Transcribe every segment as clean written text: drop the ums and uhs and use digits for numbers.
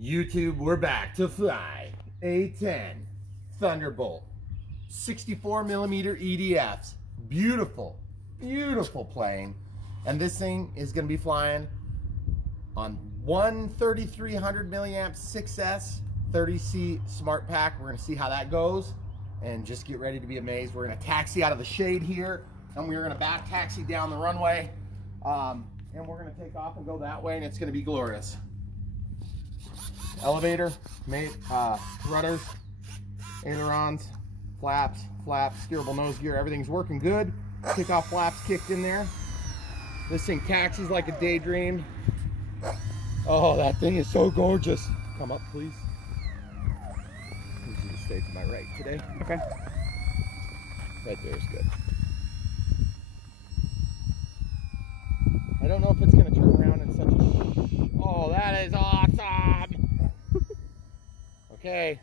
YouTube, we're back to fly A-10 Thunderbolt 64mm EDFs. Beautiful, beautiful plane. And this thing is going to be flying on one 3300 milliamp 6S 30C Smart Pack. We're going to see how that goes and just get ready to be amazed. We're going to taxi out of the shade here, and we're going to back taxi down the runway, and we're going to take off and go that way, and it's going to be glorious. Elevator, rudders, ailerons, flaps, steerable nose gear, everything's working good. Takeoff flaps kicked in there. This thing taxis like a daydream. Oh, that thing is so gorgeous. Come up, please. I need you to stay to my right today. Okay. Right there is good. I don't know if it's going to turn around in such a... Oh, that is awesome! Okay.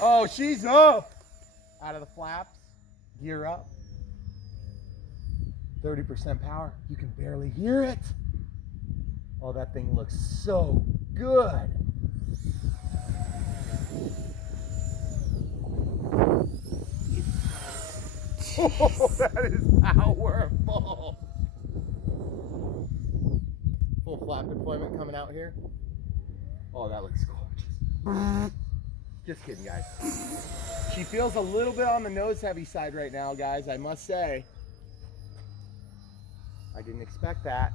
Oh, she's up! Out of the flaps. Gear up. 30% power. You can barely hear it. Oh, that thing looks so good. Oh, that is powerful. Full flap deployment coming out here. Oh, that looks gorgeous. Just kidding, guys. She feels a little bit on the nose heavy side right now, guys, I must say. I didn't expect that.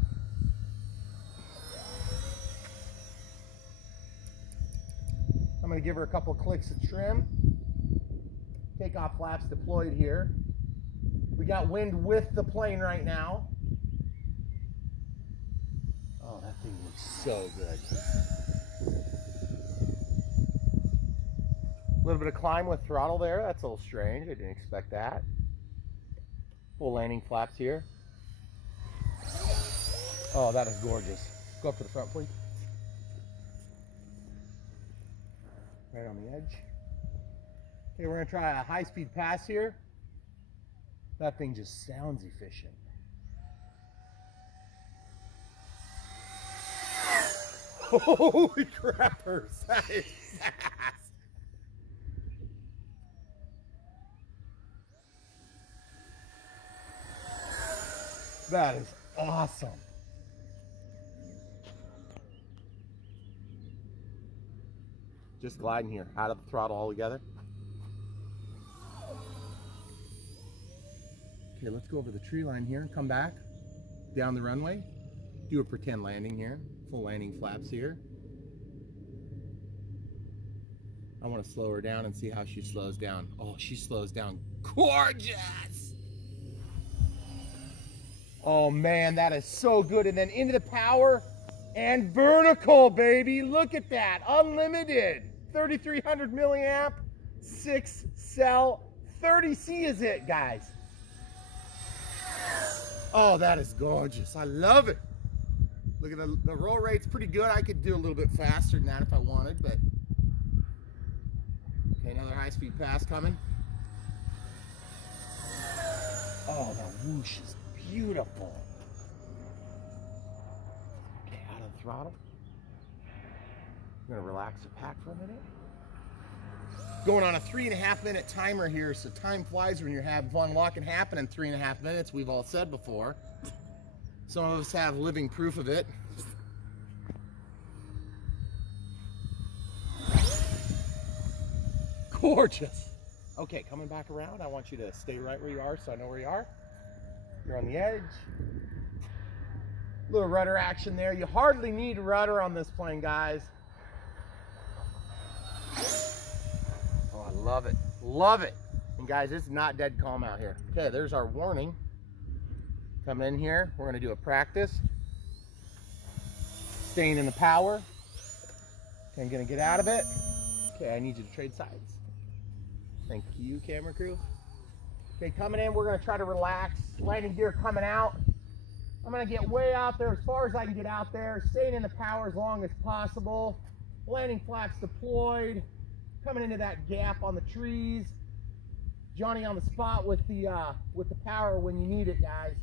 I'm going to give her a couple clicks of trim. Takeoff flaps deployed here. We got wind with the plane right now. Oh, that thing looks so good. A little bit of climb with throttle there. That's a little strange. I didn't expect that. Full landing flaps here. Oh, that is gorgeous. Go up to the front, please. Right on the edge. Okay, we're going to try a high-speed pass here. That thing just sounds efficient. Holy crappers! That is fast! That is awesome. Just gliding here, out of the throttle altogether. Okay, let's go over the tree line here and come back down the runway. Do a pretend landing here. Full landing flaps here. I want to slow her down and see how she slows down. Oh, she slows down gorgeous! Oh man, that is so good. And then into the power and vertical, baby. Look at that, unlimited. 3300 milliamp, 6 cell, 30C is it, guys. Oh, that is gorgeous. I love it. Look at the roll rate's pretty good. I could do a little bit faster than that if I wanted, but okay, another high-speed pass coming. Oh, the whoosh is beautiful. Okay, out of the throttle. I'm gonna relax the pack for a minute. Going on a 3.5 minute timer here, so time flies when you're having fun. A lot can happen in 3.5 minutes, we've all said before. Some of us have living proof of it. Gorgeous. Okay, coming back around, I want you to stay right where you are so I know where you are. You're on the edge. Little rudder action there. You hardly need rudder on this plane, guys. Oh, I love it. Love it. And guys, it's not dead calm out here. Okay, there's our warning. Come in here. We're going to do a practice. Staying in the power. Okay, I'm going to get out of it. Okay, I need you to trade sides. Thank you, camera crew. Okay, coming in, we're going to try to relax. Landing gear coming out. I'm going to get way out there as far as I can get out there. Staying in the power as long as possible. Landing flaps deployed. Coming into that gap on the trees. Johnny on the spot with the power when you need it, guys.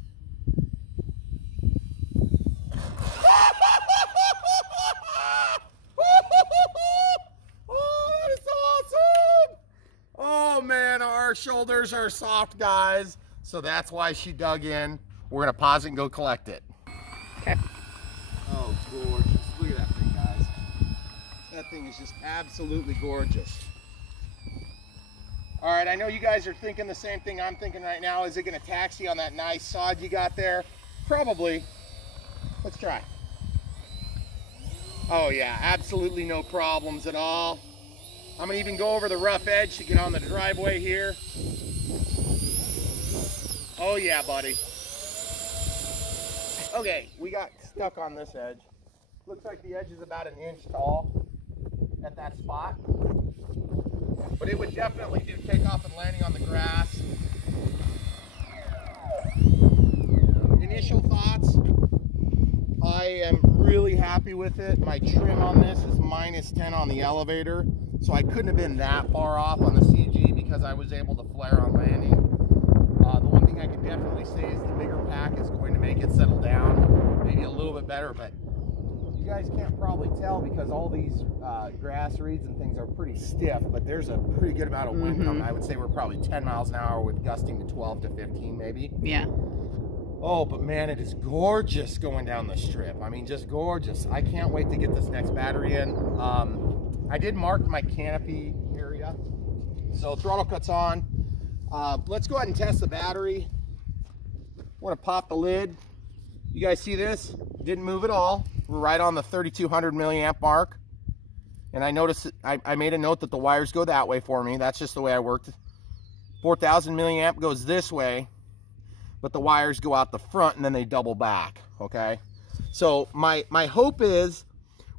tires are soft, guys. So that's why she dug in. We're gonna pause it and go collect it. Okay. Oh, gorgeous. Look at that thing, guys. That thing is just absolutely gorgeous. All right, I know you guys are thinking the same thing I'm thinking right now. Is it gonna taxi on that nice sod you got there? Probably. Let's try. Oh yeah, absolutely no problems at all. I'm gonna even go over the rough edge to get on the driveway here. Oh yeah, buddy. Okay, we got stuck on this edge. Looks like the edge is about 1 inch tall at that spot. But it would definitely do takeoff and landing on the grass. Initial thoughts, I am really happy with it. My trim on this is -10 on the elevator, so I couldn't have been that far off on the CG because I was able to flare on landing. The one thing I can definitely say is the bigger pack is going to make it settle down maybe a little bit better, but you guys can't probably tell because all these grass reeds and things are pretty stiff, but there's a pretty good amount of wind coming. I would say we're probably 10 miles an hour with gusting to 12 to 15 maybe. Yeah. Oh, but man, it is gorgeous going down the strip. I mean, just gorgeous. I can't wait to get this next battery in. I did mark my canopy area, so throttle cuts on. Let's go ahead and test the battery. We're gonna pop the lid. You guys see this? Didn't move at all. We're right on the 3200 milliamp mark. And I noticed, I made a note that the wires go that way for me. That's just the way I worked. 4000 milliamp goes this way, but the wires go out the front and then they double back, okay? So my hope is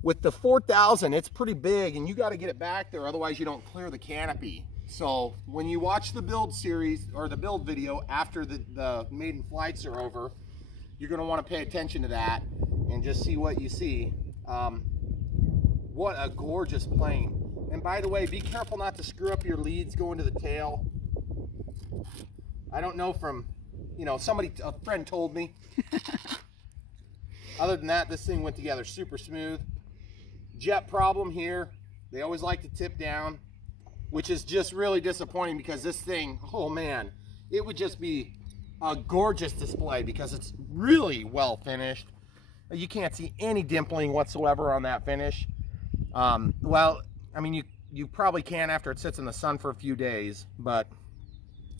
with the 4000, it's pretty big and you got to get it back there, otherwise you don't clear the canopy. So when you watch the build series or the build video after the maiden flights are over, you're going to want to pay attention to that and just see what you see. What a gorgeous plane. And by the way, be careful not to screw up your leads going to the tail. I don't know from, you know, a friend told me. Other than that, this thing went together super smooth. Jet problem here. They always like to tip down, which is just really disappointing because this thing, oh man, it would just be a gorgeous display because it's really well finished. You can't see any dimpling whatsoever on that finish. Well, I mean, you probably can after it sits in the sun for a few days, but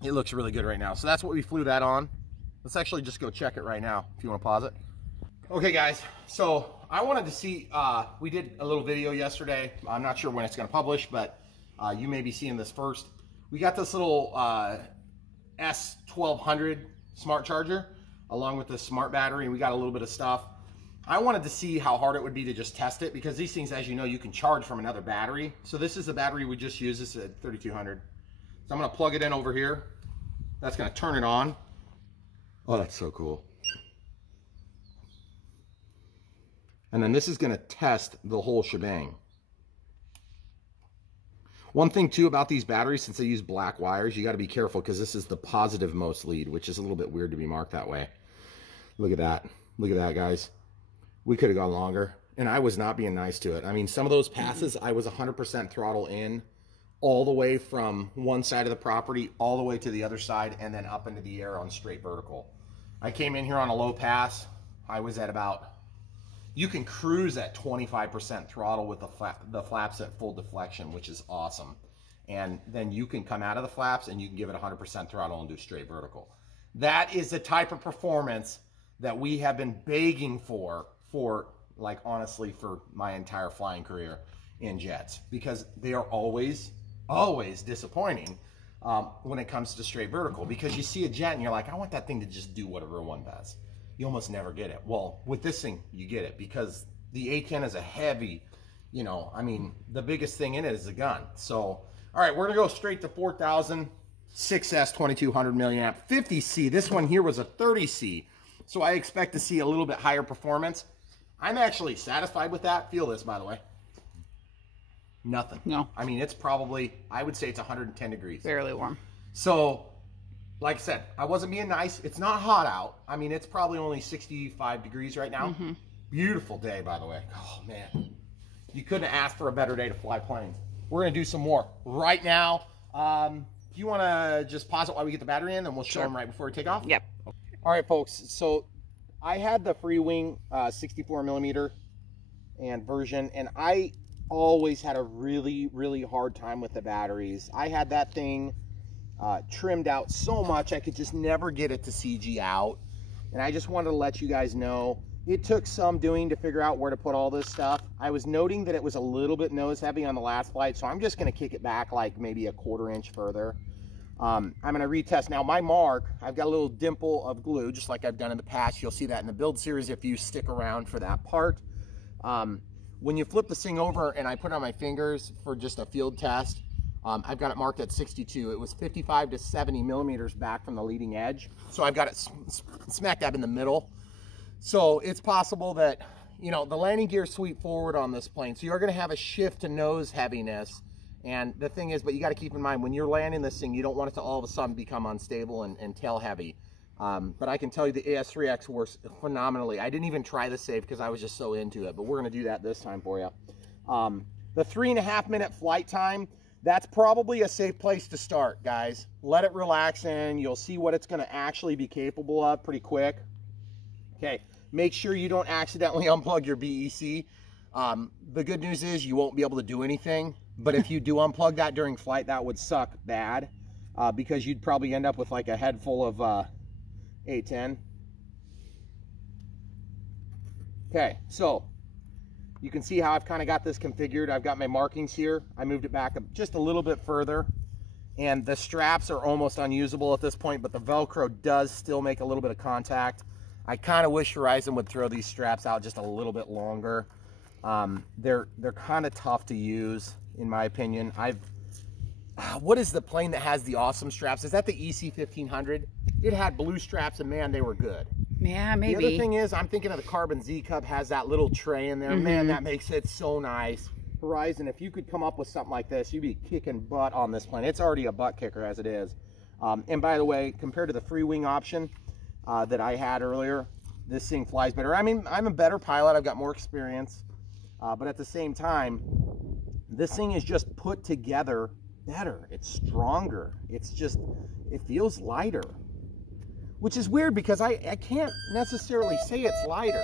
it looks really good right now. So that's what we flew that on. Let's actually just go check it right now if you want to pause it. Okay guys, so I wanted to see, we did a little video yesterday. I'm not sure when it's going to publish, but you may be seeing this first. We got this little S1200 smart charger along with this smart battery, and we got a little bit of stuff. I wanted to see how hard it would be to just test it because these things, as you know, you can charge from another battery. So this is the battery we just used. This is at 3200. So I'm going to plug it in over here. That's going to turn it on. Oh, that's so cool. And then this is going to test the whole shebang. One thing too about these batteries, since they use black wires, you got to be careful because this is the positive most lead, which is a little bit weird to be marked that way. Look at that. Look at that, guys. We could have gone longer, and I was not being nice to it. I mean, some of those passes, I was 100% throttle in all the way from one side of the property all the way to the other side and then up into the air on straight vertical. I came in here on a low pass. I was at about, you can cruise at 25% throttle with the flaps at full deflection, which is awesome. And then you can come out of the flaps and you can give it 100% throttle and do straight vertical. That is the type of performance that we have been begging for like honestly for my entire flying career in jets, because they are always disappointing when it comes to straight vertical, because you see a jet and you're like, I want that thing to just do whatever one does. You almost never get it. Well, with this thing you get it because the A-10 is a heavy, you know, I mean, the biggest thing in it is the gun. So all right, we're gonna go straight to 4000 6S 2200 milliamp 50C. This one here was a 30C, so I expect to see a little bit higher performance. I'm actually satisfied with that. Feel this, by the way. Nothing. No. I mean, it's probably, I would say it's 110 degrees. Barely warm. So, like I said, I wasn't being nice. It's not hot out. I mean, it's probably only 65 degrees right now. Beautiful day, by the way. Oh, man. You couldn't ask for a better day to fly planes. We're going to do some more right now. Do you want to just pause it while we get the battery in, and we'll show them right before we take off? Yep. All right, folks. So I had the Freewing 64 millimeter and version, and I always had a really, really hard time with the batteries. I had that thing trimmed out so much I could just never get it to CG out. And I just wanted to let you guys know it took some doing to figure out where to put all this stuff. I was noting that it was a little bit nose heavy on the last flight, so I'm just going to kick it back like maybe a 1/4 inch further. I'm going to retest. Now my mark, I've got a little dimple of glue, just like I've done in the past. You'll see that in the build series if you stick around for that part. When you flip this thing over and I put it on my fingers for just a field test, I've got it marked at 62. It was 55 to 70 millimeters back from the leading edge. So I've got it smack dab in the middle. So it's possible that, you know, the landing gear sweep forward on this plane. So you're going to have a shift to nose heaviness. And the thing is, but you got to keep in mind, when you're landing this thing, you don't want it to all of a sudden become unstable and tail heavy. But I can tell you the AS3X works phenomenally. I didn't even try the save because I was just so into it, but we're going to do that this time for you. The 3.5 minute flight time, that's probably a safe place to start, guys. Let it relax in. You'll see what it's going to actually be capable of pretty quick. Okay, make sure you don't accidentally unplug your BEC. The good news is you won't be able to do anything, but if you do unplug that during flight, that would suck bad because you'd probably end up with like a head full of A-10. Okay, so you can see how I've kind of got this configured. I've got my markings here. I moved it back just a little bit further, and the straps are almost unusable at this point, but the Velcro does still make a little bit of contact. I kind of wish Horizon would throw these straps out just a little bit longer. They're kind of tough to use, in my opinion. What is the plane that has the awesome straps? Is that the EC-1500? It had blue straps, and man, they were good. Yeah, maybe. The other thing is, I'm thinking of the Carbon Z Cup has that little tray in there. Man, that makes it so nice. Horizon, if you could come up with something like this, you'd be kicking butt on this plane. It's already a butt kicker as it is. And by the way, compared to the Freewing option that I had earlier, this thing flies better. I mean, I'm a better pilot. I've got more experience. But at the same time, this thing is just put together better. It's stronger. It's just, it feels lighter. Which is weird because I can't necessarily say it's lighter.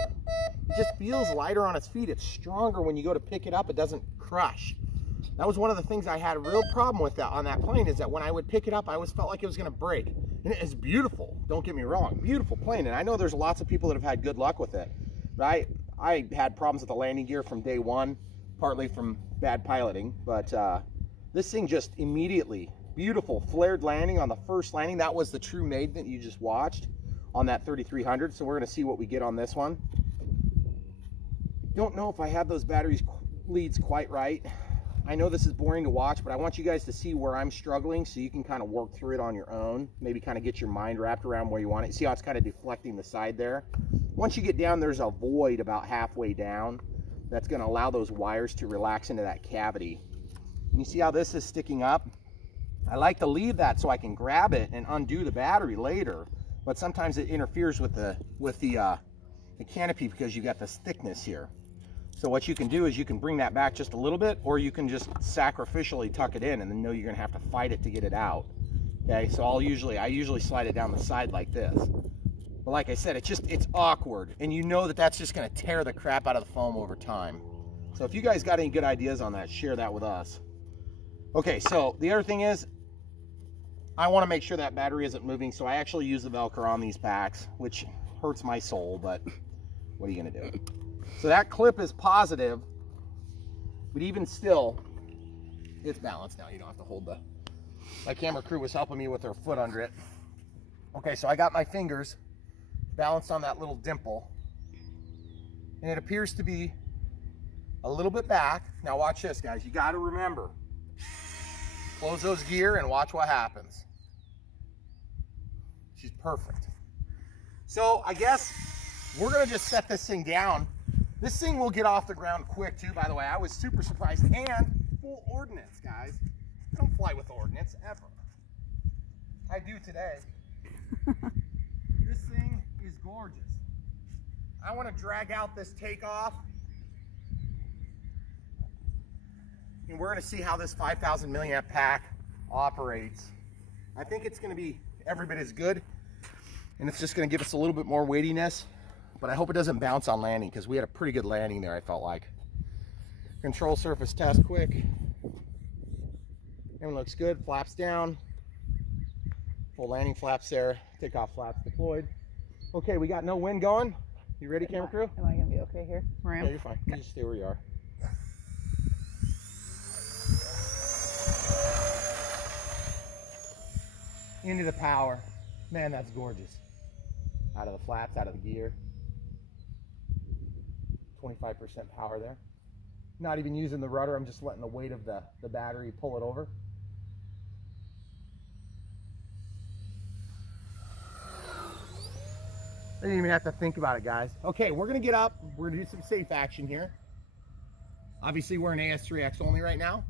It just feels lighter on its feet. It's stronger when you go to pick it up. It doesn't crush. That was one of the things I had a real problem with that on that plane, is that when I would pick it up, I always felt like it was going to break. And it's beautiful. Don't get me wrong. Beautiful plane. And I know there's lots of people that have had good luck with it. But I had problems with the landing gear from day one, partly from bad piloting. But this thing just immediately, beautiful flared landing on the first landing. That was the true Maiden that you just watched on that 3300. So we're going to see what we get on this one. Don't know if I have those batteries leads quite right. I know this is boring to watch, but I want you guys to see where I'm struggling so you can kind of work through it on your own. Maybe kind of get your mind wrapped around where you want it. See how it's kind of deflecting the side there? Once you get down, there's a void about halfway down that's going to allow those wires to relax into that cavity. And you see how this is sticking up? I like to leave that so I can grab it and undo the battery later, but sometimes it interferes with the canopy because you got this thickness here. So what you can do is you can bring that back just a little bit, or you can just sacrificially tuck it in and then know you're going to have to fight it to get it out. Okay, so I usually slide it down the side like this. But like I said, it's awkward, and you know that that's just going to tear the crap out of the foam over time. So if you guys got any good ideas on that, share that with us. Okay, so the other thing is, I want to make sure that battery isn't moving, so I actually use the Velcro on these packs, which hurts my soul, but what are you going to do? So that clip is positive, but even still, it's balanced now. You don't have to hold my camera crew was helping me with their foot under it. Okay, so I got my fingers balanced on that little dimple, and it appears to be a little bit back. Now watch this, guys. You got to remember, close those gear and watch what happens. She's perfect. So I guess we're going to just set this thing down. This thing will get off the ground quick too, by the way. I was super surprised. And full ordnance, guys. I don't fly with ordnance ever. I do today. This thing is gorgeous. I want to drag out this Takeoff. And we're going to see how this 5,000 milliamp pack operates I think it's going to be every bit as good, and it's just going to give us a little bit more weightiness, but I hope it doesn't bounce on landing because we had a pretty good landing there, I felt like. Control surface test quick. Everything looks good. Flaps down. Full landing flaps there. Takeoff flaps deployed. Okay, we got no wind going. You ready, camera crew? Am I going to be okay here? Yeah, you're fine. You just stay where you are. Into the power. Man, that's gorgeous. Out of the flaps, out of the gear. 25% power there. Not even using the rudder, I'm just letting the weight of the battery pull it over. I didn't even have to think about it, guys. Okay, we're gonna get up. We're gonna do some safe action here. Obviously, we're in AS3X only right now.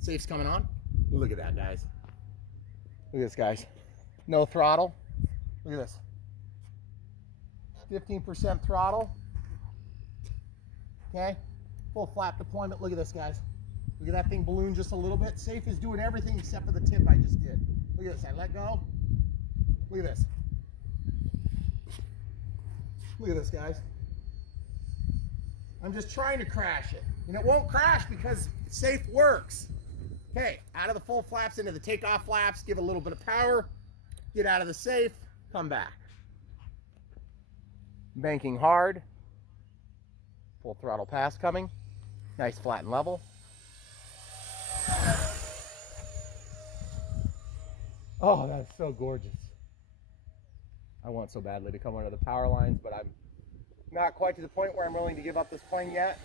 Safe's coming on. Look at that, guys. Look at this, guys. No throttle. Look at this. 15% throttle. Okay. Full flap deployment. Look at this, guys. Look at that thing balloon just a little bit. Safe is doing everything except for the tip I just did. Look at this. I let go. Look at this. Look at this, guys. I'm just trying to crash it. And it won't crash because safe works. Okay, out of the full flaps into the takeoff flaps. Give a little bit of power. Get out of the safe. Come back. Banking hard. Full throttle pass coming. Nice flat and level. Oh, that's so gorgeous. I want so badly to come under the power lines, but I'm not quite to the point where I'm willing to give up this plane yet.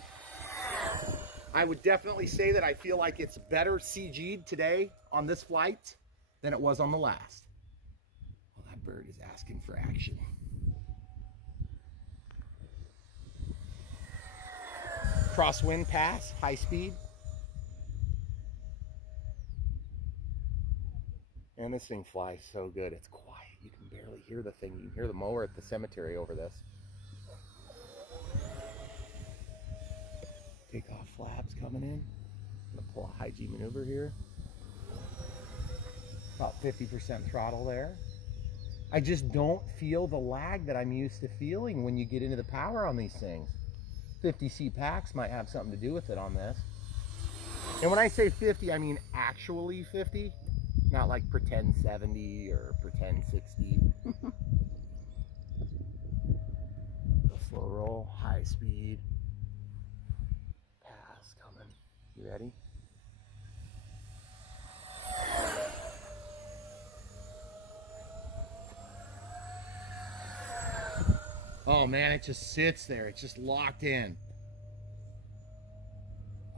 I would definitely say that I feel like it's better CG'd today on this flight than it was on the last. Well, that bird is asking for action. Crosswind pass, high speed. And this thing flies so good. It's quiet. You can barely hear the thing. You can hear the mower at the cemetery over this. Takeoff flaps coming in. I'm going to pull a high G maneuver here. About 50% throttle there. I just don't feel the lag that I'm used to feeling when you get into the power on these things. 50C packs might have something to do with it on this. And when I say 50, I mean actually 50, not like pretend 70 or pretend 60. Slow roll, high speed. Pass coming. You ready? Oh man, it just sits there. It's just locked in.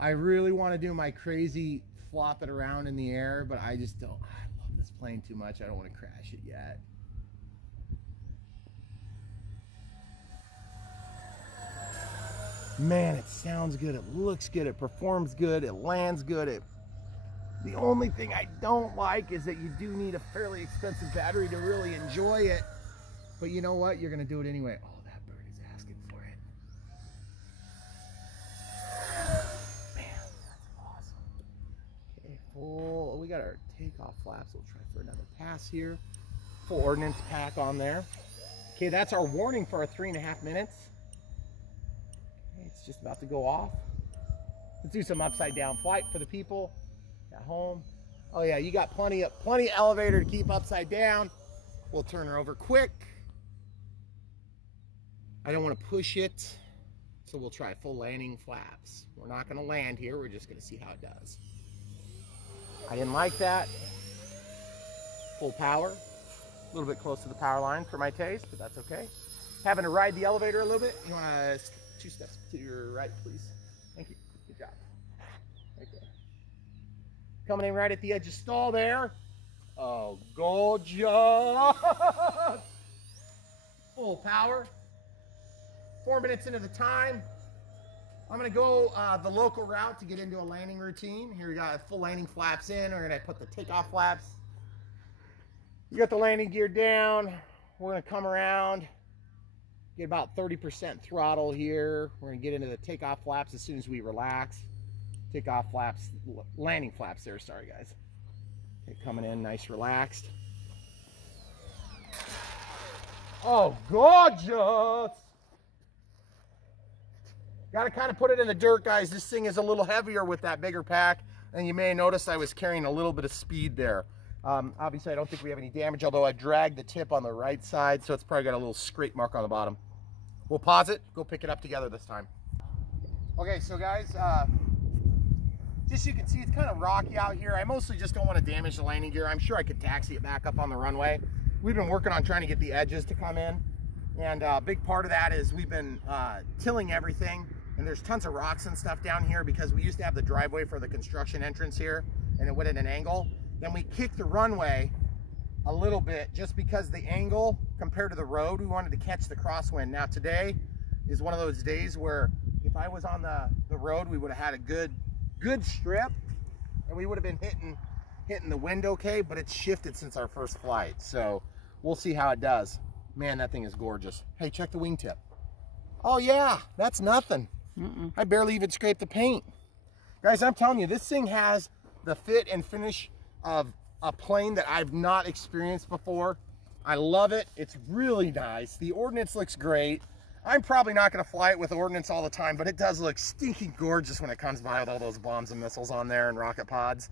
I really want to do my crazy flop it around in the air, but I just don't. I love this plane too much. I don't want to crash it yet. Man, it sounds good. It looks good. It performs good. It lands good. The only thing I don't like is that you do need a fairly expensive battery to really enjoy it. But you know what? You're going to do it anyway. Oh, that bird is asking for it. Man, that's awesome. Okay, full. We got our takeoff flaps. We'll try for another pass here. Full ordnance pack on there. Okay, that's our warning for our 3.5 minutes. Okay, it's just about to go off. Let's do some upside down flight for the people at home. Oh yeah, you got plenty of elevator to keep upside down. We'll turn her over quick. I don't want to push it, so we'll try full landing flaps. We're not going to land here. We're just going to see how it does. I didn't like that. Full power. A little bit close to the power line for my taste, but that's okay. Having to ride the elevator a little bit. You want to 2 steps to your right, please? Thank you. Good job. Right there. Coming in right at the edge of stall there. Oh, gorgeous. Full power. 4 minutes into the time. I'm going to go the local route to get into a landing routine. Here we got full landing flaps in. We're going to put the takeoff flaps. We got the landing gear down. We're going to come around. Get about 30% throttle here. We're going to get into the takeoff flaps as soon as we relax. Takeoff flaps, landing flaps there. Sorry, guys. Okay, coming in nice, relaxed. Oh, gorgeous! Got to kind of put it in the dirt, guys. This thing is a little heavier with that bigger pack, and you may notice I was carrying a little bit of speed there. Obviously, I don't think we have any damage, although I dragged the tip on the right side, so it's probably got a little scrape mark on the bottom. We'll pause it, go pick it up together this time. Okay, so guys, just so you can see, it's kind of rocky out here. I mostly just don't want to damage the landing gear. I'm sure I could taxi it back up on the runway. We've been working on trying to get the edges to come in, and a big part of that is we've been tilling everything, and there's tons of rocks and stuff down here because we used to have the driveway for the construction entrance here, and it went at an angle. Then we kicked the runway a little bit just because the angle compared to the road, we wanted to catch the crosswind. Now today is one of those days where if I was on the road, we would have had a good strip, and we would have been hitting the wind okay, but it's shifted since our first flight. So we'll see how it does. Man, that thing is gorgeous. Hey, check the wingtip. Oh yeah, that's nothing. I barely even scraped the paint. Guys, I'm telling you, this thing has the fit and finish of a plane that I've not experienced before. I love it. It's really nice. The ordnance looks great. I'm probably not going to fly it with ordnance all the time, but it does look stinking gorgeous when it comes by with all those bombs and missiles on there and rocket pods.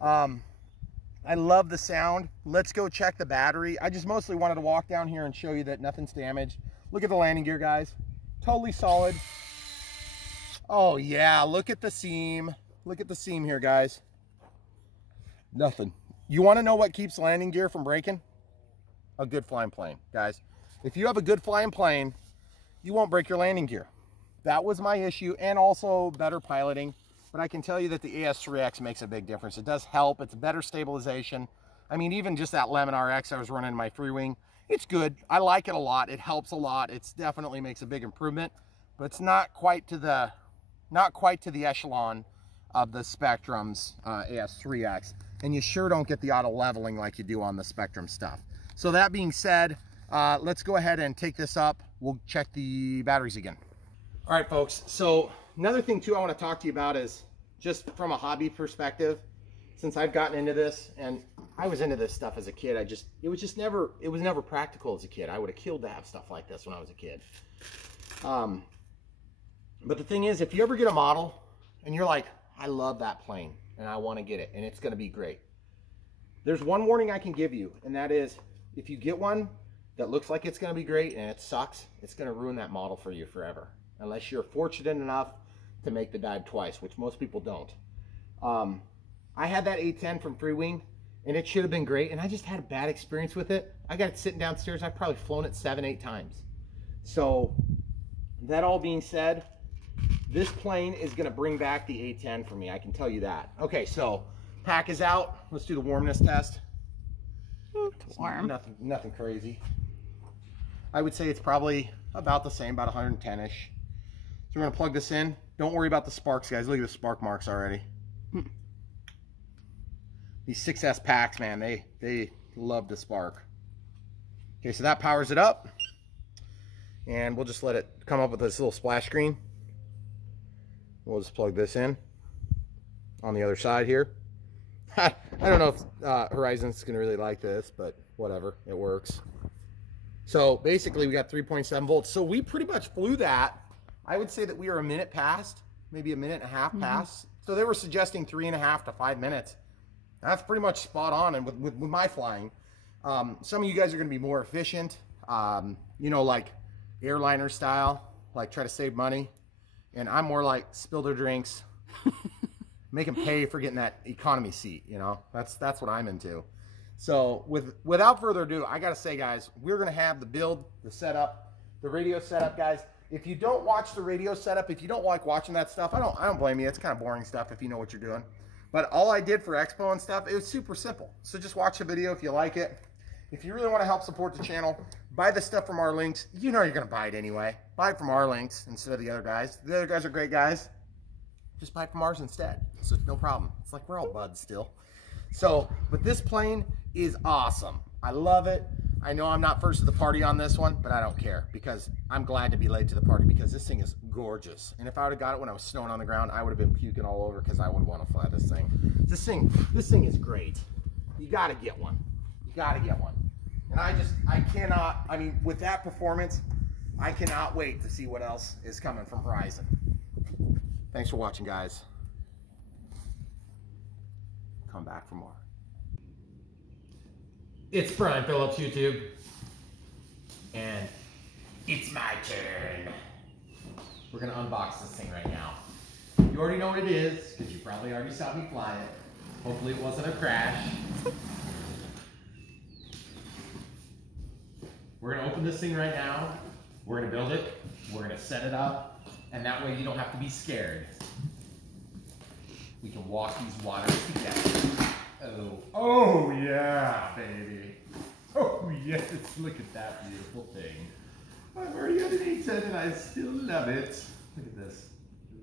I love the sound. Let's go check the battery. I just mostly wanted to walk down here and show you that nothing's damaged. Look at the landing gear, guys. Totally solid. Oh yeah, look at the seam. Look at the seam here, guys. Nothing. You want to know what keeps landing gear from breaking? A good flying plane, guys. If you have a good flying plane, you won't break your landing gear. That was my issue, and also better piloting. But I can tell you that the AS3X makes a big difference. It does help. It's better stabilization. I mean, even just that Lemon RX I was running in my free wing, it's good. I like it a lot. It helps a lot. It's definitely makes a big improvement, but it's not quite to the echelon of the Spectrum's AS3X. And you sure don't get the auto leveling like you do on the Spectrum stuff. So that being said, let's go ahead and take this up. We'll check the batteries again. All right, folks. So another thing too I want to talk to you about is just from a hobby perspective, since I've gotten into this, and I was into this stuff as a kid, it was never practical as a kid. I would have killed to have stuff like this when I was a kid. But the thing is, if you ever get a model and you're like, I love that plane and I want to get it and it's going to be great, there's one warning I can give you, and that is if you get one that looks like it's going to be great and it sucks, it's going to ruin that model for you forever, unless you're fortunate enough to make the dive twice, which most people don't. I had that A-10 from Free Wing, and it should have been great, and I just had a bad experience with it. I got it sitting downstairs. I've probably flown it 7-8 times. So that all being said, this plane is going to bring back the A-10 for me. I can tell you that. Okay, so pack is out. Let's do the warmness test. It's warm. Nothing crazy. I would say it's probably about the same, about 110-ish. So we're going to plug this in. Don't worry about the sparks, guys. Look at the spark marks already. These 6S packs, man, they love to spark. Okay, so that powers it up. And we'll just let it come up with this little splash screen. We'll just plug this in on the other side here. I don't know if Horizon's going to really like this, but whatever, it works. So basically we got 3.7 volts. So we pretty much flew that. I would say that we were a minute past, maybe a minute and a half past. So they were suggesting 3.5 to 5 minutes. That's pretty much spot on. And with my flying, some of you guys are going to be more efficient, you know, like airliner style, like try to save money. And I'm more like spill their drinks, make them pay for getting that economy seat. You know, that's what I'm into. So without further ado, I got to say, guys, we're going to have the build, the setup, the radio setup, guys. If you don't watch the radio setup, if you don't like watching that stuff, I don't blame you. It's kind of boring stuff if you know what you're doing. But all I did for Expo and stuff, it was super simple. So just watch the video if you like it. If you really want to help support the channel, buy the stuff from our links. You know you're going to buy it anyway. Buy it from our links instead of the other guys. The other guys are great guys. Just buy it from ours instead. So no problem. It's like we're all buds still. So, but this plane is awesome. I love it. I know I'm not first to the party on this one, but I don't care because I'm glad to be late to the party because this thing is gorgeous. And if I would have got it when I was snowing on the ground, I would have been puking all over because I would want to fly this thing. This thing is great. You gotta get one. You gotta get one. And I cannot, I mean, with that performance, I cannot wait to see what else is coming from Horizon. Thanks for watching, guys. Come back for more. It's Brian Phillips, YouTube. And it's my turn. We're gonna unbox this thing right now. You already know what it is, because you probably already saw me fly it. Hopefully it wasn't a crash. We're gonna open this thing right now. We're gonna build it. We're gonna set it up. And that way you don't have to be scared. We can walk these waters together. Oh yeah, baby. Oh yes, look at that beautiful thing. I've already got an A-10 and I still love it. Look at this.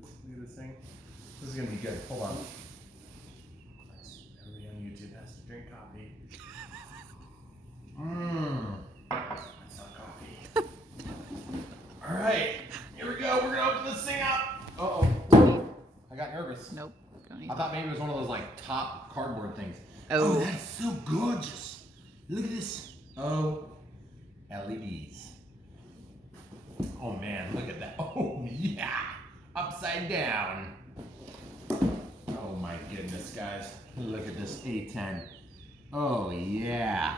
Look at this thing. This is gonna be good. Hold on. Everybody on YouTube has to drink coffee. That's not coffee. All right, here we go. We're gonna open this thing up. Uh-oh. I got nervous. Nope. I thought maybe it was one of those like top cardboard things. Oh, that's so gorgeous. Look at this. Oh, LEDs. Oh man, look at that. Oh yeah, upside down. Oh my goodness, guys. Look at this A-10. Oh yeah.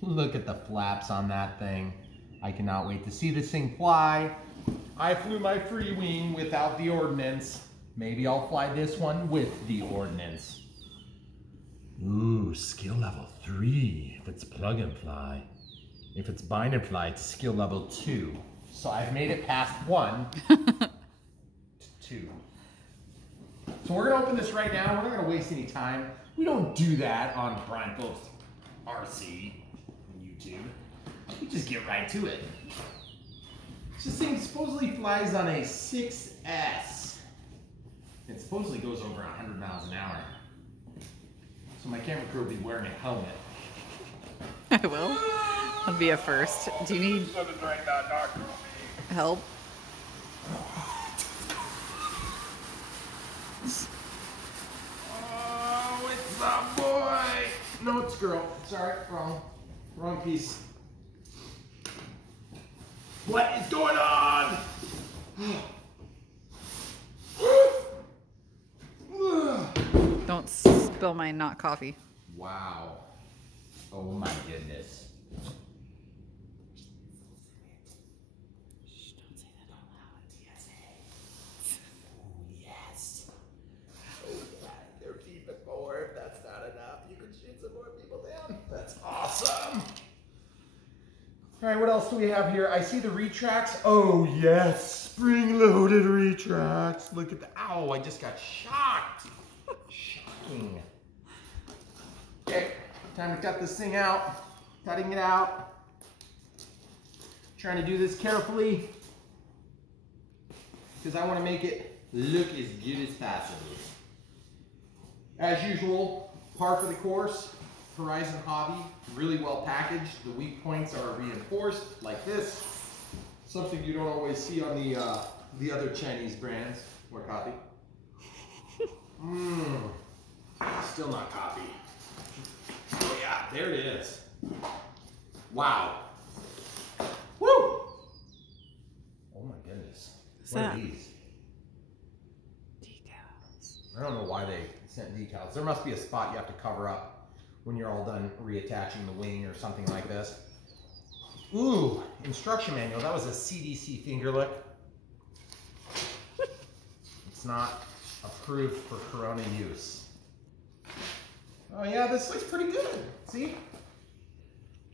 Look at the flaps on that thing. I cannot wait to see this thing fly. I flew my free wing without the ordnance. Maybe I'll fly this one with the ordnance. Ooh, skill level 3 if it's plug and fly. If it's bind and fly, it's skill level 2. So I've made it past 1 to 2. So we're gonna open this right now. We're not gonna waste any time. We don't do that on Brian Phillips RC on YouTube. We just get right to it. This thing supposedly flies on a 6S. It supposedly goes over 100 miles an hour. So my camera crew will be wearing a helmet. I will. That'll be a first. Do you need help? Oh, it's a boy! No, it's a girl. Sorry, wrong piece. What is going on? Don't spill my not coffee. Wow. Oh my goodness. Shh, don't say that out loud. TSA. Oh, yes. Oh, yeah. They're keeping more. If that's not enough, you can shoot some more people down. That's awesome. All right, what else do we have here? I see the retracts. Oh, yes. Spring-loaded retracts. Look at the... Ow, I just got shocked. Shocking. Okay, time to cut this thing out. Cutting it out. Trying to do this carefully because I want to make it look as good as possible. As usual, par for the course. Horizon Hobby, really well packaged. The weak points are reinforced like this. Something you don't always see on the other Chinese brands. More coffee. Still not coffee. Oh yeah, there it is. Wow. Woo! Oh my goodness. What are these? Decals. I don't know why they sent decals. There must be a spot you have to cover up when you're all done reattaching the wing or something like this. Ooh, instruction manual. That was a CDC finger lick. It's not approved for Corona use. Oh yeah, this looks pretty good. See?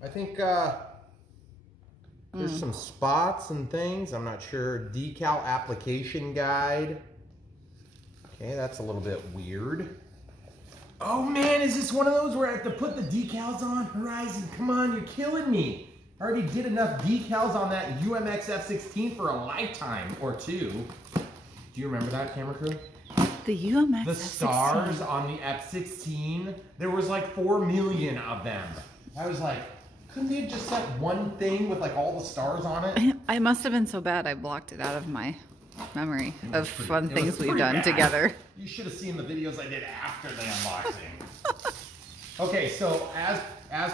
I think there's some spots and things. I'm not sure. Decal application guide. Okay, that's a little bit weird. Oh man, is this one of those where I have to put the decals on? Horizon, come on, you're killing me. I already did enough decals on that UMX F-16 for a lifetime or two. Do you remember that, camera crew? The UMX The F-16. stars on the F-16, there was like 4 million of them. I was like, couldn't they have just set one thing with like all the stars on it? I must have been so bad I blocked it out of my memory of fun things we've done together. You should have seen the videos I did after the unboxing. Okay, so as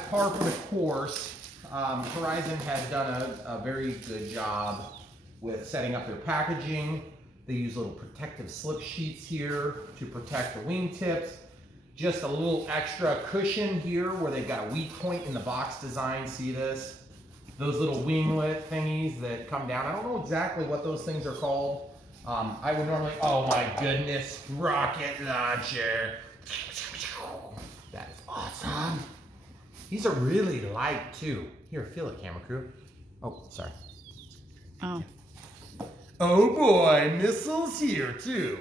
par for the course, Horizon has done a very good job with setting up their packaging. They use little protective slip sheets here to protect the wingtips. Just a little extra cushion here where they've got a weak point in the box design. See this? Those little winglet thingies that come down. I don't know exactly what those things are called. I would normally, oh my goodness, rocket launcher. That is awesome. These are really light too. Here, feel it, camera crew. Oh, sorry. Oh. Oh boy, missiles here too.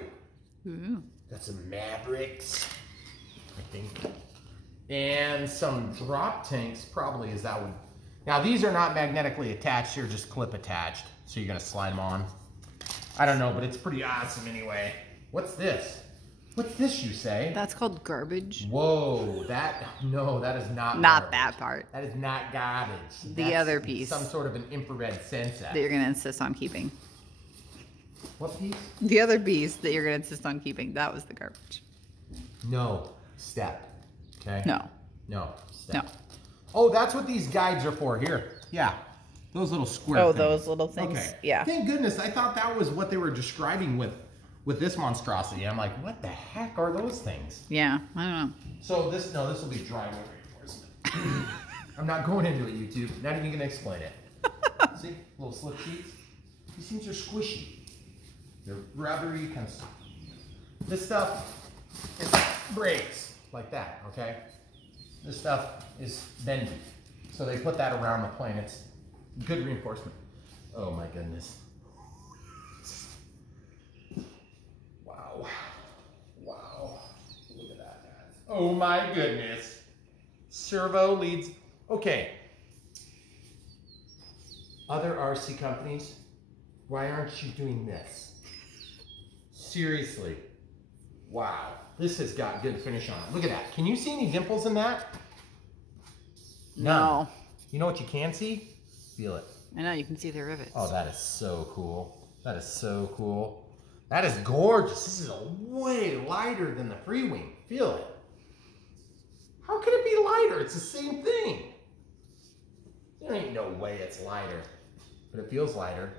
Ooh. Got some Mavericks, I think. And some drop tanks, probably is that one. Now these are not magnetically attached, they're just clip attached. So you're gonna slide them on. I don't know, but it's pretty awesome anyway. What's this? What's this, you say? That's called garbage. Whoa, no, that is not Not garbage. that part. That is not garbage. The other piece. Some sort of an infrared sensor. That you're going to insist on keeping. What piece? The other piece that you're going to insist on keeping. That was the garbage. No, step. Okay? No. No, step. No. Oh, that's what these guides are for. Here. Yeah. Those little square Oh, things. those little things? Okay. Yeah. Thank goodness. I thought that was what they were describing with this monstrosity. I'm like, what the heck are those things? Yeah, I don't know. So this will be drywood reinforcement. I'm not going into it, YouTube. Not even gonna explain it. See, little slip sheets. These things are squishy. They're rubbery, kind of. This stuff breaks like that. Okay. This stuff is bendy, so they put that around the plane. It's good reinforcement. Oh my goodness. Wow. Look at that, guys. Oh my goodness. Servo leads. Okay. Other RC companies, why aren't you doing this? Seriously. Wow. This has got good finish on it. Look at that. Can you see any dimples in that? No. You know what you can see? Feel it. I know, you can see the rivets. Oh, that is so cool. That is so cool. That is gorgeous. This is way lighter than the free wing. Feel it. How could it be lighter? It's the same thing. There ain't no way it's lighter, but it feels lighter.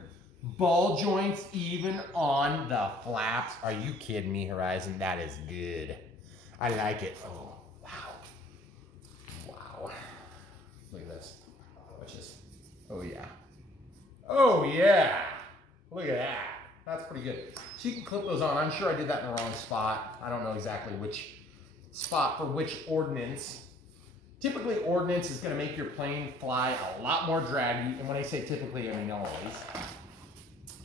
Ball joints even on the flaps. Are you kidding me, Horizon? That is good. I like it. Oh, wow. Wow. Look at this. Watch this. Oh, yeah. Oh, yeah. Look at that. That's pretty good. So you can clip those on. I'm sure I did that in the wrong spot. I don't know exactly which spot for which ordnance. Typically, ordnance is going to make your plane fly a lot more draggy. And when I say typically, I mean always.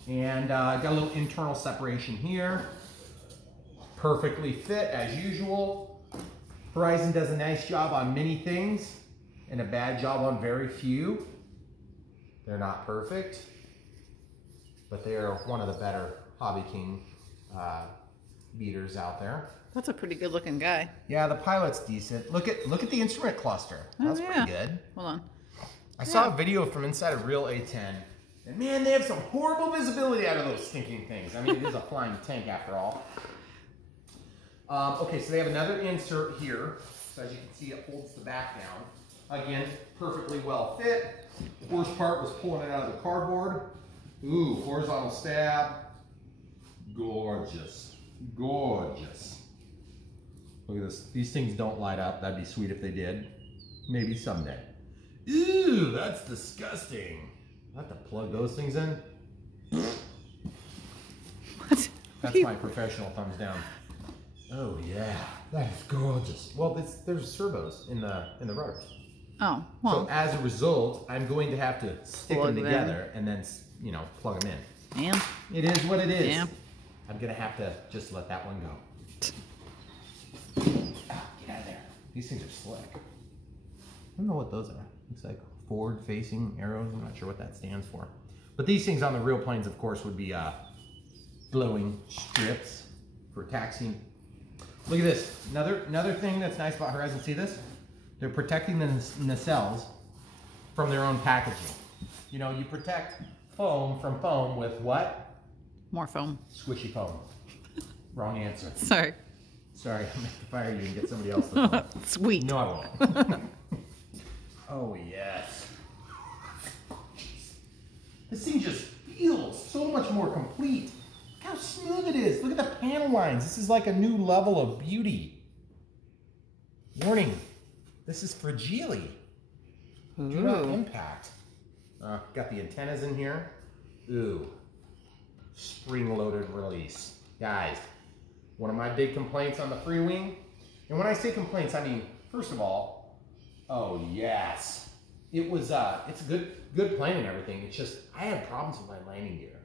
And got a little internal separation here. Perfectly fit as usual. Horizon does a nice job on many things and a bad job on very few. They're not perfect, but they are one of the better Hobby King beaters out there. That's a pretty good looking guy. Yeah, the pilot's decent. Look at the instrument cluster. That's pretty good. Hold on. I saw a video from inside a real A-10, and man, they have some horrible visibility out of those stinking things. I mean, it is a flying tank after all. Okay, so they have another insert here. So as you can see, it holds the back down. Again, perfectly well fit. The worst part was pulling it out of the cardboard. Ooh, horizontal stab. Gorgeous. Gorgeous. Look at this. These things don't light up. That'd be sweet if they did. Maybe someday. Ew, that's disgusting. I have to plug those things in. What? That's my professional thumbs down. Oh yeah, that is gorgeous. Well, there's servos in the rotors. Oh, well. So as a result, I'm going to have to stick them together and then, you know, plug them in. Yeah. It is what it is. Yeah. I'm gonna have to just let that one go. Ah, get out of there. These things are slick. I don't know what those are. Looks like forward-facing arrows. I'm not sure what that stands for. But these things on the real planes, of course, would be glowing strips for taxiing. Look at this. Another thing that's nice about Horizon. See this? They're protecting the nacelles from their own packaging. You know, you protect foam from foam with what? More foam. Squishy foam. Wrong answer. Sorry. Sorry, I'm going to fire you and get somebody else to film. Sweet. No, I won't. Oh, yes. This thing just feels so much more complete. Look how smooth it is. Look at the panel lines. This is like a new level of beauty. Warning, this is fragile. Do not impact. Got the antennas in here. Ooh. Spring-loaded release. Guys, one of my big complaints on the Free Wing, and when I say complaints, I mean, first of all, oh yes, it was, it's good plane and everything. It's just, I had problems with my landing gear.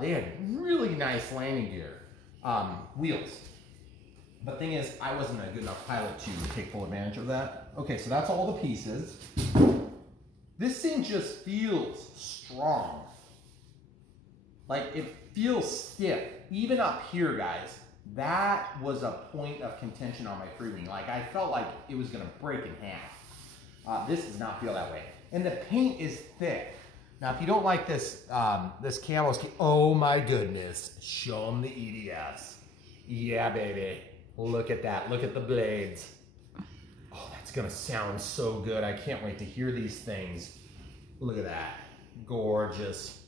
They had really nice landing gear, wheels. But thing is, I wasn't a good enough pilot to take full advantage of that. Okay, so that's all the pieces. This thing just feels strong. Like, it feels stiff. Even up here, guys, that was a point of contention on my Free Wing. Like, I felt like it was gonna break in half. This does not feel that way. And the paint is thick. Now, if you don't like this, this camo scheme, oh my goodness, show them the EDFs. Yeah, baby. Look at that. Look at the blades. Oh, that's gonna sound so good. I can't wait to hear these things. Look at that. Gorgeous.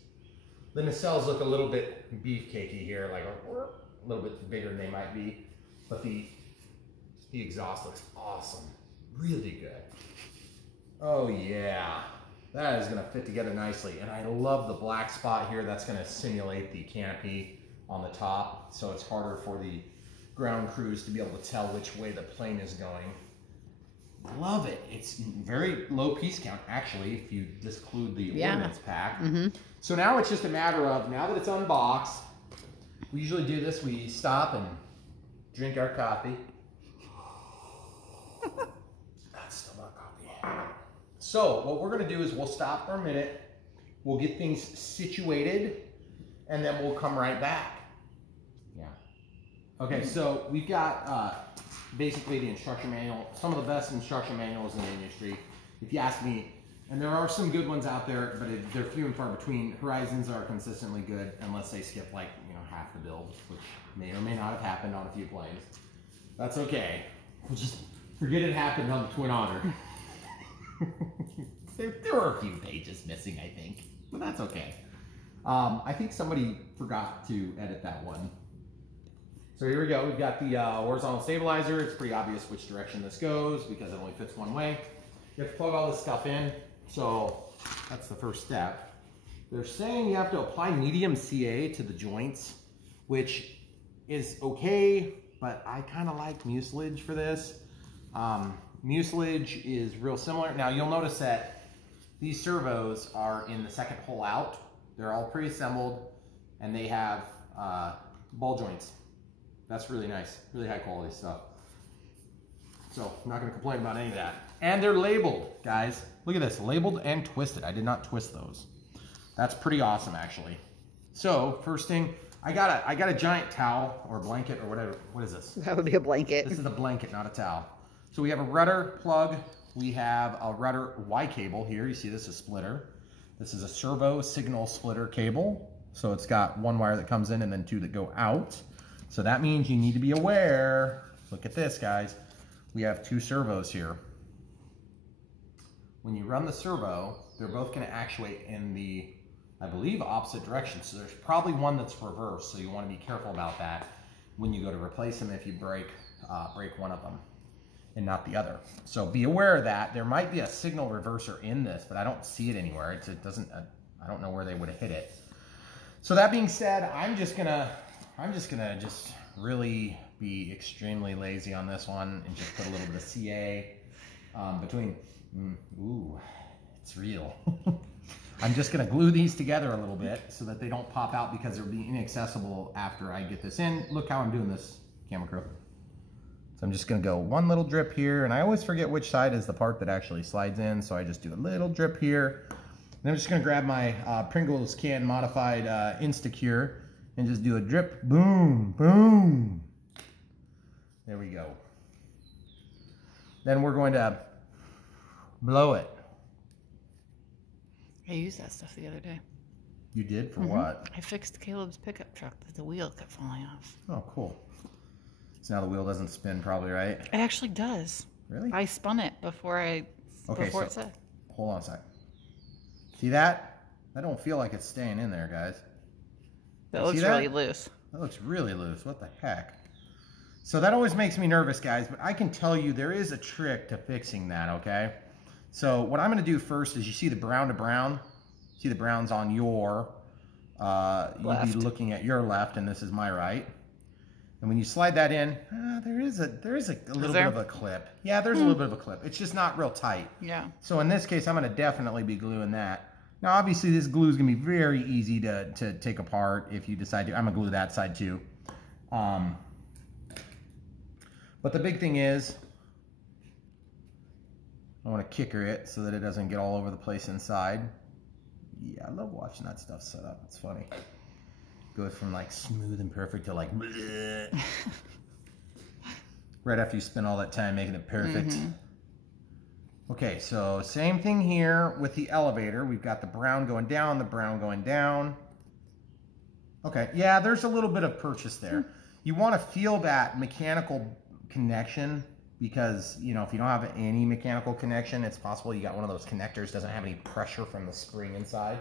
The nacelles look a little bit beefcakey here, like a little bit bigger than they might be. But the exhaust looks awesome. Really good. Oh yeah. That is gonna fit together nicely. And I love the black spot here. That's gonna simulate the canopy on the top. So it's harder for the ground crews to be able to tell which way the plane is going. Love it. It's very low piece count, actually, if you exclude the ordnance pack. So now it's just a matter of, now that it's unboxed, we usually do this, we stop and drink our coffee. That's still not coffee. So what we're gonna do is we'll stop for a minute, we'll get things situated, and then we'll come right back. Yeah. Okay, so we've got basically the instruction manual, some of the best instruction manuals in the industry, if you ask me. And there are some good ones out there, but they're few and far between. Horizons are consistently good, unless they skip like, you know, half the build, which may or may not have happened on a few planes. That's okay. We'll just forget it happened on the Twin Otter. there were a few pages missing, I think, but that's okay. I think somebody forgot to edit that one. So here we go. We've got the horizontal stabilizer. It's pretty obvious which direction this goes because it only fits one way. You have to plug all this stuff in. So that's the first step. They're saying you have to apply medium CA to the joints, which is okay, but I kind of like mucilage for this. Mucilage is real similar. Now you'll notice that these servos are in the second hole out. They're all pre-assembled and they have ball joints. That's really nice, really high quality stuff. So I'm not gonna complain about any of that. And they're labeled, guys. Look at this, labeled and twisted. I did not twist those. That's pretty awesome, actually. So first thing, I got a giant towel or blanket or whatever. What is this? That would be a blanket. This is a blanket, not a towel. So we have a rudder plug. We have a rudder Y cable here. You see this is a splitter. This is a servo signal splitter cable. So it's got one wire that comes in and then two that go out. So that means you need to be aware. Look at this, guys. We have two servos here. When you run the servo, they're both going to actuate in the, I believe, opposite direction. So there's probably one that's reversed. So you want to be careful about that when you go to replace them if you break one of them and not the other. So be aware of that. There might be a signal reverser in this, but I don't see it anywhere. It doesn't. I don't know where they would have hit it. So that being said, I'm just gonna really be extremely lazy on this one and just put a little bit of CA between. Ooh, it's real. I'm just gonna glue these together a little bit so that they don't pop out because they'll be inaccessible after I get this in. Look how I'm doing this, camera crew. So I'm just gonna go one little drip here, and I always forget which side is the part that actually slides in, so I just do a little drip here. And I'm just gonna grab my Pringles can modified Instacure and just do a drip, boom, boom. There we go. Then we're going to blow it. I used that stuff the other day. You did? For what? I fixed Caleb's pickup truck that the wheel kept falling off. Oh, cool. So now the wheel doesn't spin probably, right? It actually does. Really? I spun it before it said. Hold on a sec. See that? That don't feel like it's staying in there, guys. That looks really loose. That looks really loose. What the heck? So that always makes me nervous, guys, but I can tell you there is a trick to fixing that, okay? So what I'm going to do first is you see the brown to brown? See the brown's on your, you'd be looking at your left, and this is my right. And when you slide that in, there is a little bit of a clip. Yeah, there's a little bit of a clip. It's just not real tight. Yeah. So in this case, I'm going to definitely be gluing that. Now, obviously, this glue is going to be very easy to take apart if you decide to. I'm going to glue that side too. But the big thing is, I want to kicker it so that it doesn't get all over the place inside. Yeah, I love watching that stuff set up. It's funny. Goes from like smooth and perfect to like bleh. Right after you spend all that time making it perfect. Okay, so same thing here with the elevator. We've got the brown going down, the brown going down. Okay, yeah, there's a little bit of purchase there. You want to feel that mechanical connection because, you know, if you don't have any mechanical connection, it's possible you got one of those connectors doesn't have any pressure from the spring inside.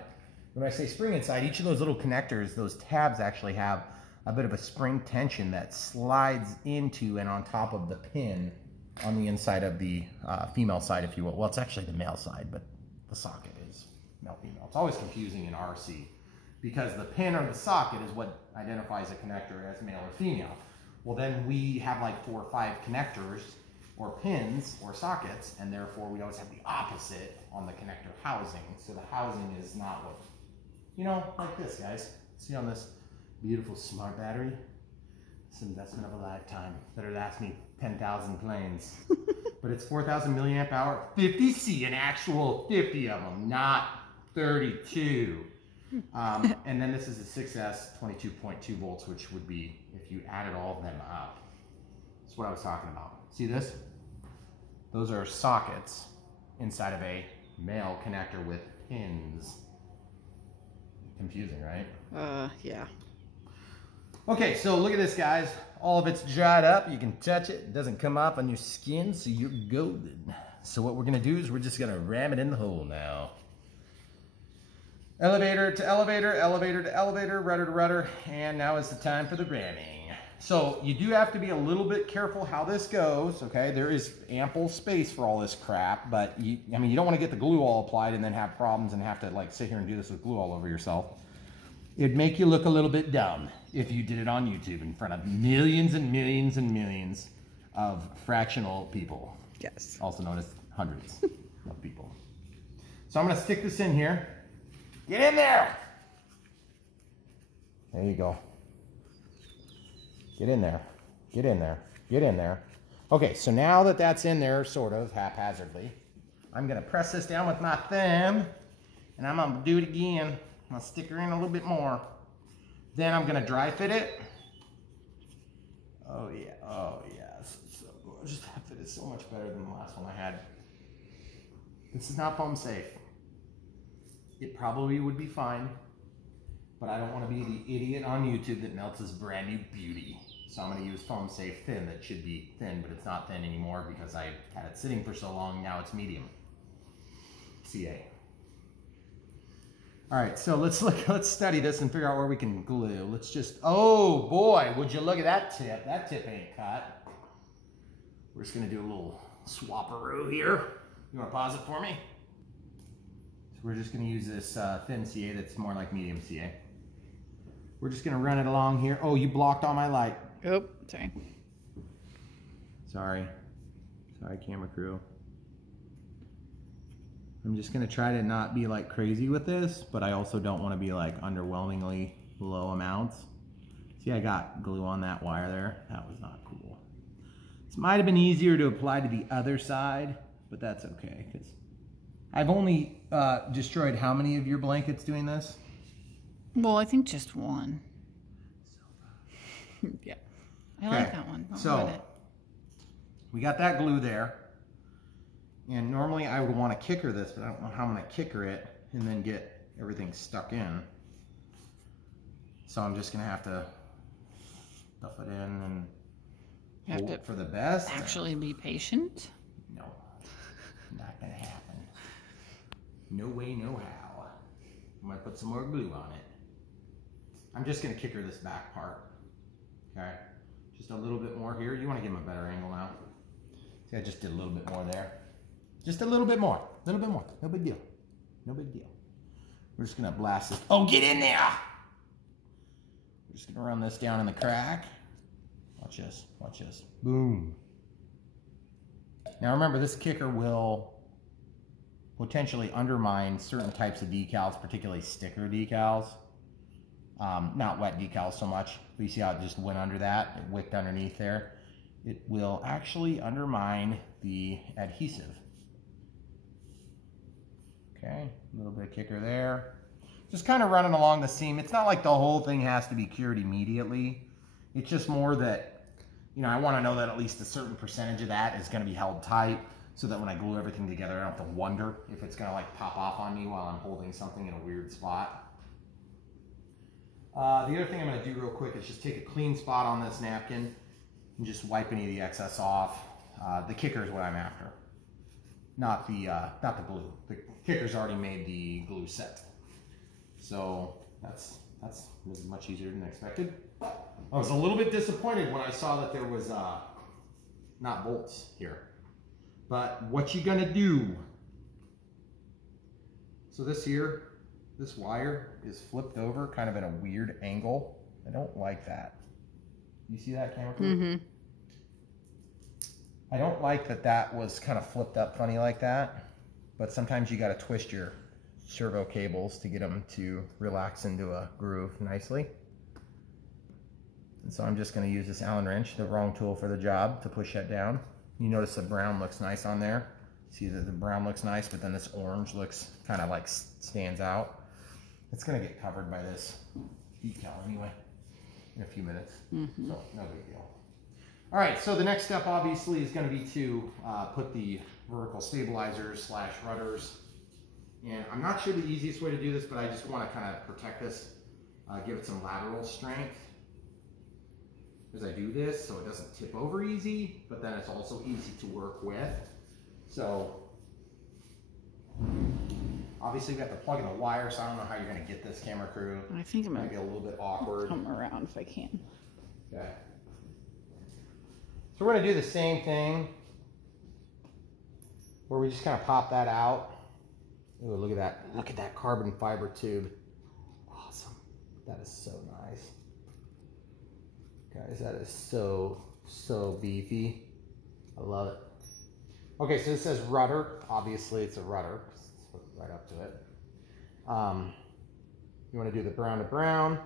When I say spring inside, each of those little connectors, those tabs actually have a bit of a spring tension that slides into and on top of the pin on the inside of the female side, if you will. Well, it's actually the male side, but the socket is male-female. It's always confusing in RC because the pin or the socket is what identifies a connector as male or female. Well, then we have like 4 or 5 connectors or pins or sockets, and therefore we always have the opposite on the connector housing. So the housing is not what, you know, like this, guys. See on this beautiful smart battery? It's an investment of a lifetime. Better last me 10,000 planes. But it's 4,000 milliamp hour, 50C, an actual 50 of them, not 32. And then this is a 6S 22.2 volts, which would be, if you added all of them up, that's what I was talking about. See this? Those are sockets inside of a male connector with pins. Confusing, right? Yeah. Okay, so look at this, guys. All of it's dried up. You can touch it. It doesn't come off on your skin, so you're golden. So what we're gonna do is we're just gonna ram it in the hole now. Elevator to elevator, elevator to elevator, rudder to rudder, and now is the time for the ramming. So you do have to be a little bit careful how this goes, okay? There is ample space for all this crap, but you don't want to get the glue all applied and then have problems and have to like sit here and do this with glue all over yourself. It'd make you look a little bit dumb if you did it on YouTube in front of millions and millions and millions of fractional people. Yes. Also known as hundreds of people. So I'm going to stick this in here. Get in there! There you go. Get in there. Get in there. Get in there. Okay, so now that that's in there, sort of haphazardly, I'm going to press this down with my thumb, and I'm going to do it again. I'm going to stick her in a little bit more. Then I'm going to dry fit it. Oh, yeah. Oh, yes. It's so gorgeous. That fit is so much better than the last one I had. This is not foam safe. It probably would be fine, but I don't want to be the idiot on YouTube that melts his brand new beauty. So I'm going to use foam safe thin that should be thin, but it's not thin anymore because I had it sitting for so long. Now it's medium. CA. All right, so let's study this and figure out where we can glue. Let's just, oh boy, would you look at that tip. That tip ain't cut. We're just going to do a little swapperoo here. You want to pause it for me? So we're just going to use this thin CA that's more like medium CA. We're just going to run it along here. Oh, you blocked all my light. Oh, sorry. Sorry, camera crew. I'm just going to try to not be like crazy with this, but I also don't want to be like underwhelmingly low amounts. See, I got glue on that wire there. That was not cool. This might have been easier to apply to the other side, but that's okay because I've only destroyed how many of your blankets doing this? Well, I think just one. Yeah. I like that one. So we got that glue there. And normally I would want to kicker this, but I don't know how I'm going to kicker it and then get everything stuck in. So I'm just going to have to stuff it in and You have hope for the best. Actually be patient. No, not gonna happen. No way, no how. I'm gonna put some more glue on it. I'm just gonna kicker this back part. Okay, just a little bit more here. You wanna give him a better angle now. See, I just did a little bit more there. Just a little bit more, no big deal. No big deal. We're just gonna blast this. Oh, get in there! We're just gonna run this down in the crack. Watch this, watch this. Boom. Now remember, this kicker will potentially undermine certain types of decals, particularly sticker decals. Not wet decals so much. But you see how it just went under that? It wicked underneath there. It will actually undermine the adhesive. Okay, a little bit of kicker there. Just kind of running along the seam. It's not like the whole thing has to be cured immediately. It's just more that, you know, I want to know that at least a certain percentage of that is going to be held tight so that when I glue everything together, I don't have to wonder if it's going to like pop off on me while I'm holding something in a weird spot. The other thing I'm going to do real quick is just take a clean spot on this napkin and just wipe any of the excess off. The kicker is what I'm after, not the glue. The kicker's already made the glue set. So that's was much easier than expected. I was a little bit disappointed when I saw that there was not bolts here. But what you gonna do? So this here, this wire is flipped over kind of at a weird angle. I don't like that. You see that, camera crew? Mm-hmm. I don't like that that was kind of flipped up funny like that. But sometimes you gotta twist your servo cables to get them to relax into a groove nicely. And so I'm just going to use this Allen wrench, the wrong tool for the job, to push that down. You notice the brown looks nice on there. See that the brown looks nice, but then this orange looks kind of like stands out. It's going to get covered by this decal anyway in a few minutes. Mm-hmm. So no big deal. All right, so the next step obviously is going to be to put the vertical stabilizers / rudders. And I'm not sure the easiest way to do this, but I just want to kind of protect this, give it some lateral strength as I do this so it doesn't tip over easy, but then it's also easy to work with. So obviously we have to plug in the wire, so I don't know how you're going to get this, camera crew. I think I'm going to be a little bit awkward. Come around if I can. Okay. So we're going to do the same thing where we just kind of pop that out. Ooh, look at that. Look at that carbon fiber tube. Awesome. That is so nice. Guys, that is so beefy. I love it. Okay, so it says rudder. Obviously, it's a rudder. Let's hook it right up to it. You want to do the brown to brown.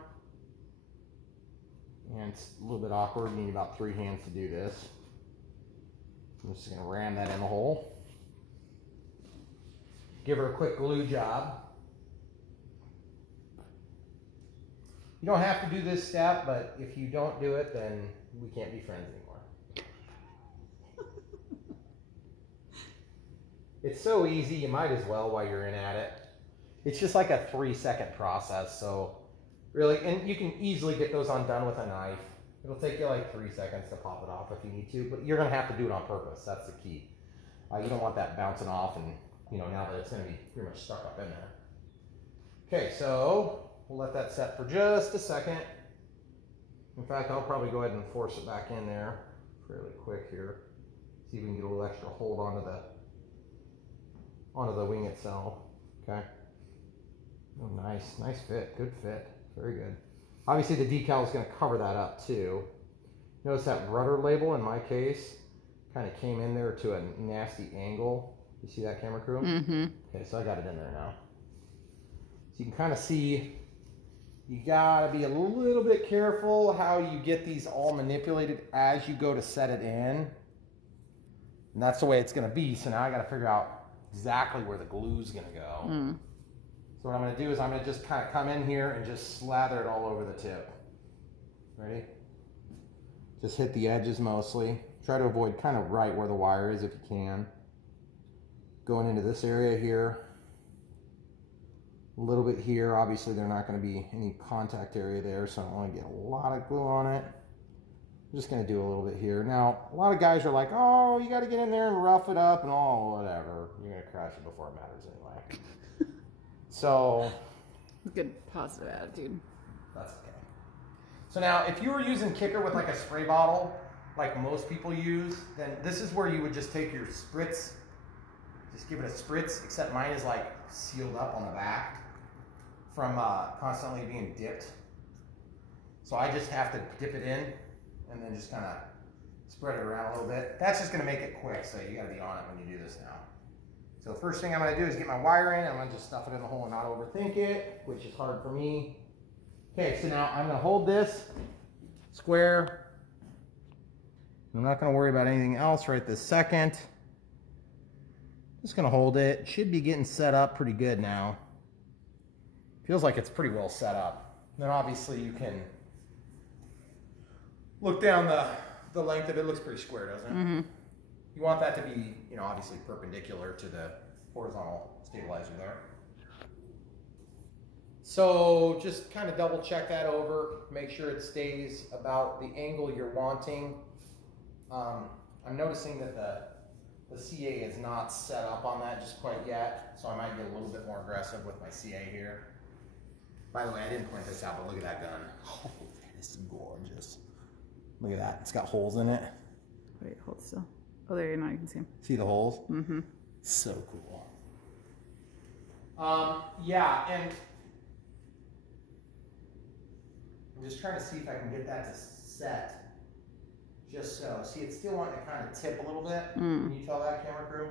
And it's a little bit awkward. You need about 3 hands to do this. I'm just going to ram that in the hole. Give her a quick glue job. You don't have to do this step, but if you don't do it, then we can't be friends anymore. It's so easy, you might as well while you're in at it. It's just like a 3-second process, so really, and you can easily get those undone with a knife. It'll take you like 3 seconds to pop it off if you need to, but you're gonna have to do it on purpose. That's the key. You don't want that bouncing off and, you know, now that it's going to be pretty much stuck up in there. Okay, so we'll let that set for just a second. In fact, I'll probably go ahead and force it back in there fairly quick here. See if we can get a little extra hold onto the wing itself. Okay. Oh, nice fit, good fit, very good. Obviously, the decal is going to cover that up too. Notice that rudder label in my case kind of came in there to a nasty angle. You see that, camera crew? Mm-hmm. Okay, so I got it in there now. So you can kind of see, you gotta be a little bit careful how you get these all manipulated as you go to set it in. And that's the way it's gonna be. So now I gotta figure out exactly where the glue's gonna go. Mm. So what I'm gonna do is I'm gonna just kind of come in here and just slather it all over the tip. Ready? Just hit the edges mostly. Try to avoid kind of right where the wire is if you can. Going into this area here, a little bit here. Obviously, there's not going to be any contact area there, so I don't want to get a lot of glue on it. I'm just going to do a little bit here. Now, a lot of guys are like, oh, you got to get in there and rough it up and all, whatever. You're going to crash it before it matters anyway. So. Good positive attitude. That's okay. So now, if you were using kicker with like a spray bottle, like most people use, then this is where you would just take your spritz, just give it a spritz, except mine is like sealed up on the back from constantly being dipped. So I just have to dip it in and then just kind of spread it around a little bit. That's just going to make it quick, so you got to be on it when you do this now. So first thing I'm going to do is get my wire in. I'm going to just stuff it in the hole and not overthink it, which is hard for me. Okay, so now I'm going to hold this square. I'm not going to worry about anything else right this second. Just going to hold it. Should be getting set up pretty good now. Feels like it's pretty well set up. Then obviously you can look down the length of it. It looks pretty square, doesn't it? Mm-hmm. You want that to be, you know, obviously perpendicular to the horizontal stabilizer there. So just kind of double check that over. Make sure it stays about the angle you're wanting. I'm noticing that the CA is not set up on that just quite yet, so I might get a little bit more aggressive with my CA here. By the way, I didn't point this out, but look at that gun. Oh, that is gorgeous. Look at that. It's got holes in it. Wait, hold still. Oh, there you go. You can see them. See the holes? Mm-hmm. So cool. Yeah, and I'm just trying to see if I can get that to set. Just so. See, it's still wanting to kind of tip a little bit. Can you tell that, camera crew?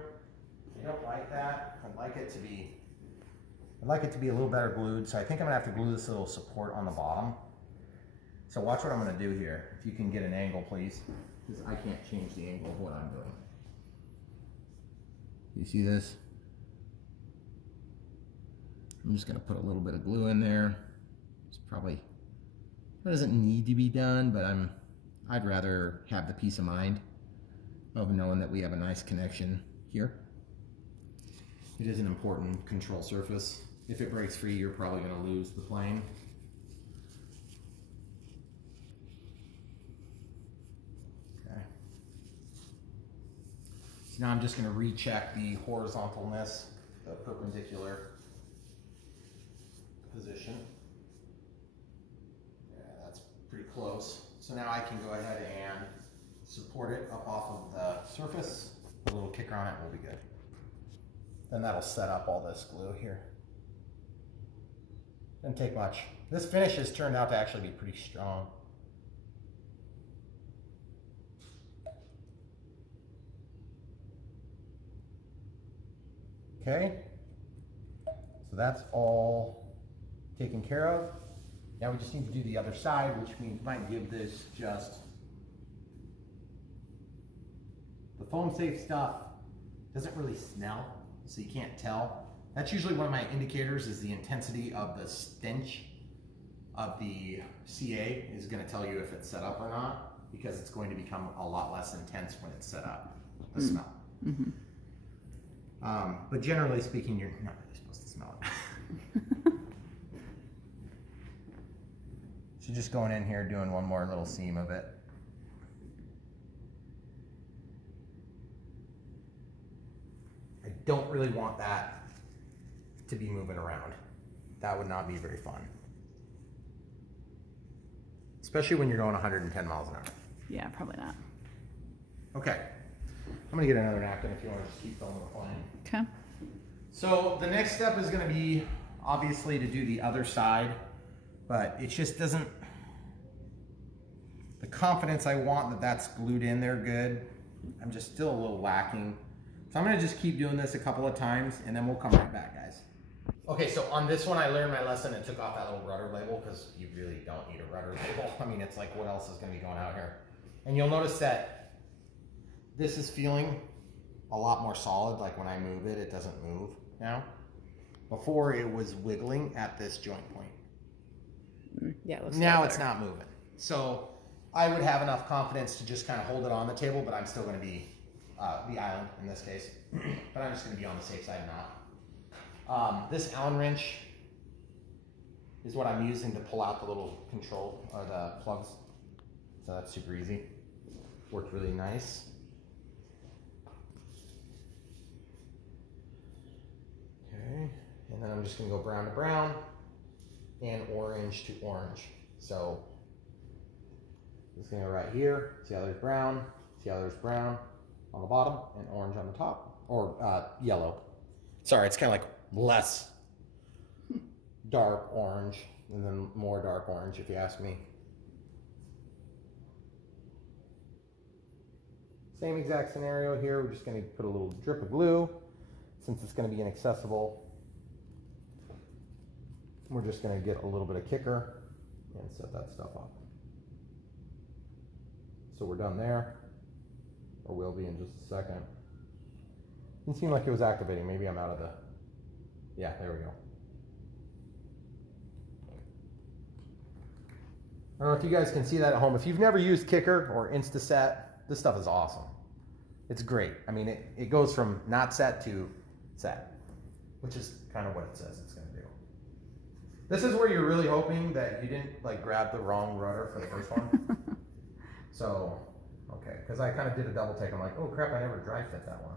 I don't like that. I'd like it to be a little better glued. So I think I'm gonna have to glue this little support on the bottom. So watch what I'm gonna do here. If you can get an angle, please, because I can't change the angle of what I'm doing. You see this? I'm just gonna put a little bit of glue in there. It's probably, it doesn't need to be done, but I'd rather have the peace of mind of knowing that we have a nice connection here. It is an important control surface. If it breaks free, you're probably gonna lose the plane. Okay. So now I'm just gonna recheck the horizontalness, the perpendicular position. Yeah, that's pretty close. So now I can go ahead and support it up off of the surface. A little kicker on it will be good. Then that'll set up all this glue here. Didn't take much. This finish has turned out to actually be pretty strong. Okay, so that's all taken care of. Now we just need to do the other side, which we might give this just, the foam safe stuff doesn't really smell, so you can't tell. That's usually one of my indicators, is the intensity of the stench of the CA is going to tell you if it's set up or not, because it's going to become a lot less intense when it's set up, the smell. Mm-hmm. But generally speaking, you're not really supposed to smell it. So just going in here, doing one more little seam of it. I don't really want that to be moving around. That would not be very fun. Especially when you're going 110 miles an hour. Yeah, probably not. Okay. I'm gonna get another napkin if you want to just keep filming the plane. Okay. So the next step is gonna be obviously to do the other side, but it just doesn't, the confidence I want that that's glued in there good, I'm just still a little lacking. So I'm gonna just keep doing this a couple of times and then we'll come right back, guys. Okay, so on this one I learned my lesson and took off that little rudder label, because you really don't need a rudder label. I mean, it's like, what else is gonna be going out here? And you'll notice that this is feeling a lot more solid. Like when I move it, it doesn't move now. Before it was wiggling at this joint point. Yeah, it looks now it's not moving. So I would have enough confidence to just kind of hold it on the table, but I'm still going to be the island in this case. But I'm just going to be on the safe side now. This Allen wrench is what I'm using to pull out the little control, or the plugs. So that's super easy. Worked really nice. Okay, and then I'm just gonna go brown to brown and orange to orange. So it's gonna go right here. See how there's brown? See how there's brown on the bottom and orange on the top, or yellow. Sorry, it's kind of like less dark orange and then more dark orange, if you ask me. Same exact scenario here. We're just going to put a little drip of glue since it's going to be inaccessible. We're just going to get a little bit of kicker and set that stuff up. So we're done there, or will be in just a second. Didn't seem like it was activating. Maybe I'm out of the, yeah, there we go. I don't know if you guys can see that at home. If you've never used Kicker or Instaset, this stuff is awesome. It's great. I mean, it goes from not set to set, which is kind of what it says it's going to do. This is where you're really hoping that you didn't like grab the wrong rudder for the first one. So, okay, because I kind of did a double take. I'm like, oh crap, I never dry fit that one.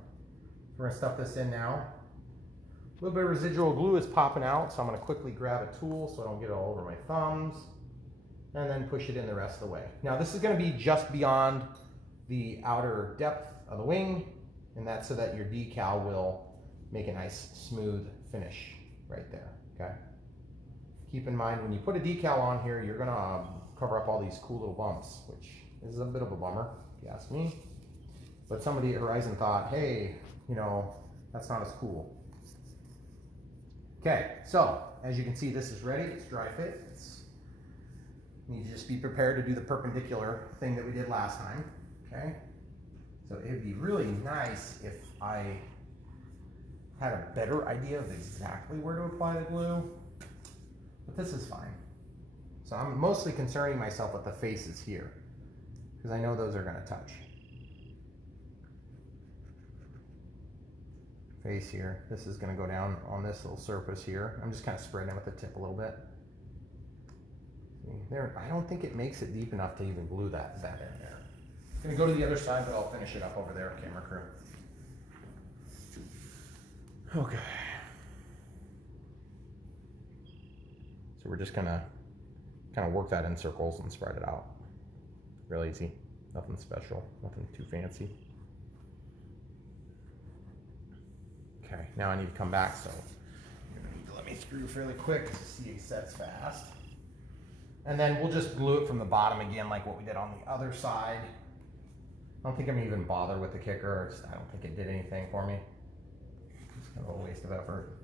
So we're going to stuff this in now. A little bit of residual glue is popping out, so I'm going to quickly grab a tool so I don't get it all over my thumbs. And then push it in the rest of the way. Now this is going to be just beyond the outer depth of the wing, and that's so that your decal will make a nice smooth finish right there, okay? Keep in mind when you put a decal on here, you're going to cover up all these cool little bumps, which is a bit of a bummer, if you ask me. But somebody at Horizon thought, hey, you know, that's not as cool. Okay, so as you can see, this is ready. It's dry fit. You need to just be prepared to do the perpendicular thing that we did last time, okay? So it'd be really nice if I had a better idea of exactly where to apply the glue, but this is fine. So I'm mostly concerning myself with the faces here, because I know those are gonna touch. Face here, this is gonna go down on this little surface here. I'm just kind of spreading it with the tip a little bit. There, I don't think it makes it deep enough to even glue that in there. I'm gonna go to the other side, but I'll finish it up over there, camera crew. Okay. So we're just gonna kind of work that in circles and spread it out. Real easy, nothing special, nothing too fancy. Okay, now I need to come back, so you're gonna need to let me screw fairly quick to see it sets fast. And then we'll just glue it from the bottom again like what we did on the other side. I don't think I'm even bother with the kicker. I don't think it did anything for me. It's kind of a waste of effort.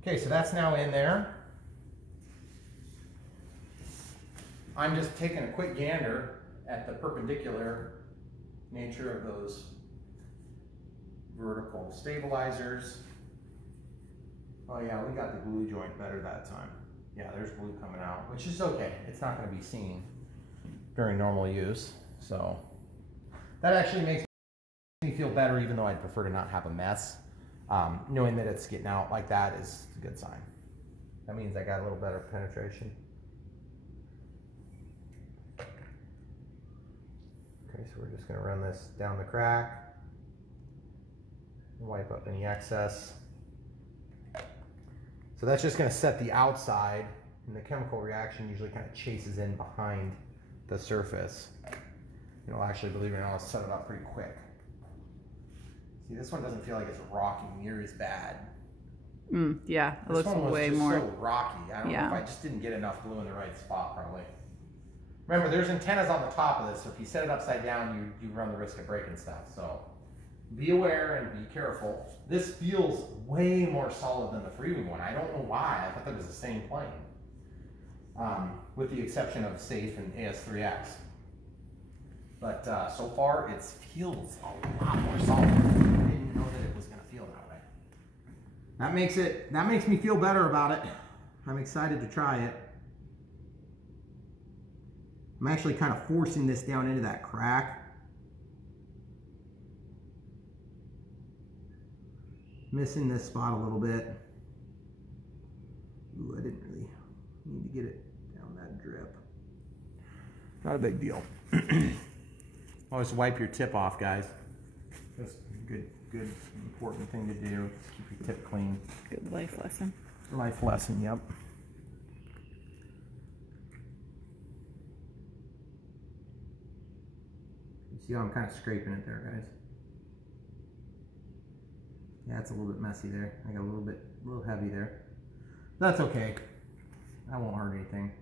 Okay, so that's now in there. I'm just taking a quick gander at the perpendicular nature of those vertical stabilizers. Oh yeah, we got the glue joint better that time. Yeah, there's glue coming out, which is okay. It's not going to be seen during normal use. So that actually makes me feel better, even though I'd prefer to not have a mess. Knowing that it's getting out like that is a good sign. That means I got a little better penetration. Okay, so we're just going to run this down the crack and wipe up any excess. So that's just going to set the outside, and the chemical reaction usually kind of chases in behind the surface. It'll actually, believe it or not, set it up pretty quick. See, this one doesn't feel like it's rocking near as bad. Yeah, it looks way more. This one was just so rocky. I don't know if I just didn't get enough glue in the right spot, probably. Remember, there's antennas on the top of this, so if you set it upside down, you run the risk of breaking stuff. So be aware and be careful. This feels way more solid than the freewing one. I don't know why. I thought that was the same plane. With the exception of Safe and AS3X. But so far, it feels a lot more solid. I didn't know that it was going to feel that way. That makes me feel better about it. I'm excited to try it. I'm actually kind of forcing this down into that crack. Missing this spot a little bit. Ooh, I didn't really need to get it down that drip. Not a big deal. Always wipe your tip off, guys. That's a good, important thing to do. Keep your tip clean. Good life lesson. Life lesson, yep. You see how I'm kind of scraping it there, guys? Yeah, it's a little bit messy there. I got a little heavy there. That's okay. That won't hurt anything.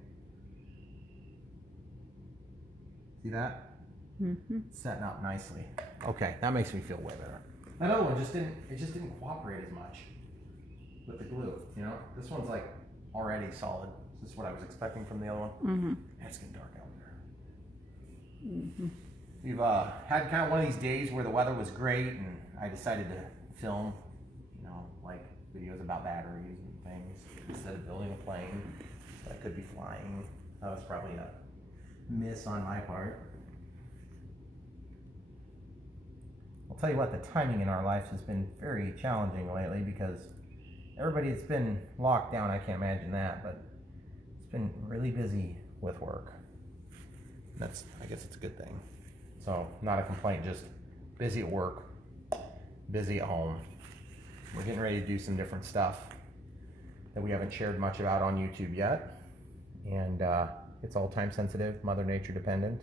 See that? Mm-hmm. Setting up nicely. Okay, that makes me feel way better. That other one just didn't cooperate as much with the glue, you know? This one's like already solid. This is what I was expecting from the other one. Mm-hmm. It's getting dark out there. Mm-hmm. We've had kind of one of these days where the weather was great and I decided to film, you know, like videos about batteries and things instead of building a plane that could be flying. That was probably a miss on my part. I'll tell you what, the timing in our lives has been very challenging lately because everybody's been locked down. I can't imagine that, but it's been really busy with work. I guess it's a good thing. So not a complaint, just busy at work, busy at home. We're getting ready to do some different stuff that we haven't shared much about on YouTube yet. And it's all time sensitive, Mother Nature dependent,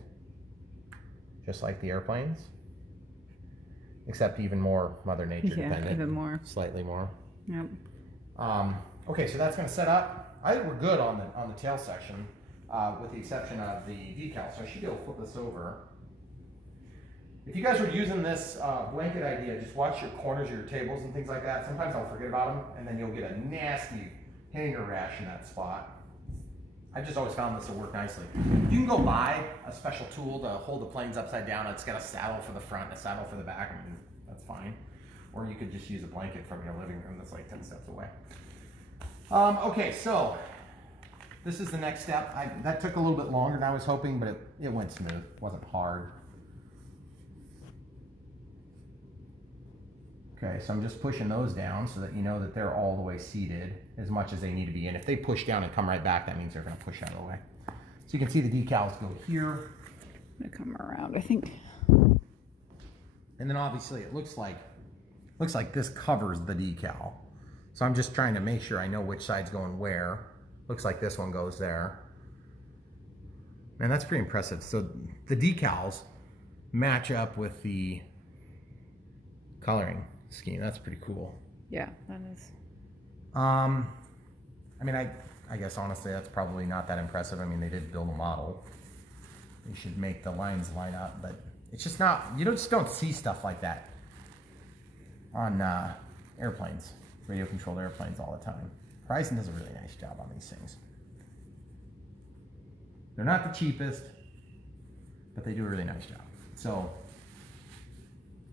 just like the airplanes, except even more Mother Nature dependent. Even more. Slightly more. Yep. Okay, so that's going to set up. I think we're good on the tail section, with the exception of the decal. So I should be able to flip this over. If you guys were using this blanket idea, just watch your corners of your tables and things like that. Sometimes I'll forget about them, and then you'll get a nasty hanger rash in that spot. I just always found this to work nicely. You can go buy a special tool to hold the planes upside down. It's got a saddle for the front and a saddle for the back. I mean, that's fine. Or you could just use a blanket from your living room that's like 10 steps away. Okay, so this is the next step. That took a little bit longer than I was hoping, but it went smooth. It wasn't hard. Okay, so I'm just pushing those down so that you know that they're all the way seated as much as they need to be. And if they push down and come right back, that means they're going to push out of the way. So you can see the decals go here. I'm going to come around, I think. And then obviously it looks like this covers the decal. So I'm just trying to make sure I know which side's going where. Looks like this one goes there. Man, that's pretty impressive. So the decals match up with the coloring scheme. That's pretty cool. Yeah, that is. I mean, I guess honestly that's probably not that impressive. I mean, they did build a model. They should make the lines line up, but it's just not, you just don't see stuff like that on airplanes, radio controlled airplanes all the time. Horizon does a really nice job on these things. They're not the cheapest, but they do a really nice job. So,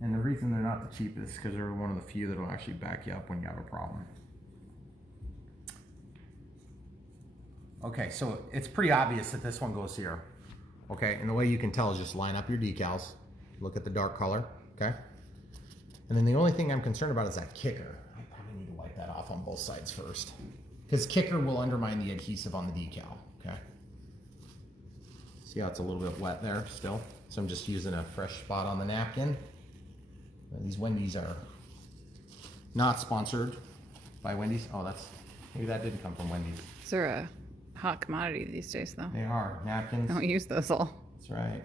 and the reason they're not the cheapest is because they're one of the few that will actually back you up when you have a problem. Okay, so it's pretty obvious that this one goes here. Okay, and the way you can tell is just line up your decals, look at the dark color, okay? And then the only thing I'm concerned about is that kicker. I probably need to wipe that off on both sides first, because kicker will undermine the adhesive on the decal, okay? See how it's a little bit wet there still? So I'm just using a fresh spot on the napkin. These Wendy's are not sponsored by Wendy's. Oh, maybe that didn't come from Wendy's. They're a hot commodity these days, though. They are. Napkins. Don't use those all. That's right.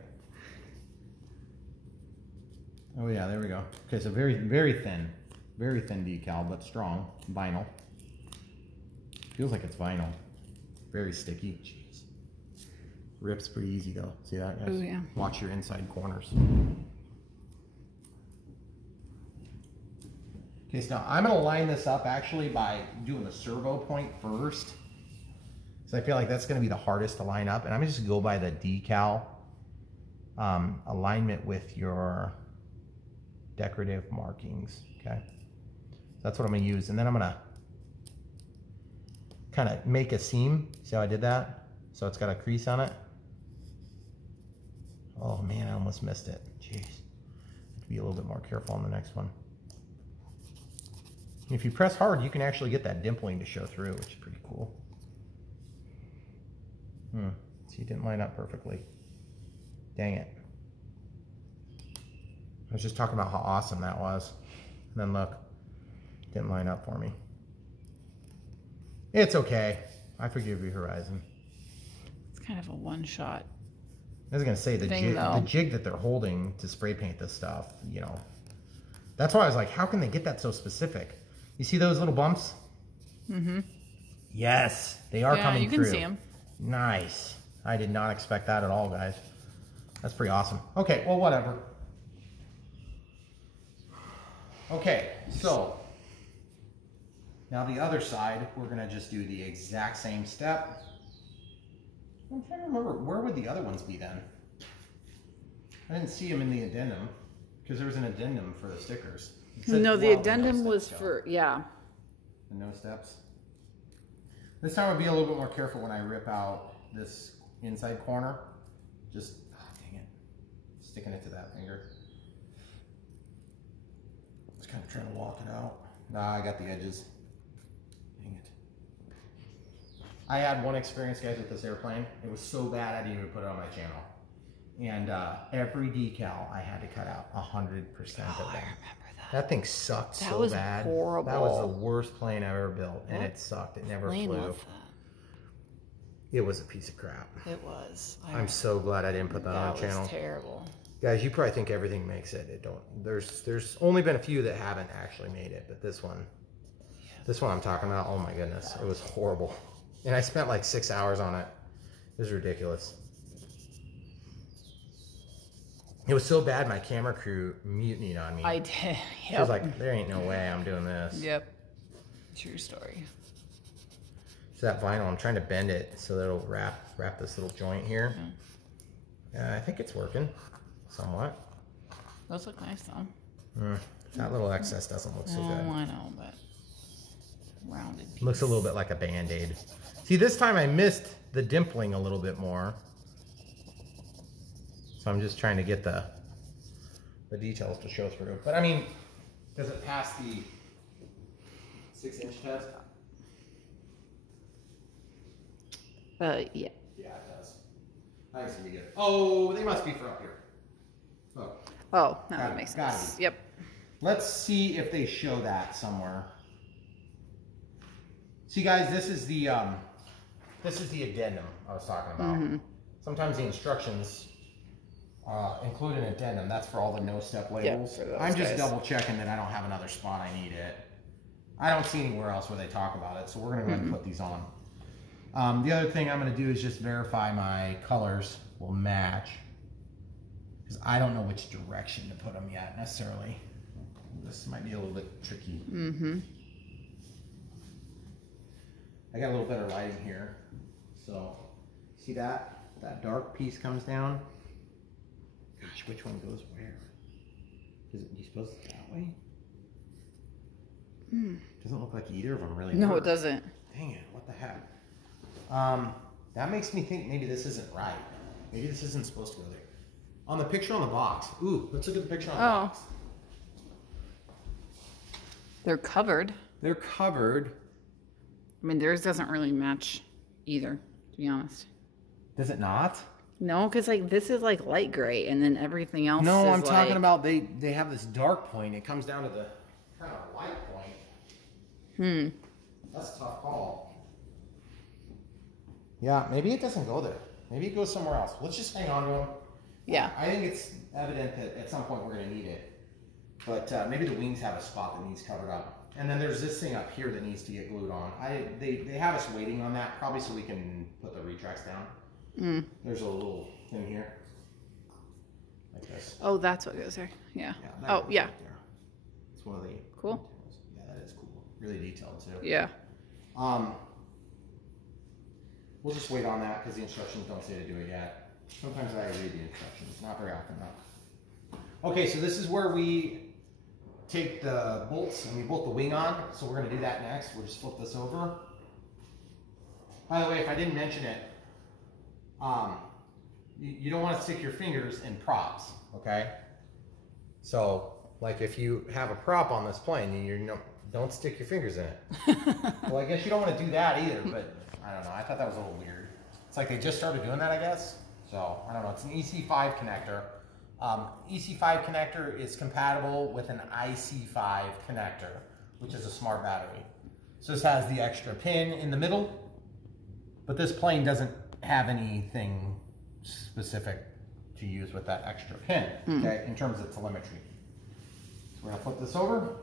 Oh yeah, there we go. Okay, so very thin decal, but strong. Vinyl. Feels like it's vinyl. Very sticky. Jeez. Rips pretty easy though. See that, guys? Oh yeah. Watch your inside corners. Okay, so now I'm going to line this up actually by doing the servo point first. So I feel like that's going to be the hardest to line up. And I'm just going to go by the decal alignment with your decorative markings, okay? So that's what I'm going to use. And then I'm going to kind of make a seam. See how I did that? So it's got a crease on it. Oh man, I almost missed it. Jeez. I have to be a little bit more careful on the next one. If you press hard, you can actually get that dimpling to show through, which is pretty cool. See, it didn't line up perfectly. Dang it. I was just talking about how awesome that was. And then look, didn't line up for me. It's okay. I forgive you, Horizon. It's kind of a one-shot. I was gonna say the jig that they're holding to spray paint this stuff, you know. That's why I was like, how can they get that so specific? You see those little bumps? Mm-hmm. Yes, they are coming through. Yeah, you can see them. Nice. I did not expect that at all, guys. That's pretty awesome. Okay, well, whatever. Okay, so now the other side, we're gonna just do the exact same step. I'm trying to remember, where would the other ones be then? I didn't see them in the addendum, because there was an addendum for the stickers. No, the addendum was for, yeah. The no steps. This time I'll be a little bit more careful when I rip out this inside corner. Just, oh, dang it, sticking it to that finger. Just kind of trying to walk it out. Nah, I got the edges. Dang it. I had one experience, guys, with this airplane. It was so bad I didn't even put it on my channel. And every decal I had to cut out 100% of them. I remember that. That thing sucked so bad. That was horrible. That was the worst plane I've ever built, and it sucked. It never flew. It was a piece of crap. It was. I'm so glad I didn't put that on the channel. That was terrible. Guys, you probably think everything makes it. It don't. There's only been a few that haven't actually made it, but this one I'm talking about, oh my goodness, it was horrible. And I spent like 6 hours on it. It was ridiculous. It was so bad, my camera crew mutinied on me. I did. Yep. She was like, there ain't no way I'm doing this. Yep. True story. So that vinyl, I'm trying to bend it so that it'll wrap this little joint here. I think it's working somewhat. Those look nice though. That little excess doesn't look so good. Oh, I know, but rounded piece. Looks a little bit like a Band-Aid. See, this time I missed the dimpling a little bit more. So I'm just trying to get the details to show through. But I mean, does it pass the 6-inch test? Yeah. Yeah, it does. I think it's gonna be good. Oh, they must be for up here. Look. Oh, that makes sense. Yep. Let's see if they show that somewhere. See, guys, this is the addendum I was talking about. Sometimes the instructions include an addendum. That's for all the no-step labels. I'm just double checking that I don't have another spot I need it. I don't see anywhere else where they talk about it, so we're gonna go ahead and put these on. The other thing I'm gonna do is just verify my colors will match, because I don't know which direction to put them yet necessarily. This might be a little bit tricky. I got a little better lighting here. So, see that? That dark piece comes down. Gosh, which one goes where? Is it, you suppose it's that way? Doesn't look like either of them really No, work. it doesn't. Dang it, what the heck? That makes me think maybe this isn't right. Maybe this isn't supposed to go there. On the picture on the box. Ooh, let's look at the picture on the box. They're covered. They're covered. I mean, theirs doesn't really match either, to be honest. Does it not? No, because like this is like light gray, and then everything else. No, is I'm talking about they have this dark point. It comes down to the kind of light point. That's a tough call. Yeah, maybe it doesn't go there. Maybe it goes somewhere else. Let's just hang on to them. Yeah. I think it's evident that at some point we're going to need it. But maybe the wings have a spot that needs covered up. And then there's this thing up here that needs to get glued on. They have us waiting on that, probably so we can put the retracts down. There's a little thing here. Like this. Oh, that's what goes there. Yeah. Oh, yeah. Right, it's one of the cool. Details. Yeah, that is cool. Really detailed too. Yeah. We'll just wait on that because the instructions don't say to do it yet. Sometimes I read the instructions, not very often though. Okay, so this is where we take the bolts and we bolt the wing on. So we're going to do that next. We'll just flip this over. By the way, if I didn't mention it, you don't want to stick your fingers in props, okay? So, like if you have a prop on this plane, don't stick your fingers in it. Well, I guess you don't want to do that either, but I don't know. I thought that was a little weird. It's like they just started doing that, I guess. So I don't know, it's an EC5 connector. EC5 connector is compatible with an IC5 connector, which is a smart battery. So this has the extra pin in the middle, but this plane doesn't have anything specific to use with that extra pin, okay, in terms of telemetry. So we're gonna flip this over.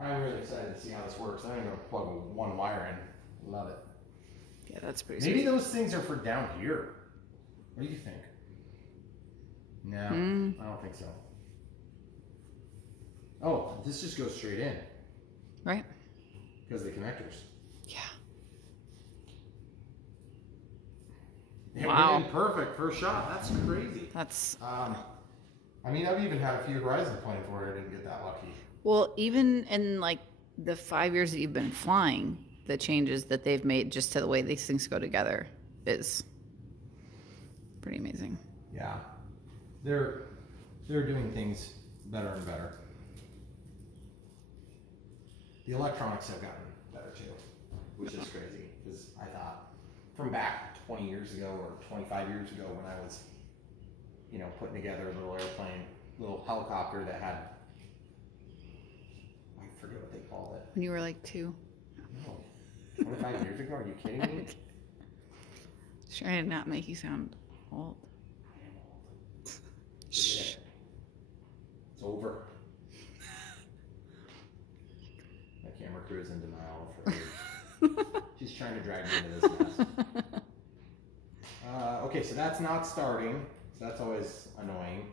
I'm really excited to see how this works. I'm gonna plug one wire in. Love it. Yeah, that's pretty Maybe sweet. those things are for down here. What do you think? No, I don't think so. Oh, this just goes straight in. Right? Because of the connectors. Yeah. It Wow. went in perfect first shot. That's crazy. That's I mean, I've even had a few Horizon planes where I didn't get that lucky. well, even in like the 5 years that you've been flying, the changes that they've made just to the way these things go together is pretty amazing. Yeah, they're doing things better and better. The electronics have gotten better too, which is crazy because I thought from back 20 years ago or 25 years ago when I was, you know, putting together a little airplane, little helicopter that had, I forget what they call it. When you were like 2. No, 25 years ago? Are you kidding me? Just trying to not make you sound old. I am old. Shh. It's over. My camera crew is in denial for she's trying to drag me into this mess. Okay, so that's not starting. So that's always annoying.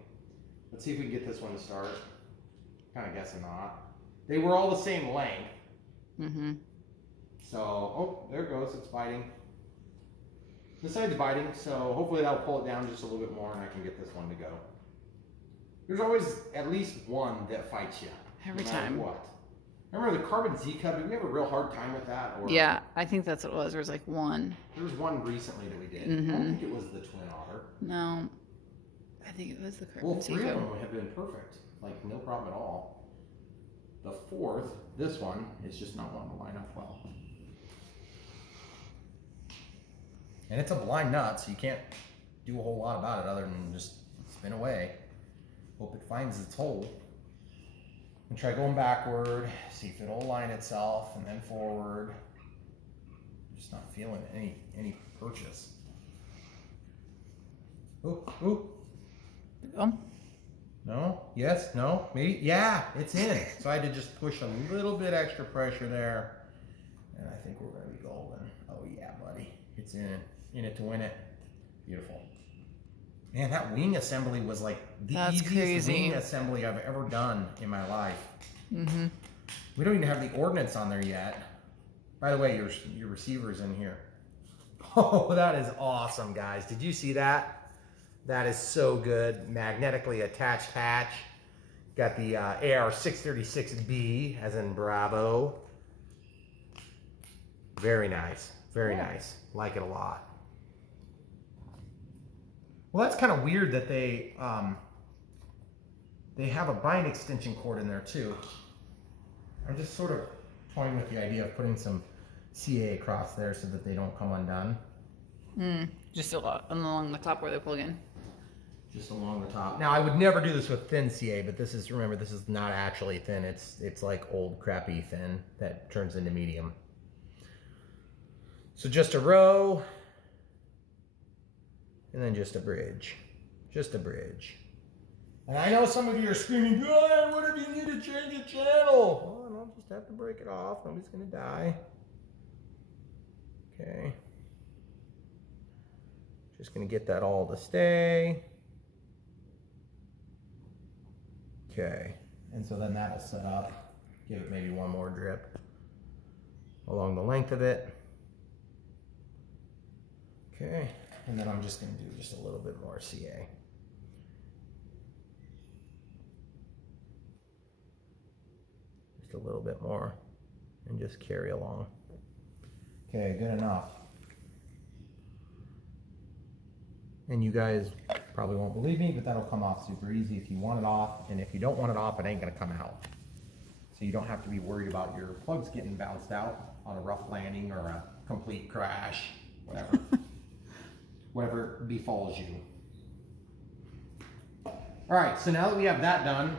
Let's see if we can get this one to start. Kind of guessing not. They were all the same length. Mm-hmm. So, oh, there it goes. It's biting. This side's biting, so hopefully that'll pull it down just a little bit more and I can get this one to go. There's always at least one that fights you. Every no matter time. What? Remember the Carbon Z Cub? Did we have a real hard time with that? Or Yeah, I think that's what it was. There was like one. there was one recently that we did. I don't think it was the Twin Otter. No, I think it was the Well, Carbon three of Seco. them have been perfect. Like, no problem at all. The fourth, this one, is just not wanting to line up well. And it's a blind nut, so you can't do a whole lot about it other than just spin away. Hope it finds its hole. And try going backward, see if it'll align itself, and then forward. Just not feeling any purchase. Ooh, ooh. Oh, No? Yes? No? Maybe? Yeah, it's in. So I had to just push a little bit extra pressure there. And I think we're going to be golden. Oh yeah, buddy. It's in it. In it to win it. Beautiful. Man, that wing assembly was like the easiest crazy. wing assembly I've ever done in my life. mm-hmm. We don't even have the ordnance on there yet. By the way, your receiver's in here. Oh, that is awesome, guys. Did you see that? That is so good. Magnetically attached hatch. Got the AR-636B, as in Bravo. Very nice. Very nice. Like it a lot. Well, that's kind of weird that they have a bind extension cord in there too. I'm just sort of toying with the idea of putting some CA across there so that they don't come undone. Just a lot along the top where they plug in. Just along the top. Now, I would never do this with thin CA, but this is, remember, this is not actually thin. It's like old crappy thin that turns into medium. So just a row, and then just a bridge. Just a bridge. And I know some of you are screaming, God, what if you need to change a channel? Well, I'll just have to break it off. Nobody's going to die. Okay. Just going to get that all to stay. Okay. And so then that'll set up. Give it maybe one more drip along the length of it. Okay. And then I'm just going to do just a little bit more CA. Just a little bit more and just carry along. Okay, good enough. And you guys probably won't believe me, but that'll come off super easy if you want it off. And if you don't want it off, it ain't going to come out. So you don't have to be worried about your plugs getting bounced out on a rough landing or a complete crash, whatever. whatever befalls you. All right, so now that we have that done,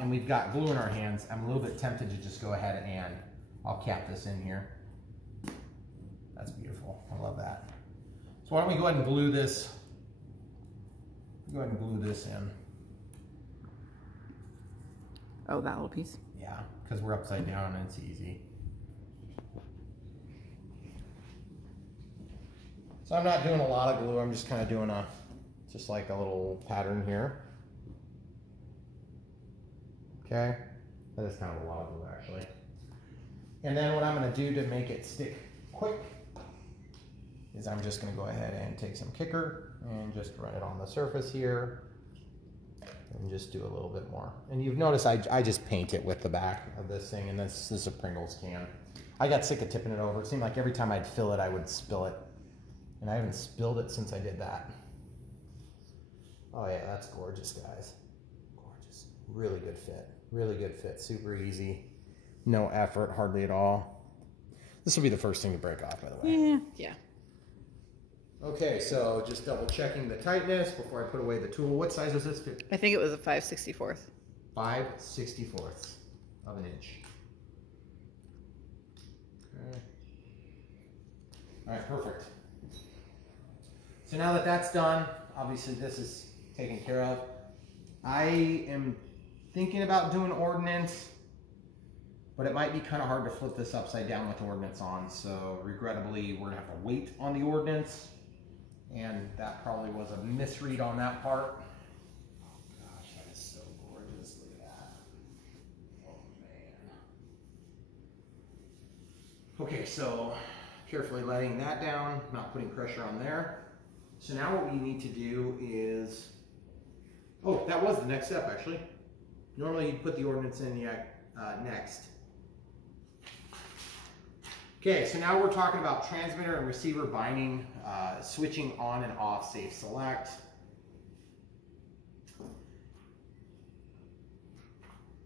and we've got glue in our hands, I'm a little bit tempted to just go ahead and I'll cap this in here. That's beautiful, I love that. So why don't we go ahead and glue this, in. Oh, that little piece? Yeah, because we're upside down and it's easy. So I'm not doing a lot of glue, I'm just kind of doing just like a little pattern here. Okay, that is kind of a lot of glue actually. And then what I'm going to do to make it stick quick is I'm just going to go ahead and take some kicker and just run it on the surface here and just do a little bit more. And you've noticed I just paint it with the back of this thing, and this is a Pringles can. I got sick of tipping it over. It seemed like every time I'd fill it I would spill it, and I haven't spilled it since I did that. Oh yeah, that's gorgeous, guys. Gorgeous. Really good fit. Really good fit, super easy, no effort, hardly at all. This will be the first thing to break off, by the way. Yeah. Okay, so just double checking the tightness before I put away the tool. What size is this? I think it was a 5/64. 5/64 of an inch. Okay. All right, perfect. So now that that's done, obviously this is taken care of. I am thinking about doing ordnance, but it might be kind of hard to flip this upside down with ordnance on, so regrettably we're gonna have to wait on the ordnance, and that probably was a misread on that part. Oh gosh, that is so gorgeous, look at that. Oh man. Okay, so carefully letting that down, not putting pressure on there. So now what we need to do is, oh, that was the next step actually. Normally you'd put the ordnance in next. Okay, so now we're talking about transmitter and receiver binding, switching on and off safe select.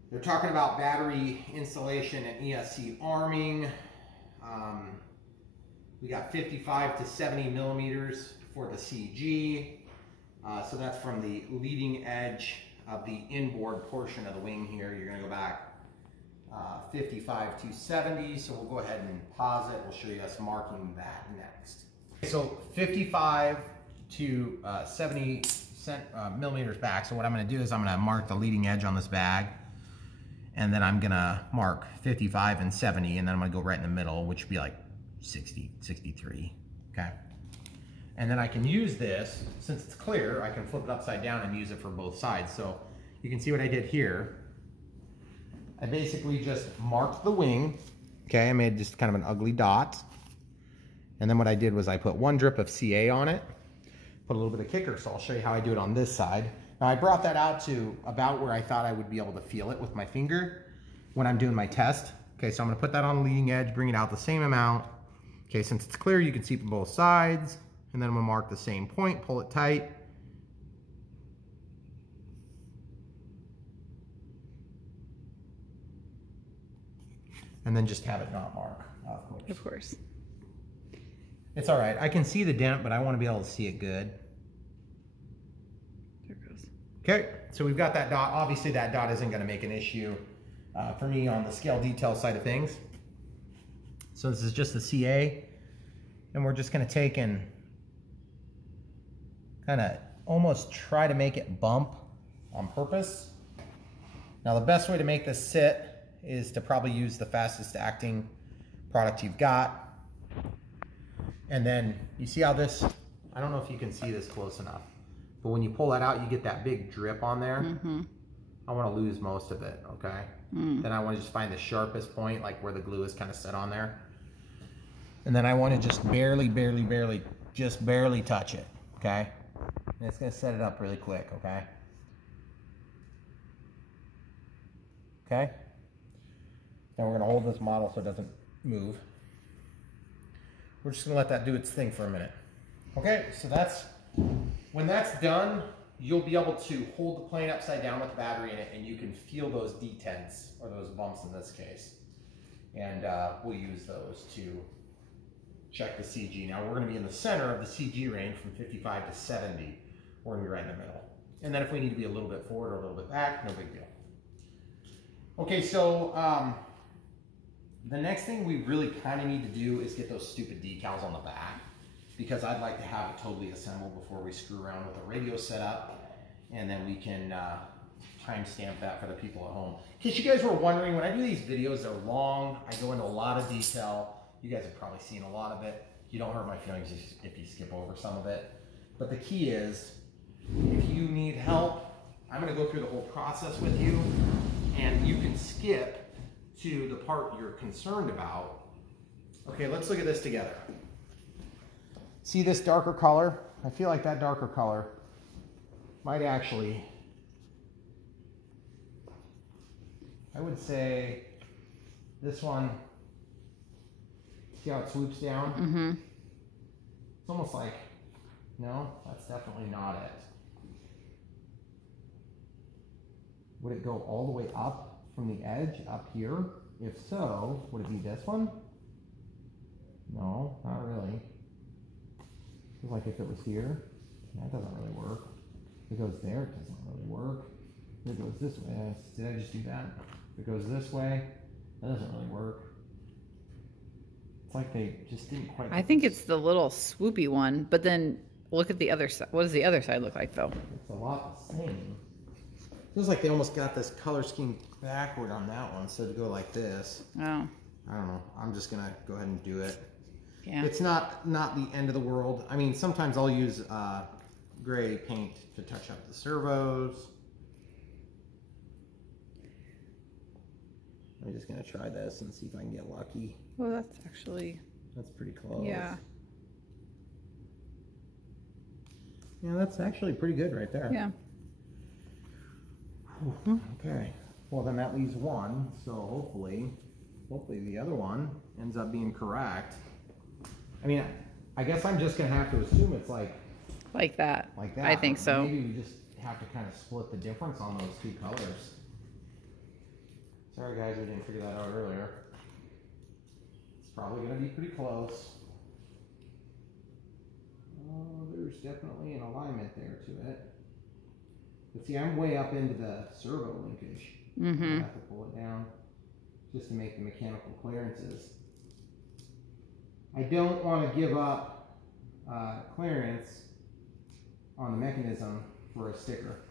They're talking about battery installation and ESC arming. We got 55 to 70 millimeters for the CG. So that's from the leading edge of the inboard portion of the wing here. You're going to go back 55 to 70. So we'll go ahead and pause it. We'll show you us marking that next. So 55 to 70 millimeters back. So what I'm going to do is I'm going to mark the leading edge on this bag, and then I'm going to mark 55 and 70, and then I'm going to go right in the middle, which would be like 60, 63. Okay. And then I can use this, since it's clear, I can flip it upside down and use it for both sides. So you can see what I did here. I basically just marked the wing. Okay, I made just kind of an ugly dot. And then what I did was I put one drip of CA on it, put a little bit of kicker, so I'll show you how I do it on this side. Now I brought that out to about where I thought I would be able to feel it with my finger when I'm doing my test. Okay, so I'm gonna put that on the leading edge, bring it out the same amount. Okay, since it's clear, you can see from both sides. And then I'm gonna mark the same point, pull it tight. And then just have it not mark, of course. Of course. It's all right. I can see the dent, but I want to be able to see it good. There it goes. Okay, so we've got that dot. Obviously that dot isn't gonna make an issue for me on the scale detail side of things. So this is just the CA, and we're just gonna take and kind of almost try to make it bump on purpose. Now the best way to make this sit is to probably use the fastest acting product you've got. And then you see how this, I don't know if you can see this close enough, but when you pull that out, you get that big drip on there. I want to lose most of it, okay? Then I want to just find the sharpest point, like where the glue is kind of set on there. And then I want to just barely touch it, okay? And it's going to set it up really quick, okay? Okay? Now we're going to hold this model so it doesn't move. We're just going to let that do its thing for a minute. Okay, so when that's done, you'll be able to hold the plane upside down with the battery in it, and you can feel those detents, or those bumps in this case. And we'll use those to check the CG. Now we're going to be in the center of the CG range from 55 to 70. We're going to be right in the middle. And then if we need to be a little bit forward or a little bit back, no big deal. Okay, so the next thing we really kind of need to do is get those stupid decals on the back, because I'd like to have it totally assembled before we screw around with the radio setup, and then we can timestamp that for the people at home. In case you guys were wondering, when I do these videos, they're long. I go into a lot of detail. You guys have probably seen a lot of it. You don't hurt my feelings if you skip over some of it. But the key is, if you need help, I'm going to go through the whole process with you, and you can skip to the part you're concerned about. Okay, let's look at this together. See this darker color? I feel like that darker color might actually, I would say this one, see how it swoops down? Mm-hmm. It's almost like, no, that's definitely not it. Would it go all the way up from the edge up here? If so, would it be this one? No, not really. Feels like if it was here, that doesn't really work. If it goes there, it doesn't really work. If it goes this way, did I just do that? If it goes this way, that doesn't really work. It's like they just didn't quite. I think it's the little swoopy one, but then look at the other side. What does the other side look like, though? It's a lot the same. Feels like they almost got this color scheme backward on that one, so to go like this. Oh. I don't know. I'm just gonna go ahead and do it. Yeah. It's not the end of the world. I mean, sometimes I'll use gray paint to touch up the servos. I'm just gonna try this and see if I can get lucky. Well, that's actually. That's pretty close. Yeah. Yeah, that's actually pretty good right there. Yeah. Okay. Well, then that leaves one. So hopefully the other one ends up being correct. I mean, I guess I'm just gonna have to assume it's like that. Like that. I think so. Maybe we just have to kind of split the difference on those two colors. Sorry guys, we didn't figure that out earlier. It's probably gonna be pretty close. Oh, there's definitely an alignment there to it. But see, I'm way up into the servo linkage. Mm-hmm. I have to pull it down just to make the mechanical clearances. I don't want to give up clearance on the mechanism for a sticker,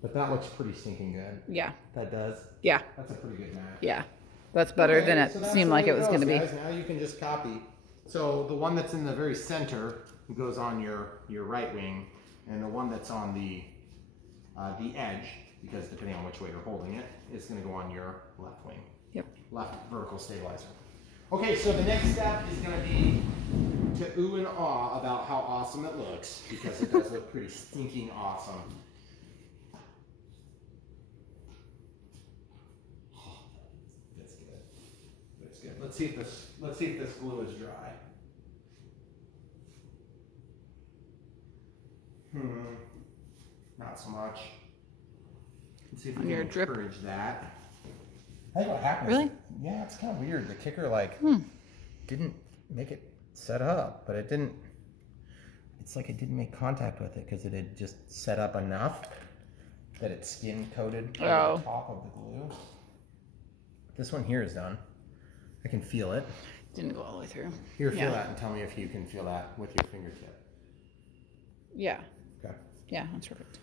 but that looks pretty stinking good. Yeah. That does? Yeah. That's a pretty good match. Yeah. That's better than it seemed like it was going to be. Guys. Now you can just copy. So the one that's in the very center goes on your right wing, and the one that's on the edge, because depending on which way you're holding it, is going to go on your left wing. Yep. Left vertical stabilizer. Okay, so the next step is going to be to ooh and awe about how awesome it looks, because it does look pretty stinking awesome. Oh, that's good. That's good. Let's see if this glue is dry. Not so much. Let's see if we can encourage that. I think what happened. Really? Yeah, it's kind of weird. The kicker didn't make it set up, but it didn't. It's like it didn't make contact with it because it had just set up enough that it's skin coated on the top of the glue. This one here is done. I can feel it. Didn't go all the way through. Here, feel that and tell me if you can feel that with your fingertip. Yeah. Okay. Yeah, that's perfect.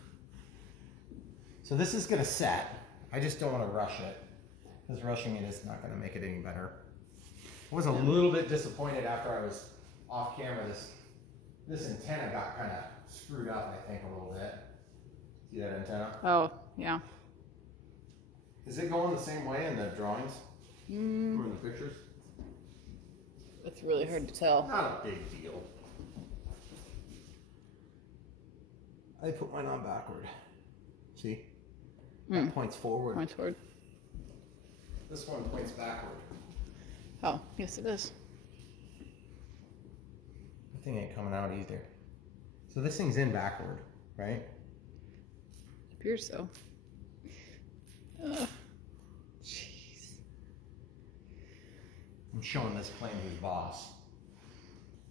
So this is going to set. I just don't want to rush it, because rushing it is not going to make it any better. I was a little bit disappointed after I was off camera. This antenna got kind of screwed up, I think, a little bit. See that antenna? Oh, yeah. Is it going the same way in the drawings? Or in the pictures? It's really hard to tell. Not a big deal. I put mine on backward. See? That points forward. Points forward. This one points backward. Oh, yes it is. The thing ain't coming out either. So this thing's in backward, right? Appears so. Jeez. I'm showing this plane who's boss.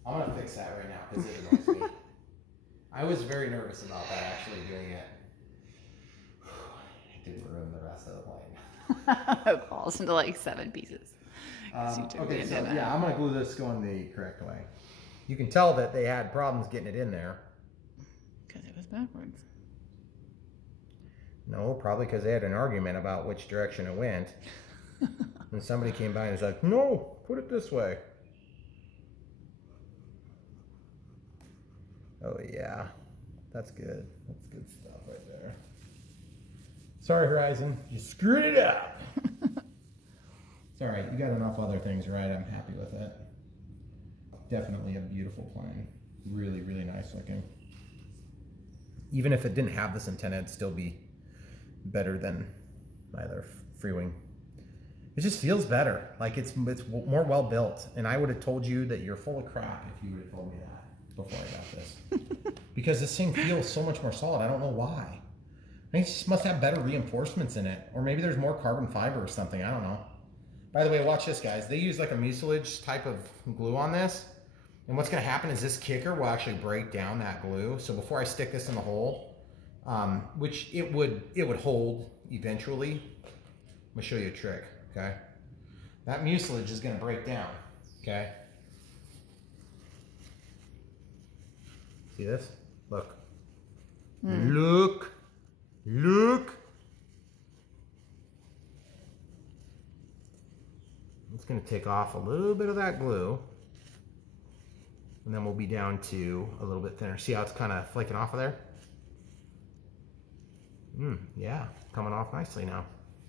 I'm gonna fix that right now because it annoys me. I was very nervous about that actually doing it. It didn't ruin the rest of the plane. It falls into like 7 pieces. Okay, so yeah, I'm gonna glue this going the correct way. You can tell that they had problems getting it in there. Because it was backwards. No, probably because they had an argument about which direction it went. And somebody came by and was like, no, put it this way. Oh yeah, that's good. That's good stuff right there. Sorry, Horizon, you screwed it up. It's all right, you got enough other things right. I'm happy with it. Definitely a beautiful plane. Really, really nice looking. Even if it didn't have this antenna, it'd still be better than my other Freewing. It just feels better. Like it's more well built. And I would have told you that you're full of crap if you would have told me that before I got this. Because this thing feels so much more solid. I don't know why. I think it just must have better reinforcements in it. Or maybe there's more carbon fiber or something. I don't know. By the way, watch this, guys. They use like a mucilage type of glue on this. And what's going to happen is this kicker will actually break down that glue. So before I stick this in the hole, which it would hold eventually, I'm going to show you a trick, okay? That mucilage is going to break down, okay? See this? Look. Look. Look. It's going to take off a little bit of that glue. And then we'll be down to a little bit thinner. See how it's kind of flaking off of there? Yeah, coming off nicely now.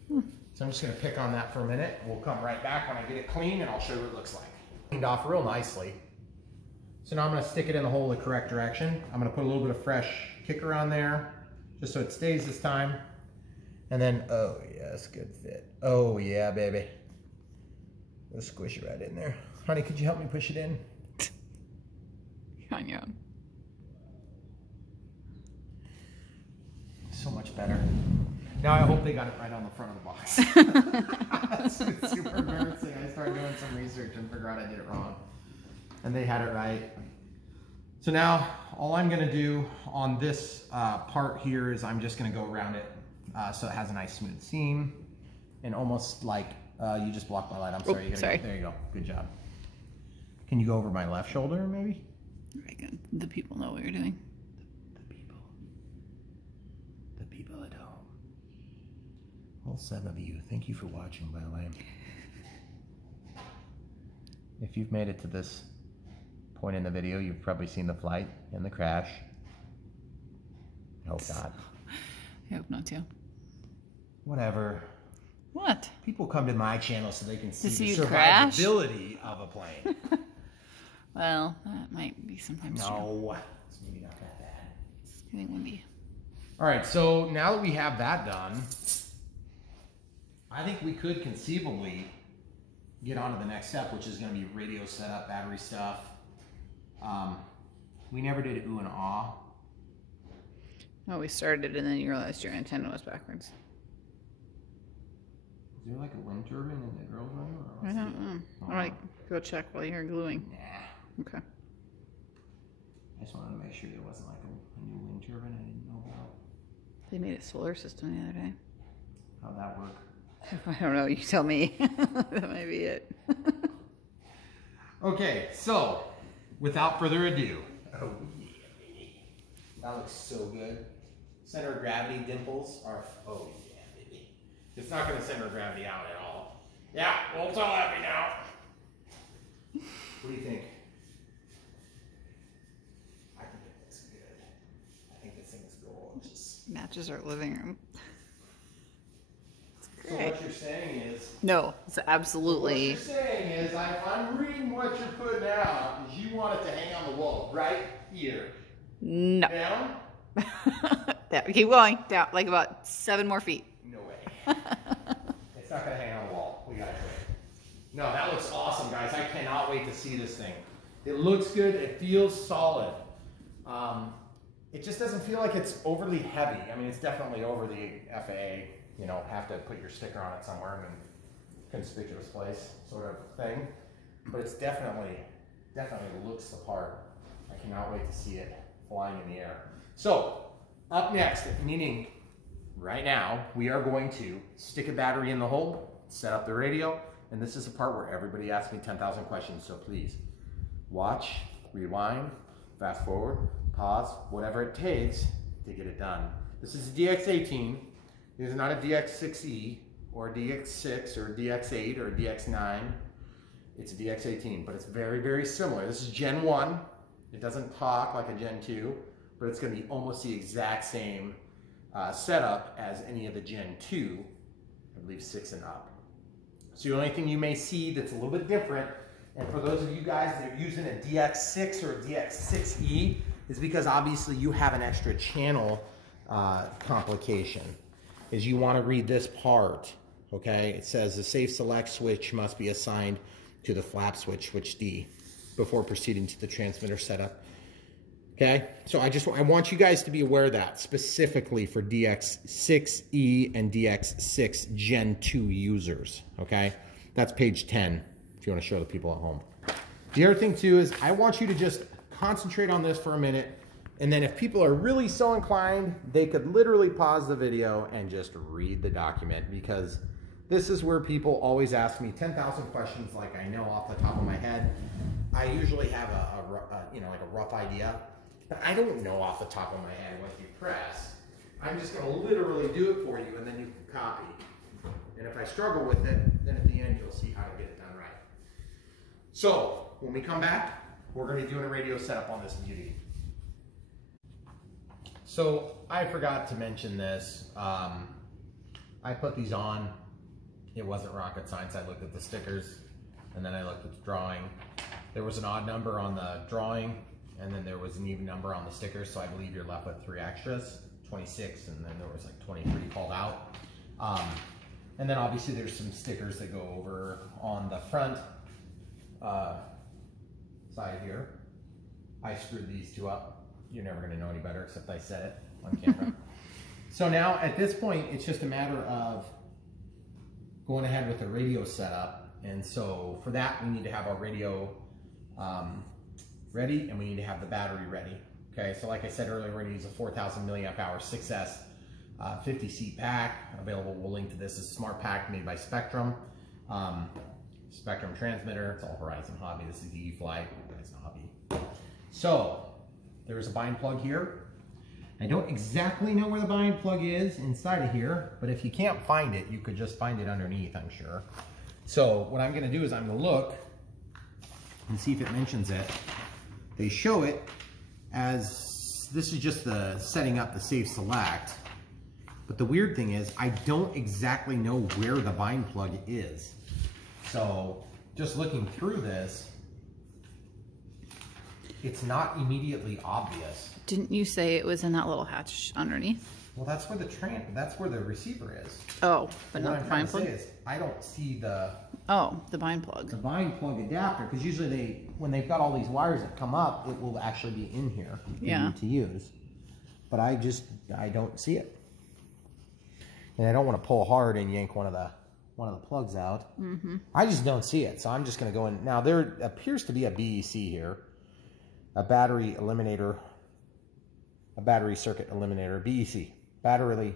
So I'm just going to pick on that for a minute. We'll come right back when I get it clean and I'll show you what it looks like. Cleaned off real nicely. So now I'm going to stick it in the hole the correct direction. I'm going to put a little bit of fresh kicker on there just so it stays this time. And then, oh yes, good fit. Oh yeah, baby. We'll squish it right in there. Honey, could you help me push it in? On your own. So much better. Now I hope they got it right on the front of the box. That's super embarrassing. I started doing some research and figured out I did it wrong. And they had it right. So now all I'm going to do on this part here is I'm just going to go around it so it has a nice smooth seam. And almost like you just blocked my light. I'm sorry. Sorry. There you go. Good job. Can you go over my left shoulder maybe? Very good. The people know what you're doing. The people at home. All 7 of you, thank you for watching, by the way. If you've made it to this point in the video, you've probably seen the flight and the crash. I hope not. I hope not too. Whatever. What? People come to my channel so they can see the crash? survivability of a plane. Well, that might be sometimes true. No, it's maybe not that bad. It's getting windy. All right, so now that we have that done, I think we could conceivably get on to the next step, which is going to be radio setup, battery stuff. We never did ooh and ah. Oh, we started and then you realized your antenna was backwards. Is there like a wind turbine in the girls' room? I don't know. All right, go check while you're gluing. Nah. Okay. I just wanted to make sure there wasn't like a new wind turbine I didn't know about. They made a solar system the other day. How'd that work? I don't know. You tell me. That might be it. Okay, so without further ado. Oh yeah, baby. That looks so good. Center of gravity dimples are. Oh yeah, baby. It's not going to center of gravity out at all. Yeah, we'll tell Abby now. What do you think? I think it looks good. I think this thing is gorgeous. Matches our living room. So what you're saying is... No, it's absolutely... What you're saying is, if I'm reading what you're putting out, is you want it to hang on the wall right here. No. Down? Down. Keep going. Down. Like about 7 more feet. No way. It's not going to hang on the wall. We got to do it. No, that looks awesome, guys. I cannot wait to see this thing. It looks good. It feels solid. It just doesn't feel like it's overly heavy. I mean, it's definitely over the FAA, you know, have to put your sticker on it somewhere in a conspicuous place sort of thing. But it's definitely definitely looks the part. I cannot wait to see it flying in the air. So, up next, meaning right now, we are going to stick a battery in the hole, set up the radio, and this is the part where everybody asks me 10,000 questions, so please watch, rewind, fast forward, pause, whatever it takes to get it done. This is a DX18. This is not a DX6E or a DX6 or a DX8 or a DX9. It's a DX18, but it's very, very similar. This is Gen 1. It doesn't talk like a Gen 2, but it's going to be almost the exact same setup as any of the Gen 2, I believe 6 and up. So the only thing you may see that's a little bit different, and for those of you guys that are using a DX6 or a DX6E, is because obviously you have an extra channel complication, is you want to read this part, okay? It says the safe select switch must be assigned to the flap switch, switch D, before proceeding to the transmitter setup. Okay, so I want you guys to be aware of that, specifically for DX6E and DX6 Gen 2 users, okay? That's page 10, if you want to show the people at home. The other thing too is I want you to just concentrate on this for a minute, and then if people are really so inclined, they could literally pause the video and just read the document, because this is where people always ask me 10,000 questions like I know off the top of my head. I usually have like a rough idea, but I don't know off the top of my head what you press. I'm just going to literally do it for you, and then you can copy. And if I struggle with it, then at the end you'll see how to get it done right. So when we come back, we're going to be doing a radio setup on this beauty. So I forgot to mention this. I put these on. It wasn't rocket science. I looked at the stickers, and then I looked at the drawing. There was an odd number on the drawing, and then there was an even number on the stickers, so I believe you're left with 3 extras, 26, and then there was like 23 called out. And then obviously there's some stickers that go over on the front side here. I screwed these 2 up. You're never going to know any better except I said it on camera. So now at this point, it's just a matter of going ahead with the radio setup. And so for that, we need to have our radio ready, and we need to have the battery ready. Okay, so like I said earlier, we're going to use a 4,000 milliamp hour 6S 50-seat pack. Available, we'll link to this. It's a smart pack made by Spectrum. Spectrum transmitter. It's all Horizon Hobby. This is the E-Fly Horizon Hobby. So there's a bind plug here. I don't exactly know where the bind plug is inside of here, but if you can't find it, you could just find it underneath, I'm sure. So what I'm going to do is I'm going to look and see if it mentions it. They show it as, this is just the setting up the safe select. But the weird thing is I don't exactly know where the bind plug is. So just looking through this, it's not immediately obvious. Didn't you say it was in that little hatch underneath? Well, that's where the receiver is. Oh, but not the bind plug? I don't see the... Oh, the bind plug. The bind plug adapter, because usually when they've got all these wires that come up, it will actually be in here for you to use. But I don't see it. And I don't want to pull hard and yank one of the plugs out. Mm-hmm. I just don't see it, so I'm just going to go in. Now, there appears to be a BEC here, a battery eliminator, a battery circuit eliminator, BEC, battery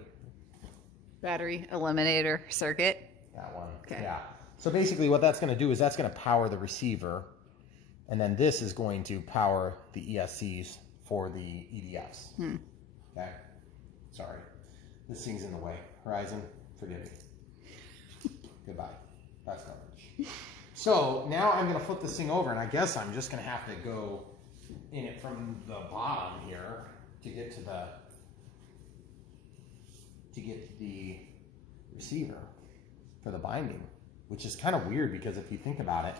eliminator circuit. That one. Okay. Yeah. So basically what that's going to do is that's going to power the receiver, and then this is going to power the ESCs for the EDFs. Okay. Sorry. This thing's in the way. Horizon, forgive me. Goodbye. That's garbage. So now I'm going to flip this thing over, and I guess I'm just going to have to go in it from the bottom here to get to the receiver for the binding, which is kind of weird because if you think about it,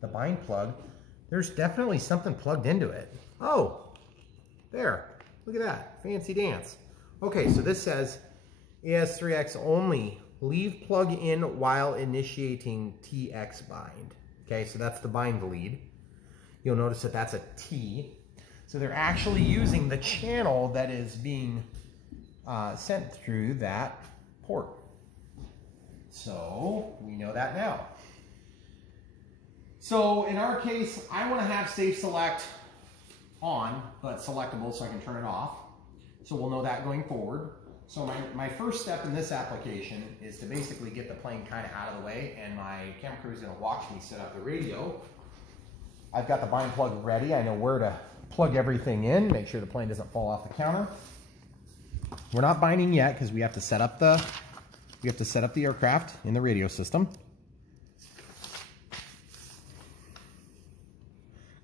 the bind plug, there's definitely something plugged into it. Oh, there. Look at that. Fancy dance. Okay, so this says AS3X only. Leave plug in while initiating TX bind. Okay, so that's the bind lead. You'll notice that that's a T. So they're actually using the channel that is being sent through that port. So we know that now. So in our case, I want to have safe select on, but selectable so I can turn it off. So we'll know that going forward. So my first step in this application is to basically get the plane kind of out of the way, and my camera crew is going to watch me set up the radio. I've got the bind plug ready. I know where to plug everything in, make sure the plane doesn't fall off the counter. We're not binding yet because we have to set up the aircraft in the radio system.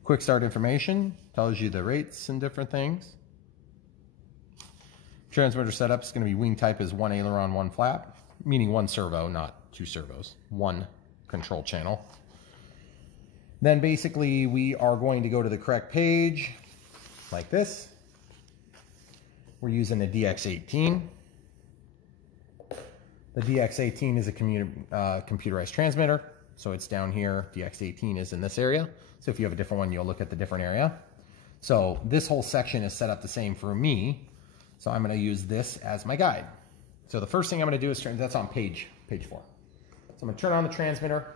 Quick start information tells you the rates and different things. Transmitter setup is going to be wing type is one aileron, one flap, meaning one servo, not two servos, one control channel. Then basically we are going to go to the correct page like this. We're using the DX-18. The DX-18 is a computerized transmitter, so it's down here. DX-18 is in this area. So if you have a different one, you'll look at the different area. So this whole section is set up the same for me. So I'm going to use this as my guide. So the first thing I'm going to do is turn, that's on page 4. So I'm going to turn on the transmitter.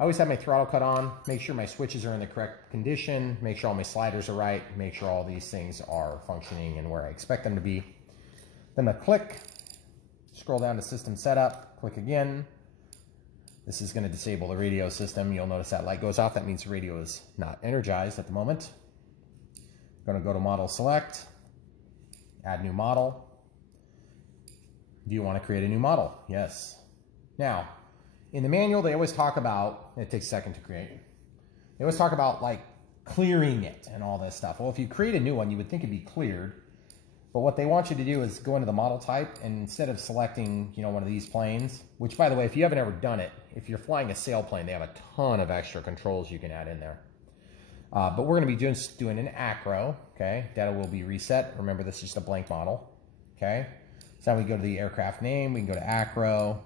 I always have my throttle cut on, make sure my switches are in the correct condition, make sure all my sliders are right, make sure all these things are functioning and where I expect them to be. Then I click, scroll down to system setup, click again. This is going to disable the radio system. You'll notice that light goes off. That means the radio is not energized at the moment. I'm going to go to model select, add new model. Do you want to create a new model? Yes. Now, in the manual, they always talk about, it takes a second to create. They always talk about like clearing it and all this stuff. Well, if you create a new one, you would think it'd be cleared. But what they want you to do is go into the model type, and instead of selecting, you know, one of these planes, which by the way, if you haven't ever done it, if you're flying a sailplane, they have a ton of extra controls you can add in there. But we're going to be just doing an acro, okay? Data will be reset. Remember, this is just a blank model, okay? So now we go to the aircraft name, we can go to acro.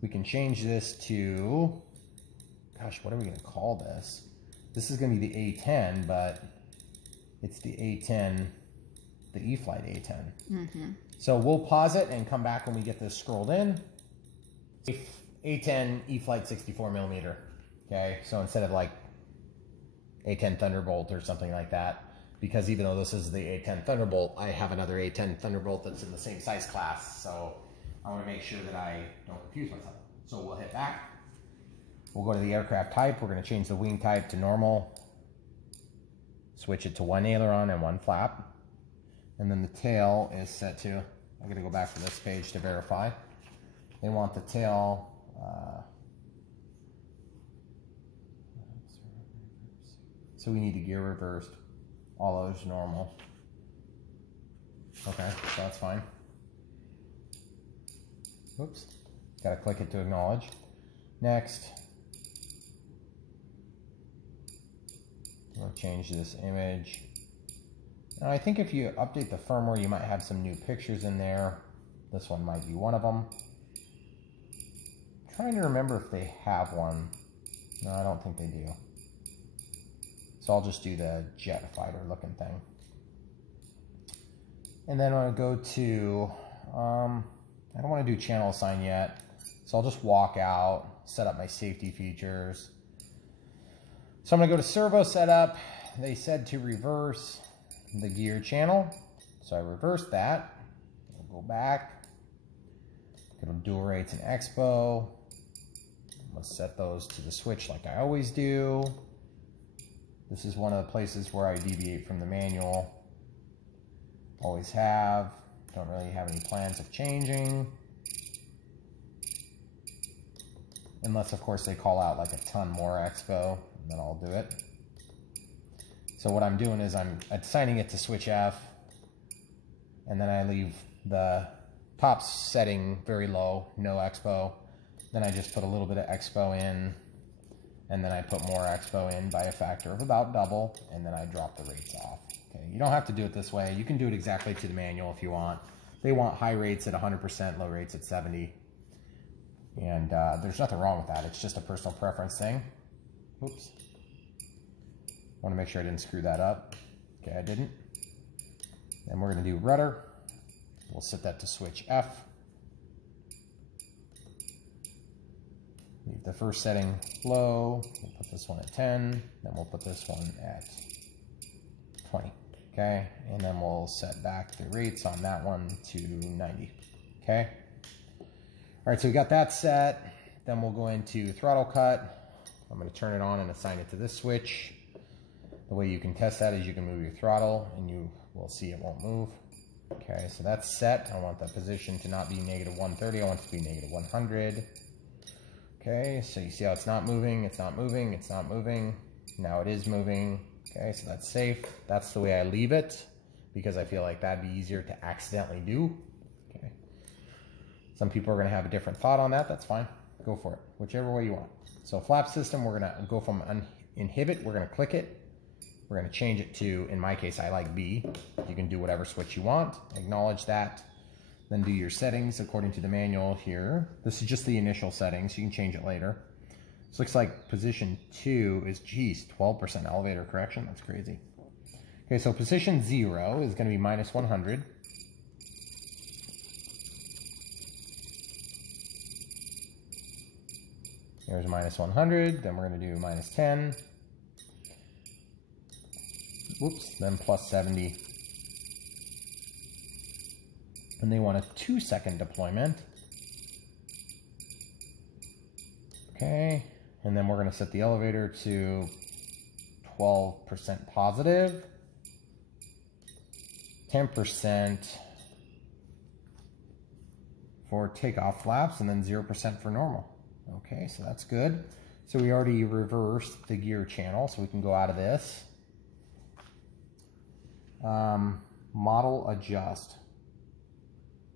We can change this to, gosh, what are we going to call this? This is going to be the A-10, but it's the A-10, the E-flite A-10. Mm-hmm. So we'll pause it and come back when we get this scrolled in. A-10 E-flite 64 millimeter. Okay, so instead of like A-10 Thunderbolt or something like that, because even though this is the A-10 Thunderbolt, I have another A-10 Thunderbolt that's in the same size class. So I want to make sure that I don't confuse myself. So we'll hit back. We'll go to the aircraft type. We're going to change the wing type to normal. Switch it to one aileron and one flap. And then the tail is set to, I'm going to go back to this page to verify. They want the tail, so we need the gear reversed. All others normal. Okay, so that's fine. Oops, gotta click it to acknowledge. Next, we'll change this image. Now I think if you update the firmware, you might have some new pictures in there. This one might be one of them. I'm trying to remember if they have one. No, I don't think they do. So I'll just do the jet fighter looking thing. And then I'm going to go to, I don't want to do channel assign yet. So I'll just walk out, set up my safety features. So I'm going to go to servo setup. They said to reverse the gear channel. So I reversed that. I'll go back. Go to dual rates and expo. I'm going to set those to the switch like I always do. This is one of the places where I deviate from the manual. Always have. Don't really have any plans of changing. Unless, of course, they call out like a ton more expo, then I'll do it. So what I'm doing is I'm assigning it to switch F, and then I leave the top setting very low, no expo. Then I just put a little bit of expo in, and then I put more expo in by a factor of about double, and then I drop the rates off. Okay, you don't have to do it this way. You can do it exactly to the manual if you want. They want high rates at 100%, low rates at 70%. And there's nothing wrong with that. It's just a personal preference thing. Oops. Want to make sure I didn't screw that up. Okay, I didn't. And we're going to do rudder. We'll set that to switch F. Leave the first setting low. We'll put this one at 10. Then we'll put this one at 20. Okay, and then we'll set back the rates on that one to 90. Okay. All right, so we got that set. Then we'll go into throttle cut. I'm going to turn it on and assign it to this switch. The way you can test that is you can move your throttle and you will see it won't move. Okay, so that's set. I want that position to not be negative 130. I want it to be negative 100. Okay, so you see how it's not moving, it's not moving, it's not moving. Now it is moving. Okay, so that's safe. That's the way I leave it because I feel like that'd be easier to accidentally do. Okay. Some people are going to have a different thought on that. That's fine. Go for it, whichever way you want. So flap system, we're going to go from inhibit. We're going to click it. We're going to change it to, in my case, I like B. You can do whatever switch you want. Acknowledge that. Then do your settings according to the manual here. This is just the initial settings. You can change it later. This looks like position 2 is, geez, 12% elevator correction. That's crazy. Okay, so position 0 is going to be minus 100. There's minus 100. Then we're going to do minus 10. Whoops, then plus 70. And they want a 2-second deployment. Okay, and then we're going to set the elevator to 12% positive, 10% for takeoff flaps, and then 0% for normal. Okay, so that's good. So we already reversed the gear channel, so we can go out of this. Model adjust.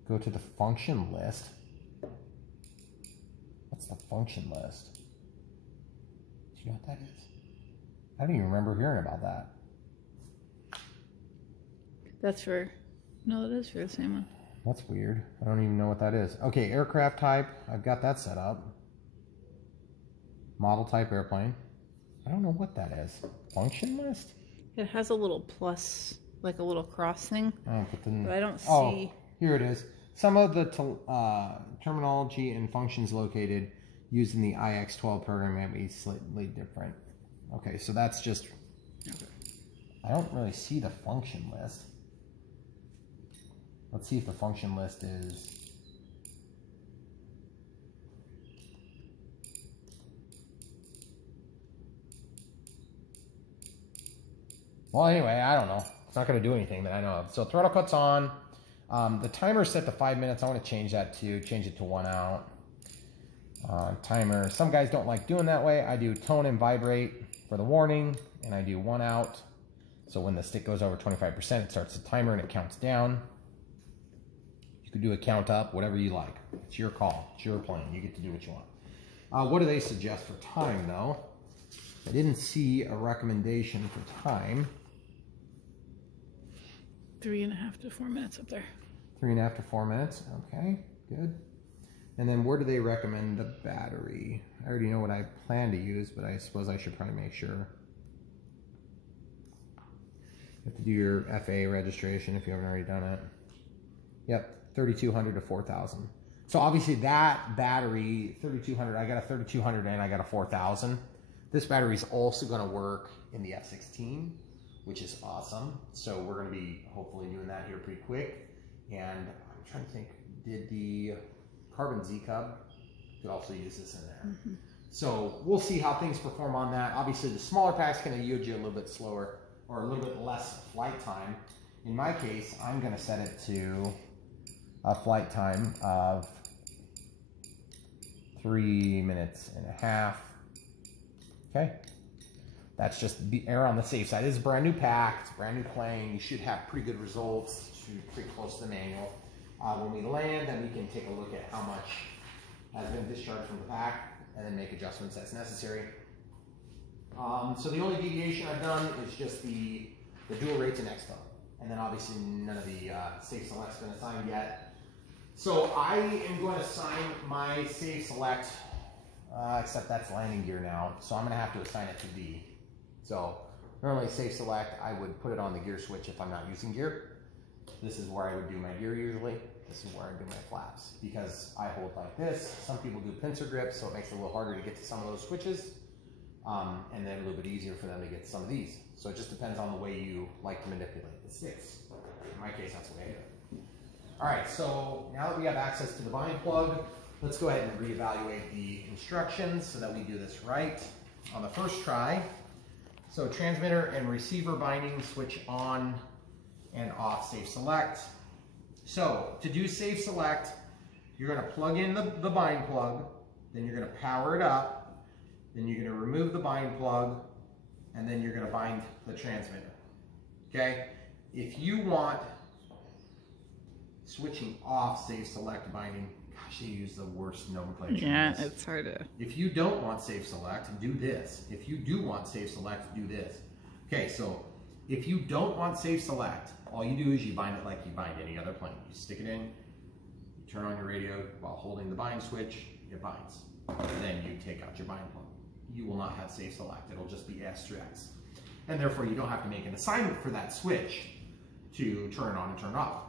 Go to the function list. What's the function list? Do you know what that is? I don't even remember hearing about that. That's for, no, that is for the same one. That's weird. I don't even know what that is. Okay, aircraft type. I've got that set up. Model type airplane. I don't know what that is. Function list? It has a little plus, like a little cross thing. Oh, but I don't see. Oh, here it is. Some of the terminology and functions located used in the IX12 program might be slightly different. Okay, so that's just... Okay. I don't really see the function list. Let's see if the function list is... Well, anyway, I don't know. It's not going to do anything that I know of. So throttle cut's on. The timer is set to 5 minutes. I want to change that to, change it to 1 out. Timer, some guys don't like doing that way. I do tone and vibrate for the warning, and I do 1 out. So when the stick goes over 25%, it starts the timer and it counts down. You could do a count up, whatever you like. It's your call. It's your plane. You get to do what you want. What do they suggest for time, though? I didn't see a recommendation for time. 3.5 to 4 minutes up there. 3.5 to 4 minutes. Okay, good. And then where do they recommend the battery? I already know what I plan to use, but I suppose I should probably make sure. You have to do your FAA registration if you haven't already done it. Yep, 3,200 to 4,000. So obviously that battery, 3,200, I got a 3,200 and I got a 4,000. This battery is also going to work in the F-16, which is awesome. So we're going to be hopefully doing that here pretty quick. And I'm trying to think, did the Carbon Z Cub could also use this in there? Mm-hmm. So we'll see how things perform on that. Obviously the smaller pack's going to yield you a little bit slower or a little bit less flight time. In my case, I'm going to set it to a flight time of 3.5 minutes. Okay. That's just the err on the safe side. This is a brand new pack. It's a brand new plane. You should have pretty good results. Should be pretty close to the manual. When we land, then we can take a look at how much has been discharged from the pack and then make adjustments as necessary. So the only deviation I've done is just the dual rates and expo. And then obviously none of the safe select's been assigned yet. So I am going to assign my safe select, except that's landing gear now. So I'm going to have to assign it to D. So normally safe select, I would put it on the gear switch if I'm not using gear. This is where I would do my gear usually. This is where I do my flaps. Because I hold like this, some people do pincer grips, so it makes it a little harder to get to some of those switches. And then a little bit easier for them to get to some of these. So it just depends on the way you like to manipulate the sticks. In my case, that's the way I do it. All right, so now that we have access to the bind plug, let's go ahead and reevaluate the instructions so that we do this right on the first try. So transmitter and receiver binding, switch on and off safe select. So to do safe select, you're going to plug in the bind plug, then you're going to power it up, then you're going to remove the bind plug, and then you're going to bind the transmitter. Okay? If you want switching off safe select binding, gosh, you use the worst nomenclature. Yeah, it's hard to. If you don't want safe select, do this. If you do want safe select, do this. Okay, so if you don't want safe select, all you do is you bind it like you bind any other plane. You stick it in, you turn on your radio while holding the bind switch, it binds. Then you take out your bind plug. You will not have safe select. It'll just be S through X. And therefore you don't have to make an assignment for that switch to turn it on and turn it off.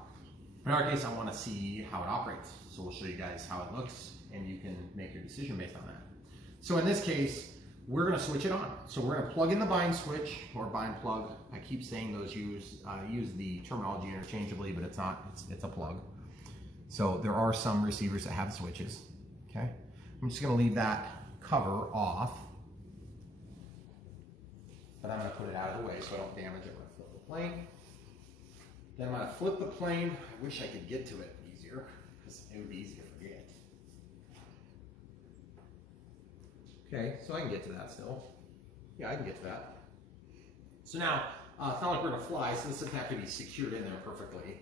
In our case, I want to see how it operates. So we'll show you guys how it looks and you can make your decision based on that. So in this case, we're going to switch it on. So we're going to plug in the bind switch or bind plug. I keep saying those use the terminology interchangeably, but it's not, it's a plug. So there are some receivers that have switches. Okay. I'm just going to leave that cover off, but I'm going to put it out of the way so I don't damage it when I flip the plane. Then I'm going to flip the plane. I wish I could get to it easier because it would be easy to forget. Okay, so I can get to that still. Yeah, I can get to that. So now, it's not like we're going to fly, so this doesn't have to be secured in there perfectly.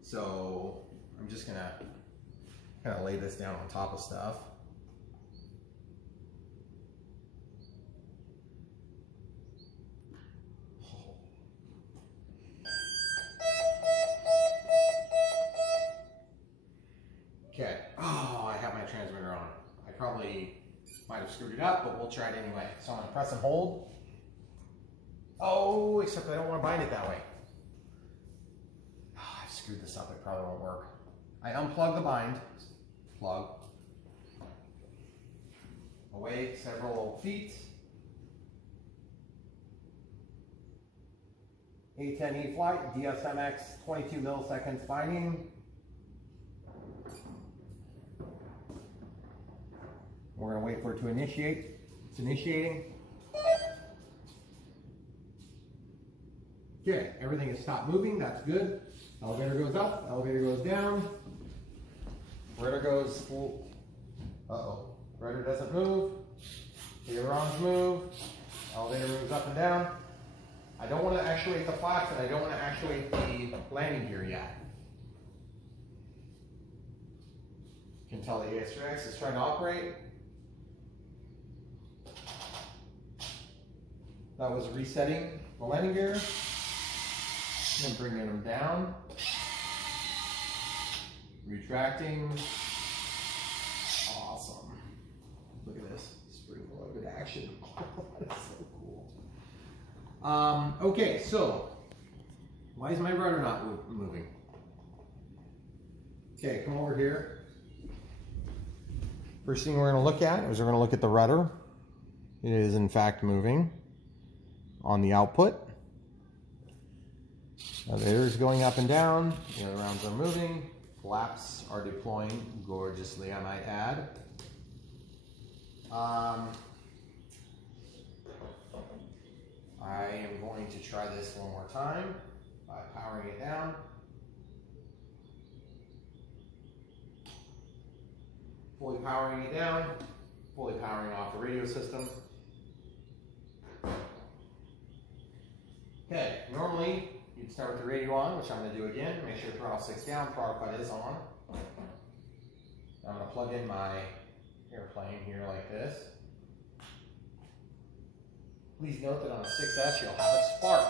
So I'm just going to kind of lay this down on top of stuff. Okay, oh, I have my transmitter on. I probably might have screwed it up, but we'll try it anyway. So I'm gonna press and hold. Oh, except I don't want to bind it that way. Oh, I screwed this up, it probably won't work. I unplug the bind plug. Away several feet. A-10 E-Flight, DSMX, 22 milliseconds binding. We're going to wait for it to initiate. It's initiating. Okay, everything has stopped moving. That's good. Elevator goes up. Elevator goes down. Rudder goes full. Uh-oh. Rudder doesn't move. The ailerons move. Elevator moves up and down. I don't want to actuate the flaps and I don't want to actuate the landing gear yet. You can tell the ASRX is trying to operate. That was resetting the landing gear. And bringing them down. Retracting. Awesome. Look at this. Spring loaded action. That is so cool. Okay, so why is my rudder not moving? Okay, come over here. First thing we're going to look at is we're going to look at the rudder. It is in fact moving on the output. Elevator is going up and down. The ailerons are moving. Flaps are deploying gorgeously, I might add. I am going to try this one more time by powering it down. Fully powering it down, fully powering off the radio system. Okay, normally you'd start with the radio on, which I'm going to do again. Make sure throttle 6 down, throttle cut is on. I'm going to plug in my airplane here like this. Please note that on a 6S you'll have a spark.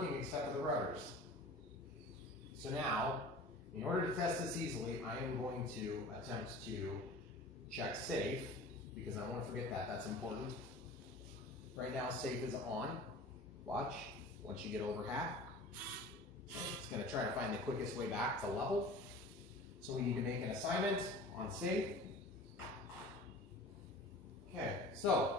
working except for the rudders. So now, in order to test this easily, I am going to attempt to check safe, because I don't want to forget that, that's important. Right now, safe is on. Watch, once you get over half, it's going to try to find the quickest way back to level. So we need to make an assignment on safe. Okay, so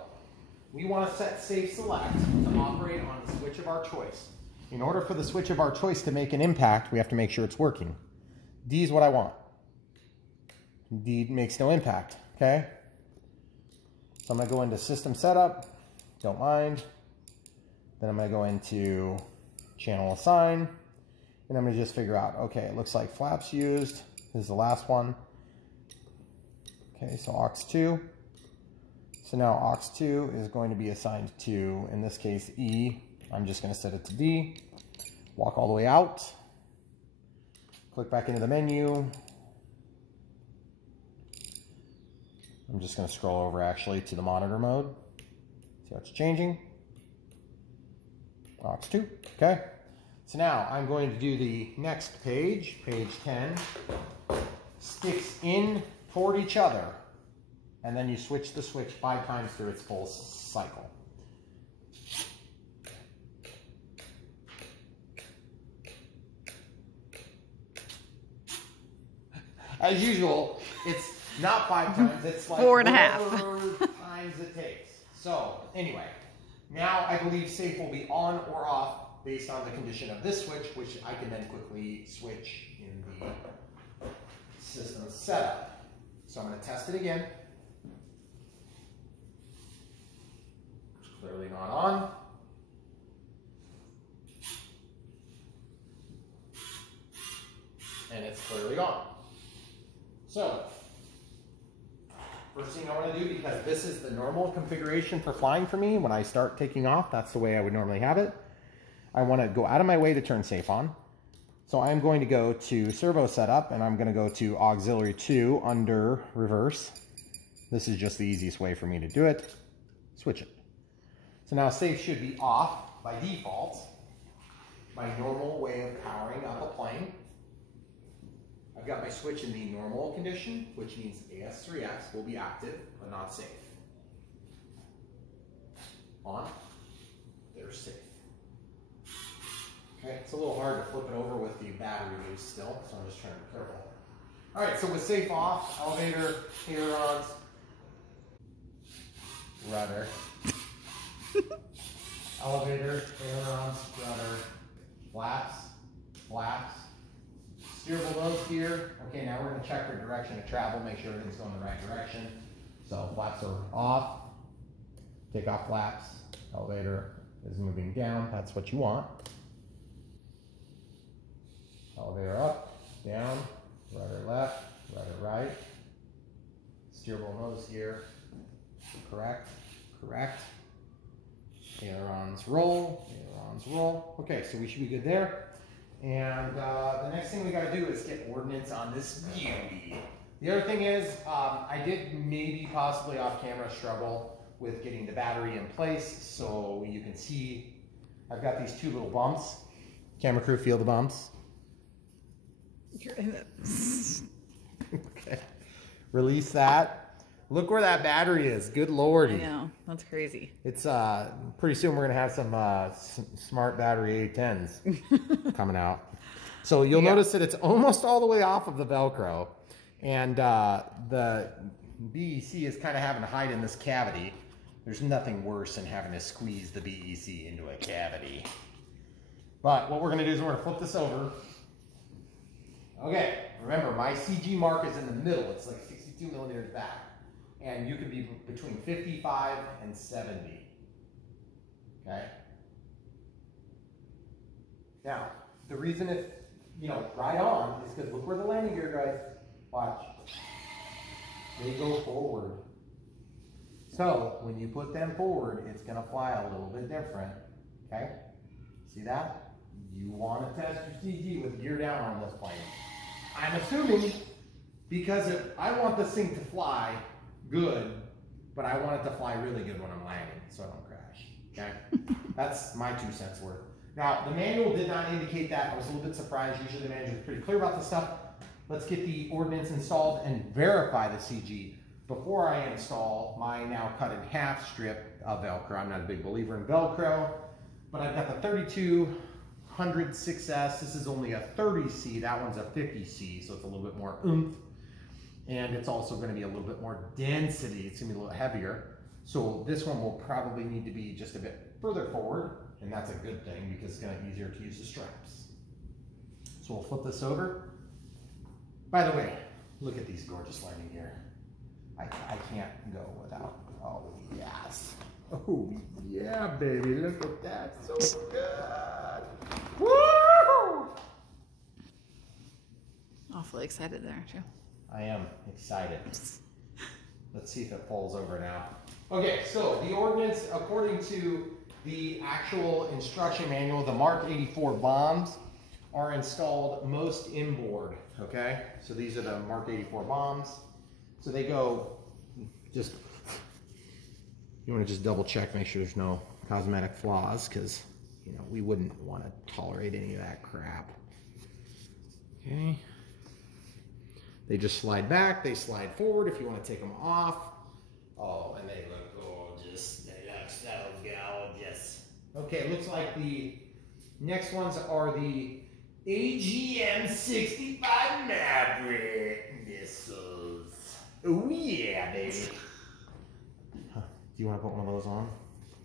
we want to set safe select to operate on the switch of our choice. In order for the switch of our choice to make an impact, we have to make sure it's working. D is what I want. D makes no impact, okay? So I'm going to go into system setup, don't mind. Then I'm going to go into channel assign, and I'm going to just figure out, okay, it looks like flaps used. This is the last one. Okay, so aux2. So now aux2 is going to be assigned to, in this case, E. I'm just going to set it to D. Walk all the way out. Click back into the menu. I'm just going to scroll over actually to the monitor mode. See how it's changing. aux2, okay. So now I'm going to do the next page, page 10. Sticks in toward each other. And then you switch the switch 5 times through its full cycle. As usual, it's not 5 times, it's like 4.5 times it takes. So anyway, now I believe safe will be on or off based on the condition of this switch, which I can then quickly switch in the system setup. So I'm going to test it again. Clearly not on. And it's clearly on. So, first thing I want to do, because this is the normal configuration for flying for me, when I start taking off, that's the way I would normally have it. I want to go out of my way to turn safe on. So I'm going to go to servo setup, and I'm going to go to auxiliary 2 under reverse. This is just the easiest way for me to do it. Switch it. So now safe should be off by default, my normal way of powering up a plane. I've got my switch in the normal condition, which means AS3X will be active, but not safe. On, there's safe. Okay, it's a little hard to flip it over with the battery loose still, so I'm just trying to be careful. All right, so with safe off, elevator, ailerons, rudder. Elevator, ailerons, rudder, flaps, flaps, steerable nose gear. Okay, now we're going to check for direction of travel, make sure everything's going the right direction. So flaps are off, takeoff flaps, elevator is moving down, that's what you want. Elevator up, down, rudder left, rudder right, steerable nose gear, correct, correct. Ailerons roll, ailerons roll. Okay, so we should be good there. And the next thing we got to do is get ordnance on this beauty. The other thing is, I did maybe possibly off camera struggle with getting the battery in place. So you can see I've got these 2 little bumps. Camera crew, feel the bumps. You're in it. Okay. Release that. Look where that battery is. Good lordy. I know. That's crazy. It's pretty soon we're gonna have some smart battery A-10s coming out. So you'll notice that it's almost all the way off of the Velcro, and the BEC is kind of having to hide in this cavity. There's nothing worse than having to squeeze the BEC into a cavity. But what we're gonna do is we're gonna flip this over. Okay, remember my CG mark is in the middle. It's like 62 millimeters back. And you can be between 55 and 70. Okay? Now, the reason it's, right on is because look where the landing gear, guys. Watch. They go forward. So, when you put them forward, it's going to fly a little bit different. Okay? See that? You want to test your CG with gear down on this plane. I'm assuming, because I want this thing to fly good, but I want it to fly really good when I'm landing, so I don't crash. Okay? That's my 2 cents worth. Now, the manual did not indicate that. I was a little bit surprised. Usually the manual is pretty clear about this stuff. Let's get the ordnance installed and verify the CG before I install my now cut in half strip of Velcro. I'm not a big believer in Velcro, but I've got the 3200 6S. This is only a 30C. That one's a 50C, so it's a little bit more oomph. And it's also going to be a little bit more density. It's going to be a little heavier. So this one will probably need to be just a bit further forward, and that's a good thing because it's going to be easier to use the straps. So we'll flip this over. By the way, look at these gorgeous landing gear. I can't go without. Oh yes. Oh yeah, baby. Look at that. So good. Woo! Awfully excited there, too. I am excited. Let's see if it falls over now. Okay, so the ordnance, according to the actual instruction manual, the Mark 84 bombs are installed most inboard, okay? So these are the Mark 84 bombs. So they go just, you want to just double check, make sure there's no cosmetic flaws, because, you know, we wouldn't want to tolerate any of that crap. Okay. They just slide back, they slide forward if you want to take them off. Oh, and they look gorgeous. They look so gorgeous. Okay, looks like the next ones are the AGM 65 Maverick missiles. Oh yeah, baby. Huh. Do you want to put one of those on?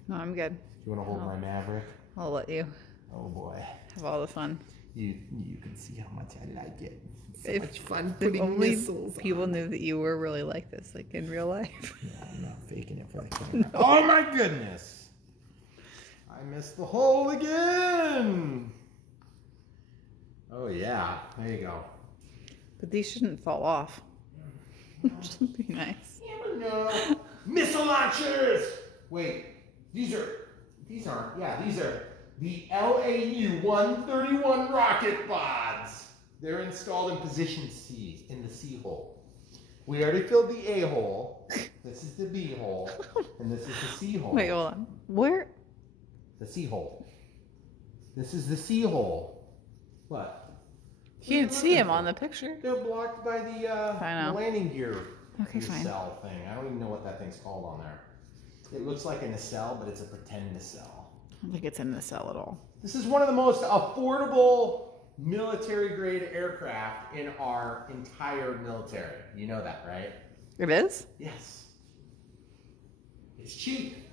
No, I'm good. Do you want to hold my Maverick? I'll let you Oh boy. have all the fun. You can see how much I like it. It's so If much fun If putting only missiles people on. knew that you were really like this, like in real life. Yeah, I'm not faking it for the camera. Oh my goodness! I missed the hole again! Oh yeah, there you go. But these shouldn't fall off. Should be nice. No. Missile launchers! Wait, these are the LAU-131 rocket pods. They're installed in position C, in the C hole. We already filled the A hole. This is the B hole. And this is the C hole. Wait, hold on. Where? The C hole. This is the C hole. What? You can't see him on the picture. They're blocked by the landing gear Okay, fine. nacelle thing. I don't even know what that thing's called on there. It looks like a nacelle, but it's a pretend nacelle. I don't think it's in the cell at all. This is one of the most affordable military-grade aircraft in our entire military. You know that, right? It is? Yes. It's cheap.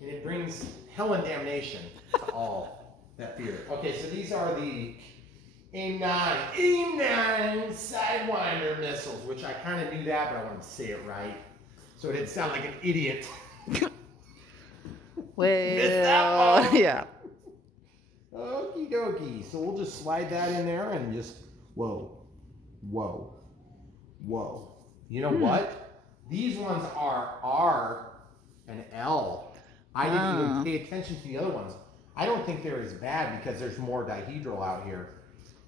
And it brings hell and damnation to all that fear. Okay, so these are the A-10 Sidewinder missiles, which I kind of knew that, but I wanted to say it right. So it didn't sound like an idiot. Well, yeah. Okie dokie. So we'll just slide that in there and just, whoa, whoa, whoa. You know what? These ones are R and L. I didn't even pay attention to the other ones. I don't think they're as bad because there's more dihedral out here.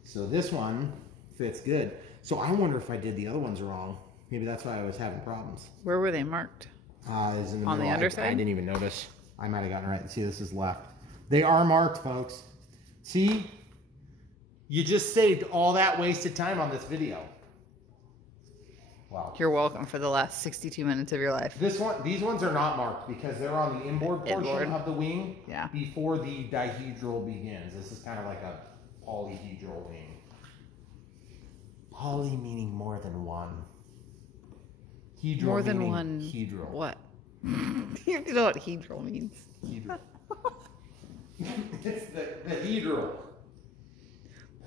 So this one fits good. So I wonder if I did the other ones wrong. Maybe that's why I was having problems. Where were they marked? Is in the On middle. the underside? I didn't even notice. I might have gotten it right. See, this is left. They are marked, folks. See? You just saved all that wasted time on this video. Wow. You're welcome for the last 62 minutes of your life. These ones are not marked because they're on the inboard portion of the wing before the dihedral begins. This is kind of like a polyhedral wing. Poly meaning more than one. Hedral More than meaning one. Hedral. What? You know what hedral means. Hedral. It's the hedral.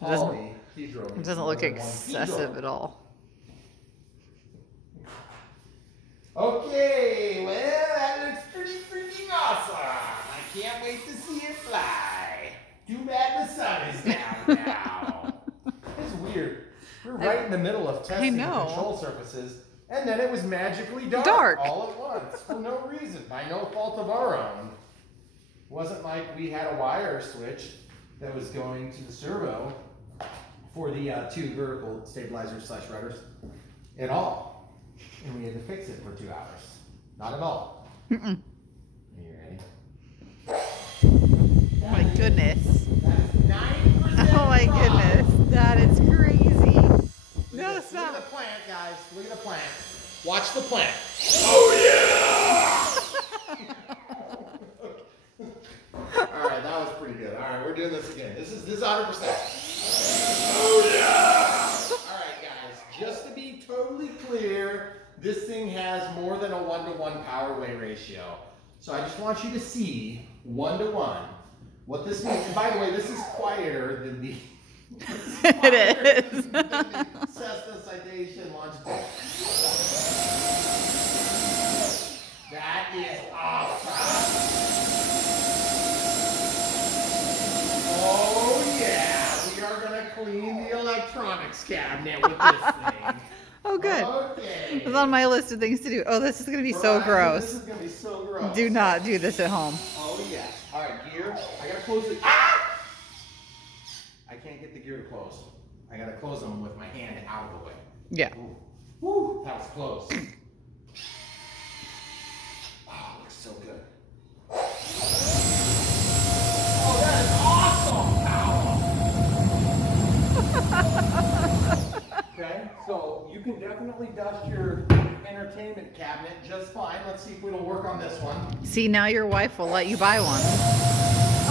Polyhedral. It doesn't look excessive at all. Okay, well, that looks pretty freaking awesome. I can't wait to see it fly. Too bad the sun is down now. It's weird. We're right in the middle of testing the control surfaces, and then it was magically dark all at once for no reason, by no fault of our own. It wasn't like we had a wire switch that was going to the servo for the two vertical stabilizers / rudders at all. And we had to fix it for 2 hours. Not at all. Are you ready? Oh my goodness. goodness. That's 90%. Oh my goodness. That is crazy. No, Look stop. at the plant, guys. Look at the plant. Watch the plant. Oh yeah! All right, that was pretty good. All right, we're doing this again. This is 100%. Oh yeah! All right, guys. Just to be totally clear, this thing has more than a 1-to-1 power weight ratio. So I just want you to see 1-to-1 what this means. And by the way, this is quieter than the It is. Cessna Citation longitude. That is awesome. Oh yeah, we are gonna clean the electronics cabinet with this thing. Oh, good. Okay. It's on my list of things to do. Oh, this is going to be so gross. This is gonna be so gross. Do not do this at home. Oh yeah. All right, gear. I gotta close it. Ah! I can't get the gear to close. I gotta close them with my hand out of the way. Yeah. Ooh. Woo, that was close. Oh, it looks so good. Oh, that is awesome power. Okay, so you can definitely dust your entertainment cabinet just fine. Let's see if it'll work on this one. See, now your wife will let you buy one.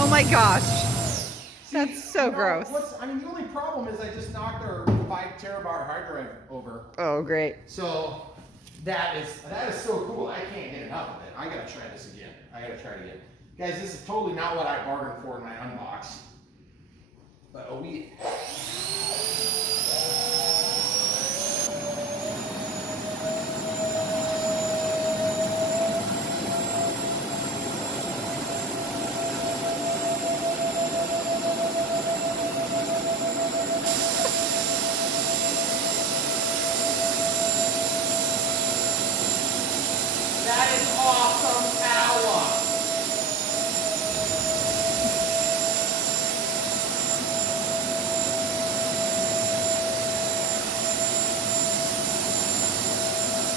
Oh my gosh. That's so gross. I mean, the only problem is I just knocked our 5 terabyte hard drive over. Oh, great. So that is so cool. I can't get enough of it. I gotta try this again. I gotta try it again. Guys, this is totally not what I bargained for in my unbox. But oh yeah. That is awesome power.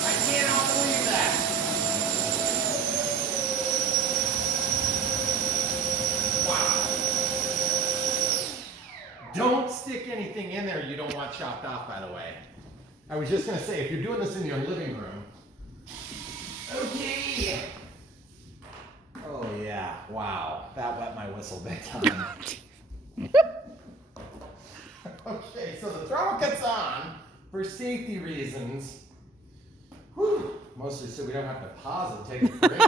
I cannot believe that. Wow. Don't stick anything in there you don't want chopped off, by the way. I was just going to say, if you're doing this in your living room, okay. Oh yeah, wow. That wet my whistle big time. Okay, so the throttle cuts on for safety reasons. Whew. Mostly so we don't have to pause and take a break.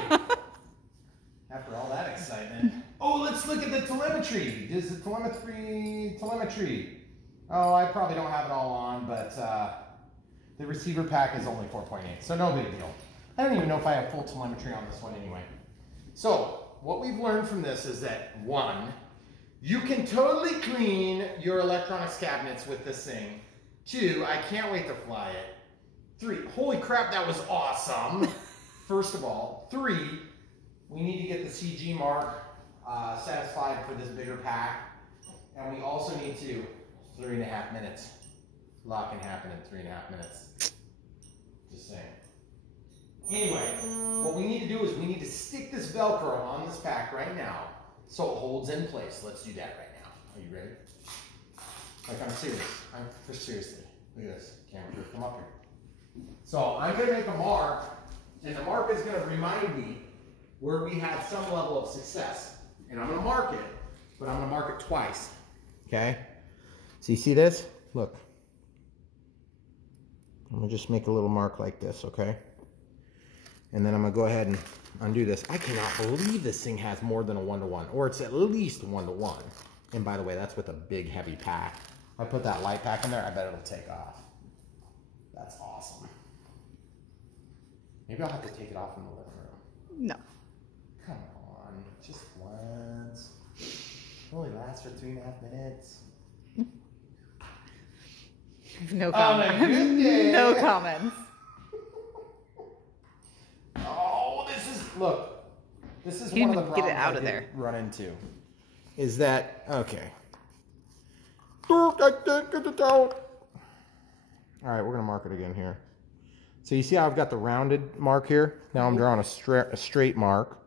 After all that excitement. Oh, let's look at the telemetry. Is the telemetry? Oh, I probably don't have it all on, but the receiver pack is only 4.8, so no big deal. I don't even know if I have full telemetry on this one anyway. So what we've learned from this is that 1, you can totally clean your electronics cabinets with this thing. 2, I can't wait to fly it. 3, holy crap, that was awesome. First of all. 3, we need to get the CG mark satisfied for this bigger pack. And we also need to 3.5 minutes. Lock can happen in 3.5 minutes. Just saying. Anyway, what we need to do is we need to stick this Velcro on this pack right now so it holds in place. Let's do that right now. Are you ready? Like, I'm serious. Seriously. Look at this. Camera crew, come up here. So I'm going to make a mark, and the mark is going to remind me where we had some level of success. And I'm going to mark it, but I'm going to mark it twice. Okay? So you see this? Look. I'm going to just make a little mark like this, okay? And then I'm going to go ahead and undo this. I cannot believe this thing has more than a 1-to-1, or it's at least 1-to-1. And by the way, that's with a big, heavy pack. If I put that light pack in there, I bet it'll take off. That's awesome. Maybe I'll have to take it off in the living room. No. Come on, just once. It only lasts for 3.5 minutes. No comments. On a good day. No comments. Oh, this is, look, this is You one of the can problems get it out I of did there. run into. Is that, okay. All right, we're going to mark it again here. So you see how I've got the rounded mark here? Now I'm drawing a straight mark.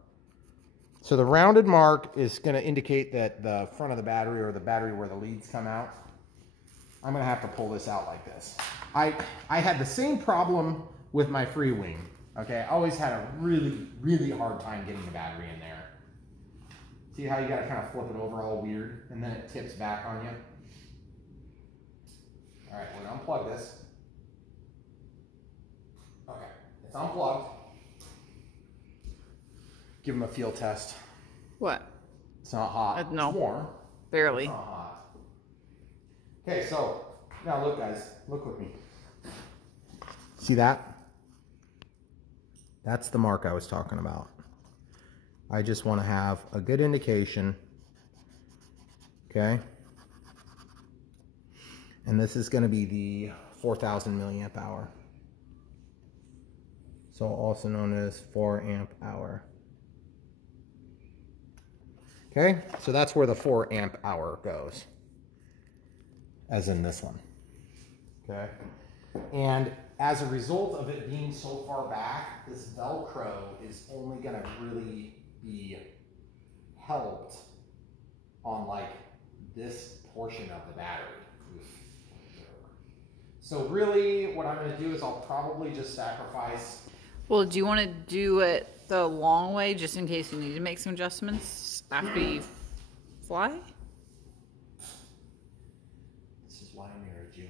So the rounded mark is going to indicate that the front of the battery, or the battery where the leads come out. I'm going to have to pull this out like this. I had the same problem with my free wing. Okay, I always had a really, really hard time getting the battery in there. See how you got to kind of flip it over all weird, and then it tips back on you? All right, we're going to unplug this. Okay, it's unplugged. Give them a feel test. What? It's not hot. No. It's warm. Barely. It's not hot. Okay, so now look, guys. Look with me. See that? That's the mark I was talking about. I just want to have a good indication. Okay. And this is going to be the 4,000 milliamp hour. So also known as 4 amp hour. Okay, so that's where the 4 amp hour goes, as in this one. Okay, and as a result of it being so far back, this Velcro is only going to really be helped on like this portion of the battery. So really what I'm going to do is I'll probably just sacrifice. Well, do you want to do it the long way just in case you need to make some adjustments after you fly? This is why I married you.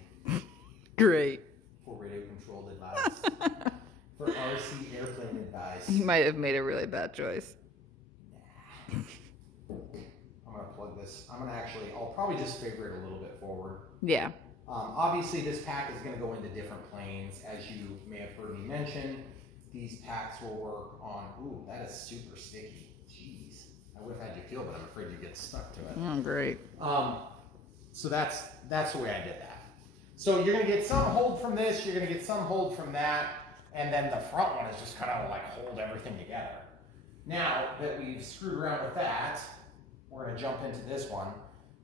Great. For radio controlled advice. For RC airplane advice. You might have made a really bad choice. I'm going to plug this. I'll probably just favor it a little bit forward. Yeah. Obviously, this pack is going to go into different planes. As you may have heard me mention, these packs will work on... Ooh, that is super sticky. Jeez. I would have had you feel, but I'm afraid you get stuck to it. Oh, great. So that's the way I did that. So you're going to get some hold from this, you're going to get some hold from that, and then the front one is just kind of like hold everything together. Now that we've screwed around with that, we're going to jump into this one.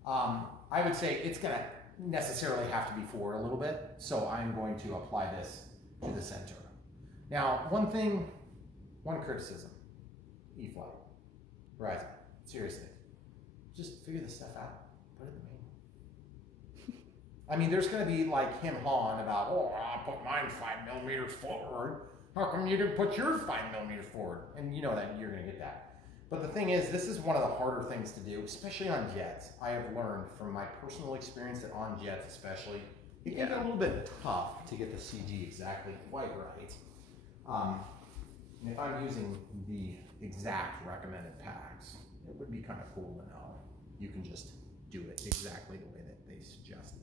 I would say it's going to necessarily have to be forward a little bit, so I'm going to apply this to the center. Now, one criticism, E-Flight, Verizon, seriously, just figure this stuff out, put it in the manual. I mean, there's going to be like him hawing about, oh, I put mine 5mm forward. How come you didn't put yours 5mm forward? And you know that you're going to get that. But the thing is, this is one of the harder things to do, especially on jets. I have learned from my personal experience that on jets especially, it can get a little bit tough to get the CG exactly quite right. And if I'm using the exact recommended packs, it would be kind of cool to know you can just do it exactly the way that they suggested.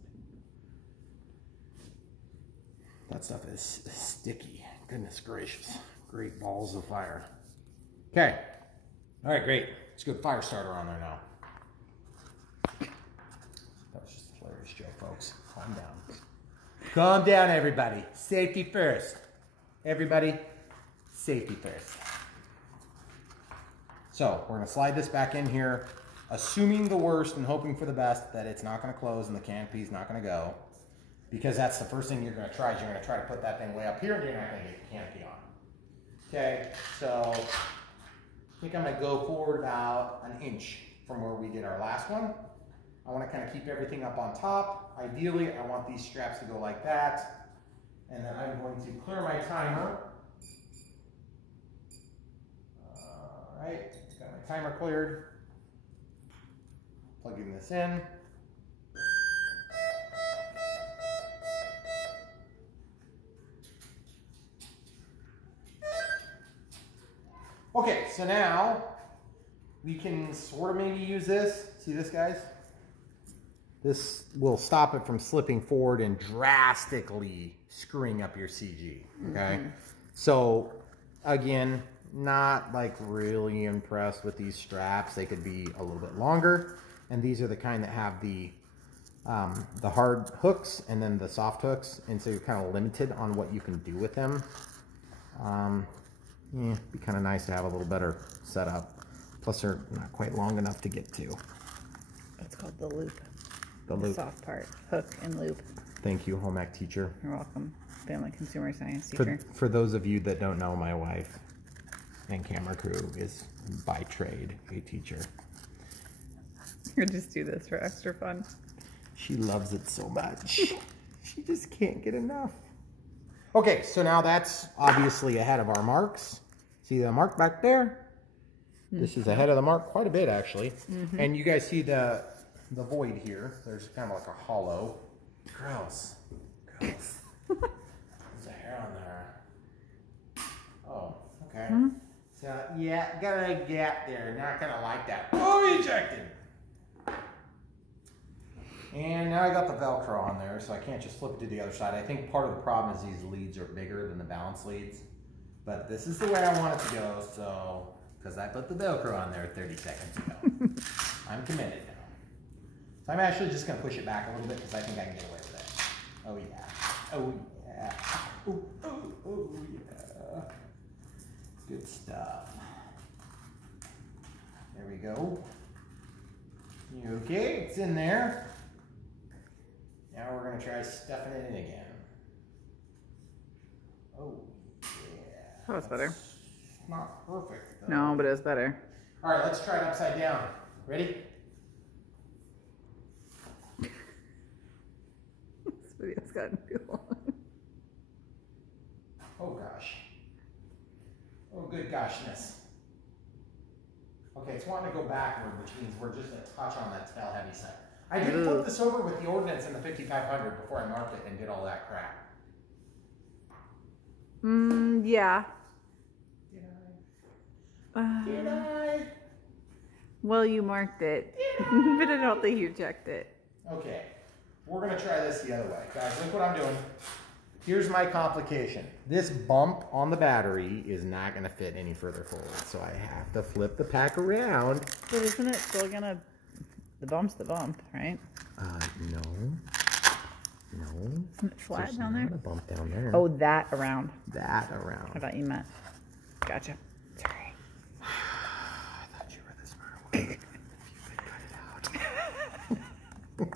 That stuff is sticky. Goodness gracious. Great balls of fire. Okay. All right, great. Let's go fire starter on there now. That was just a hilarious joke, folks. Calm down. Calm down, everybody. Safety first. Everybody, safety first. So we're going to slide this back in here, assuming the worst and hoping for the best, that it's not going to close and the canopy is not going to go. Because that's the first thing you're going to try is you're going to try to put that thing way up here and you're not going to get the canopy on. Okay, so I think I'm going to go forward about an inch from where we did our last one. I want to kind of keep everything up on top. Ideally, I want these straps to go like that. And then I'm going to clear my timer. All right, got my timer cleared. Plugging this in. Okay, so now we can sort of maybe use this. See this, guys? This will stop it from slipping forward and drastically screwing up your CG, okay? So, again, not like really impressed with these straps. They could be a little bit longer, and these are the kind that have the hard hooks and then the soft hooks, and so you're kind of limited on what you can do with them. Yeah, it'd be kind of nice to have a little better setup. Plus, they're not quite long enough to get to. It's called the loop. The loop. The soft part. Hook and loop. Thank you, home ec teacher. You're welcome. Family consumer science teacher. For those of you that don't know my wife, and camera crew is by trade a teacher. Or just do this for extra fun. She loves it so much. She just can't get enough. Okay, so now that's obviously ahead of our marks. See the mark back there? This is ahead of the mark quite a bit, actually. And you guys see the void here. There's kind of like a hollow. Gross. Gross. There's a hair on there. Oh, okay. So, yeah, got a gap there. Not gonna like that. Oh, ejected. And now I got the Velcro on there, so I can't just flip it to the other side. I think part of the problem is these leads are bigger than the balance leads. But this is the way I want it to go, so, because I put the Velcro on there 30 seconds ago. I'm committed now. So I'm actually just going to push it back a little bit because I think I can get away with it. Oh, yeah. Oh, yeah. Oh, oh, oh, yeah. Good stuff. There we go. You okay? It's in there. Now we're going to try stuffing it in again. Oh, yeah. That was better. It's not perfect, though. No, but it was better. All right, let's try it upside down. Ready? This video's gotten too long. Oh, gosh. Oh, good goshness. Okay, it's wanting to go backward, which means we're just a touch on that tail heavy side. I did flip this over with the ordnance in the 5500 before I marked it and did all that crap. Yeah. Did I? Well, you marked it, but I don't think you checked it. Okay, we're gonna try this the other way. Guys, look what I'm doing. Here's my complication. This bump on the battery is not gonna fit any further forward, so I have to flip the pack around. But isn't it still gonna, the bump's the bump, right? No. No. Isn't it flat There's down not there? a bump down there. Oh, that around. That around. I thought you meant. Gotcha. Sorry. I thought you were the smart one. If you could cut it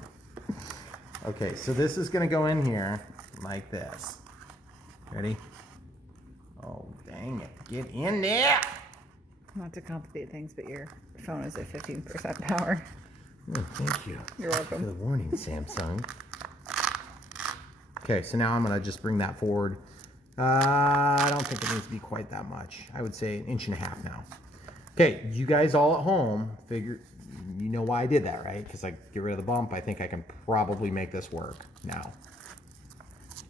out. Okay, so this is going to go in here like this. Ready? Oh, dang it. Get in there! Not to complicate things, but your phone is at 15% power. Oh, thank you. You're welcome. For the warning, Samsung. Okay, so now I'm going to just bring that forward. I don't think it needs to be quite that much. I would say 1.5 inches now. Okay, you guys all at home, figure, you know why I did that, right? Because I get rid of the bump. I think I can probably make this work now.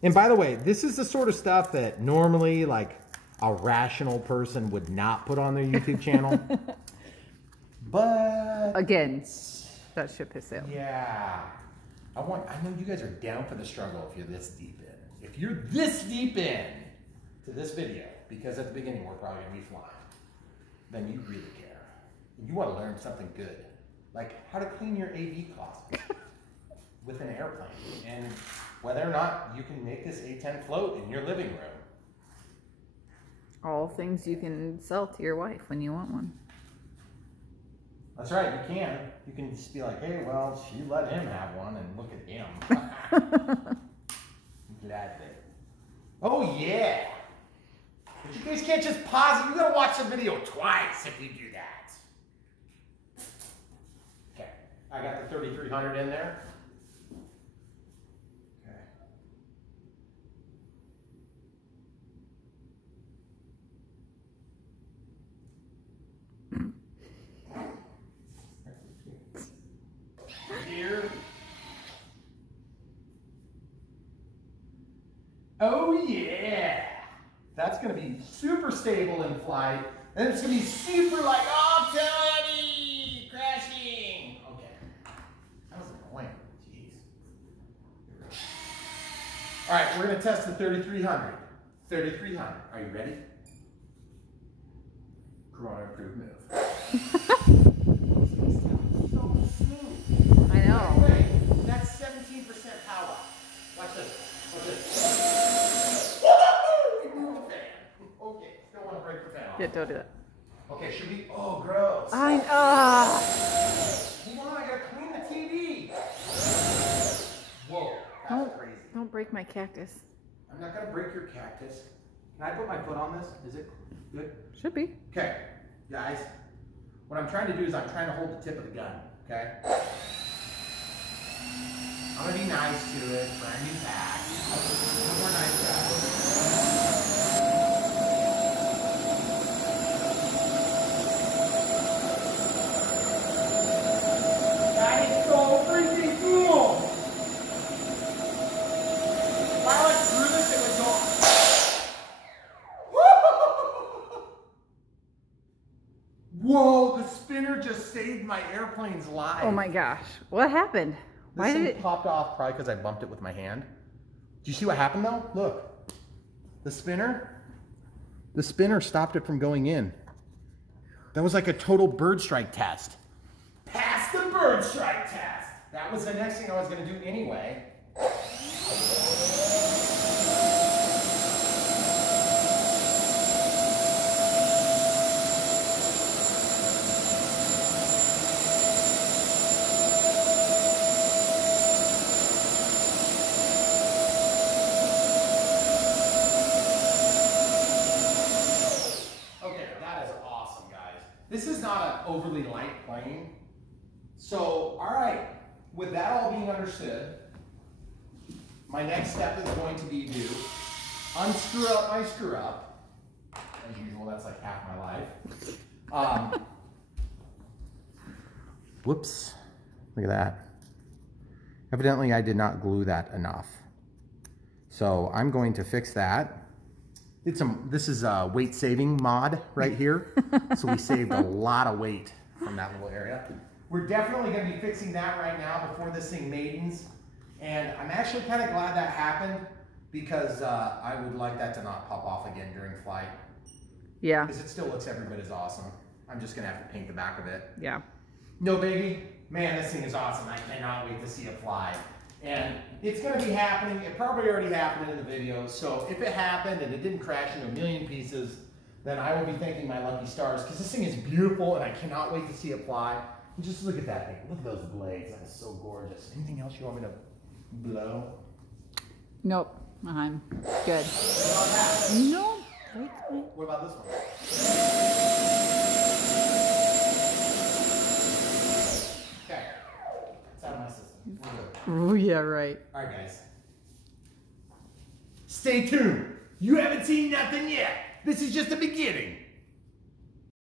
And by the way, this is the sort of stuff that normally, like, a rational person would not put on their YouTube channel. But Again, that ship has sailed. yeah. I know you guys are down for the struggle if you're this deep in. If you're this deep in to this video, because at the beginning we're probably gonna be flying, then you really care. You want to learn something good, like how to clean your AV closet with an airplane, and whether or not you can make this A-10 float in your living room. All things you can sell to your wife when you want one. That's right, you can. You can just be like, hey, well, she let him have one, and look at him. Gladly. Oh, yeah. But you guys can't just pause it. You gotta watch the video twice if you do that. Okay, I got the 3300 in there. Here. Oh yeah! That's gonna be super stable in flight, and it's gonna be super like, oh, Tony, crashing. Okay, that was annoying. Jeez. All right, we're gonna test the 3300. 3300. Are you ready? Corona approved move. I know. Wait, that's 17% power. Watch this. Watch this. We blew the fan. Okay, still want to break the fan off. Yeah, don't do that. Okay, should we? Oh, gross. Hold on, I gotta clean the TV. Whoa, that's crazy. Don't break my cactus. I'm not gonna break your cactus. Can I put my foot on this? Is it good? Should be. Okay, guys. What I'm trying to do is I'm trying to hold the tip of the gun, okay? I'm gonna be nice to it, brand new pack. No more nice guys. That is so freaking cool! If I like threw this, it would go. Whoa, the spinner just saved my airplane's life. Oh my gosh. What happened? Why This did thing it? popped off probably because I bumped it with my hand. Do you see what happened though? Look. The spinner stopped it from going in. That was like a total bird strike test. Pass the bird strike test. That was the next thing I was going to do anyway. This is not an overly light plane. So, all right, with that all being understood, my next step is going to be to unscrew up my screw up. As usual, that's like half my life. Whoops, look at that. Evidently, I did not glue that enough. So I'm going to fix that. This is a weight saving mod right here. So we saved a lot of weight from that little area. We're definitely going to be fixing that right now before this thing maidens. And I'm actually kind of glad that happened because I would like that to not pop off again during flight. Yeah. Because it still looks every bit as awesome. I'm just going to have to paint the back of it. Yeah. No biggie. Man, this thing is awesome. I cannot wait to see it fly. And it's going to be happening. It probably already happened in the video. So if it happened and it didn't crash into a million pieces, then I will be thanking my lucky stars because this thing is beautiful and I cannot wait to see it fly. And just look at that thing. Look at those blades. That is so gorgeous. Anything else you want me to blow? Nope. I'm good. No. Wait. What about this one? Okay. It's out of my system. We're good. Oh, yeah, right. All right, guys. Stay tuned. You haven't seen nothing yet. This is just the beginning.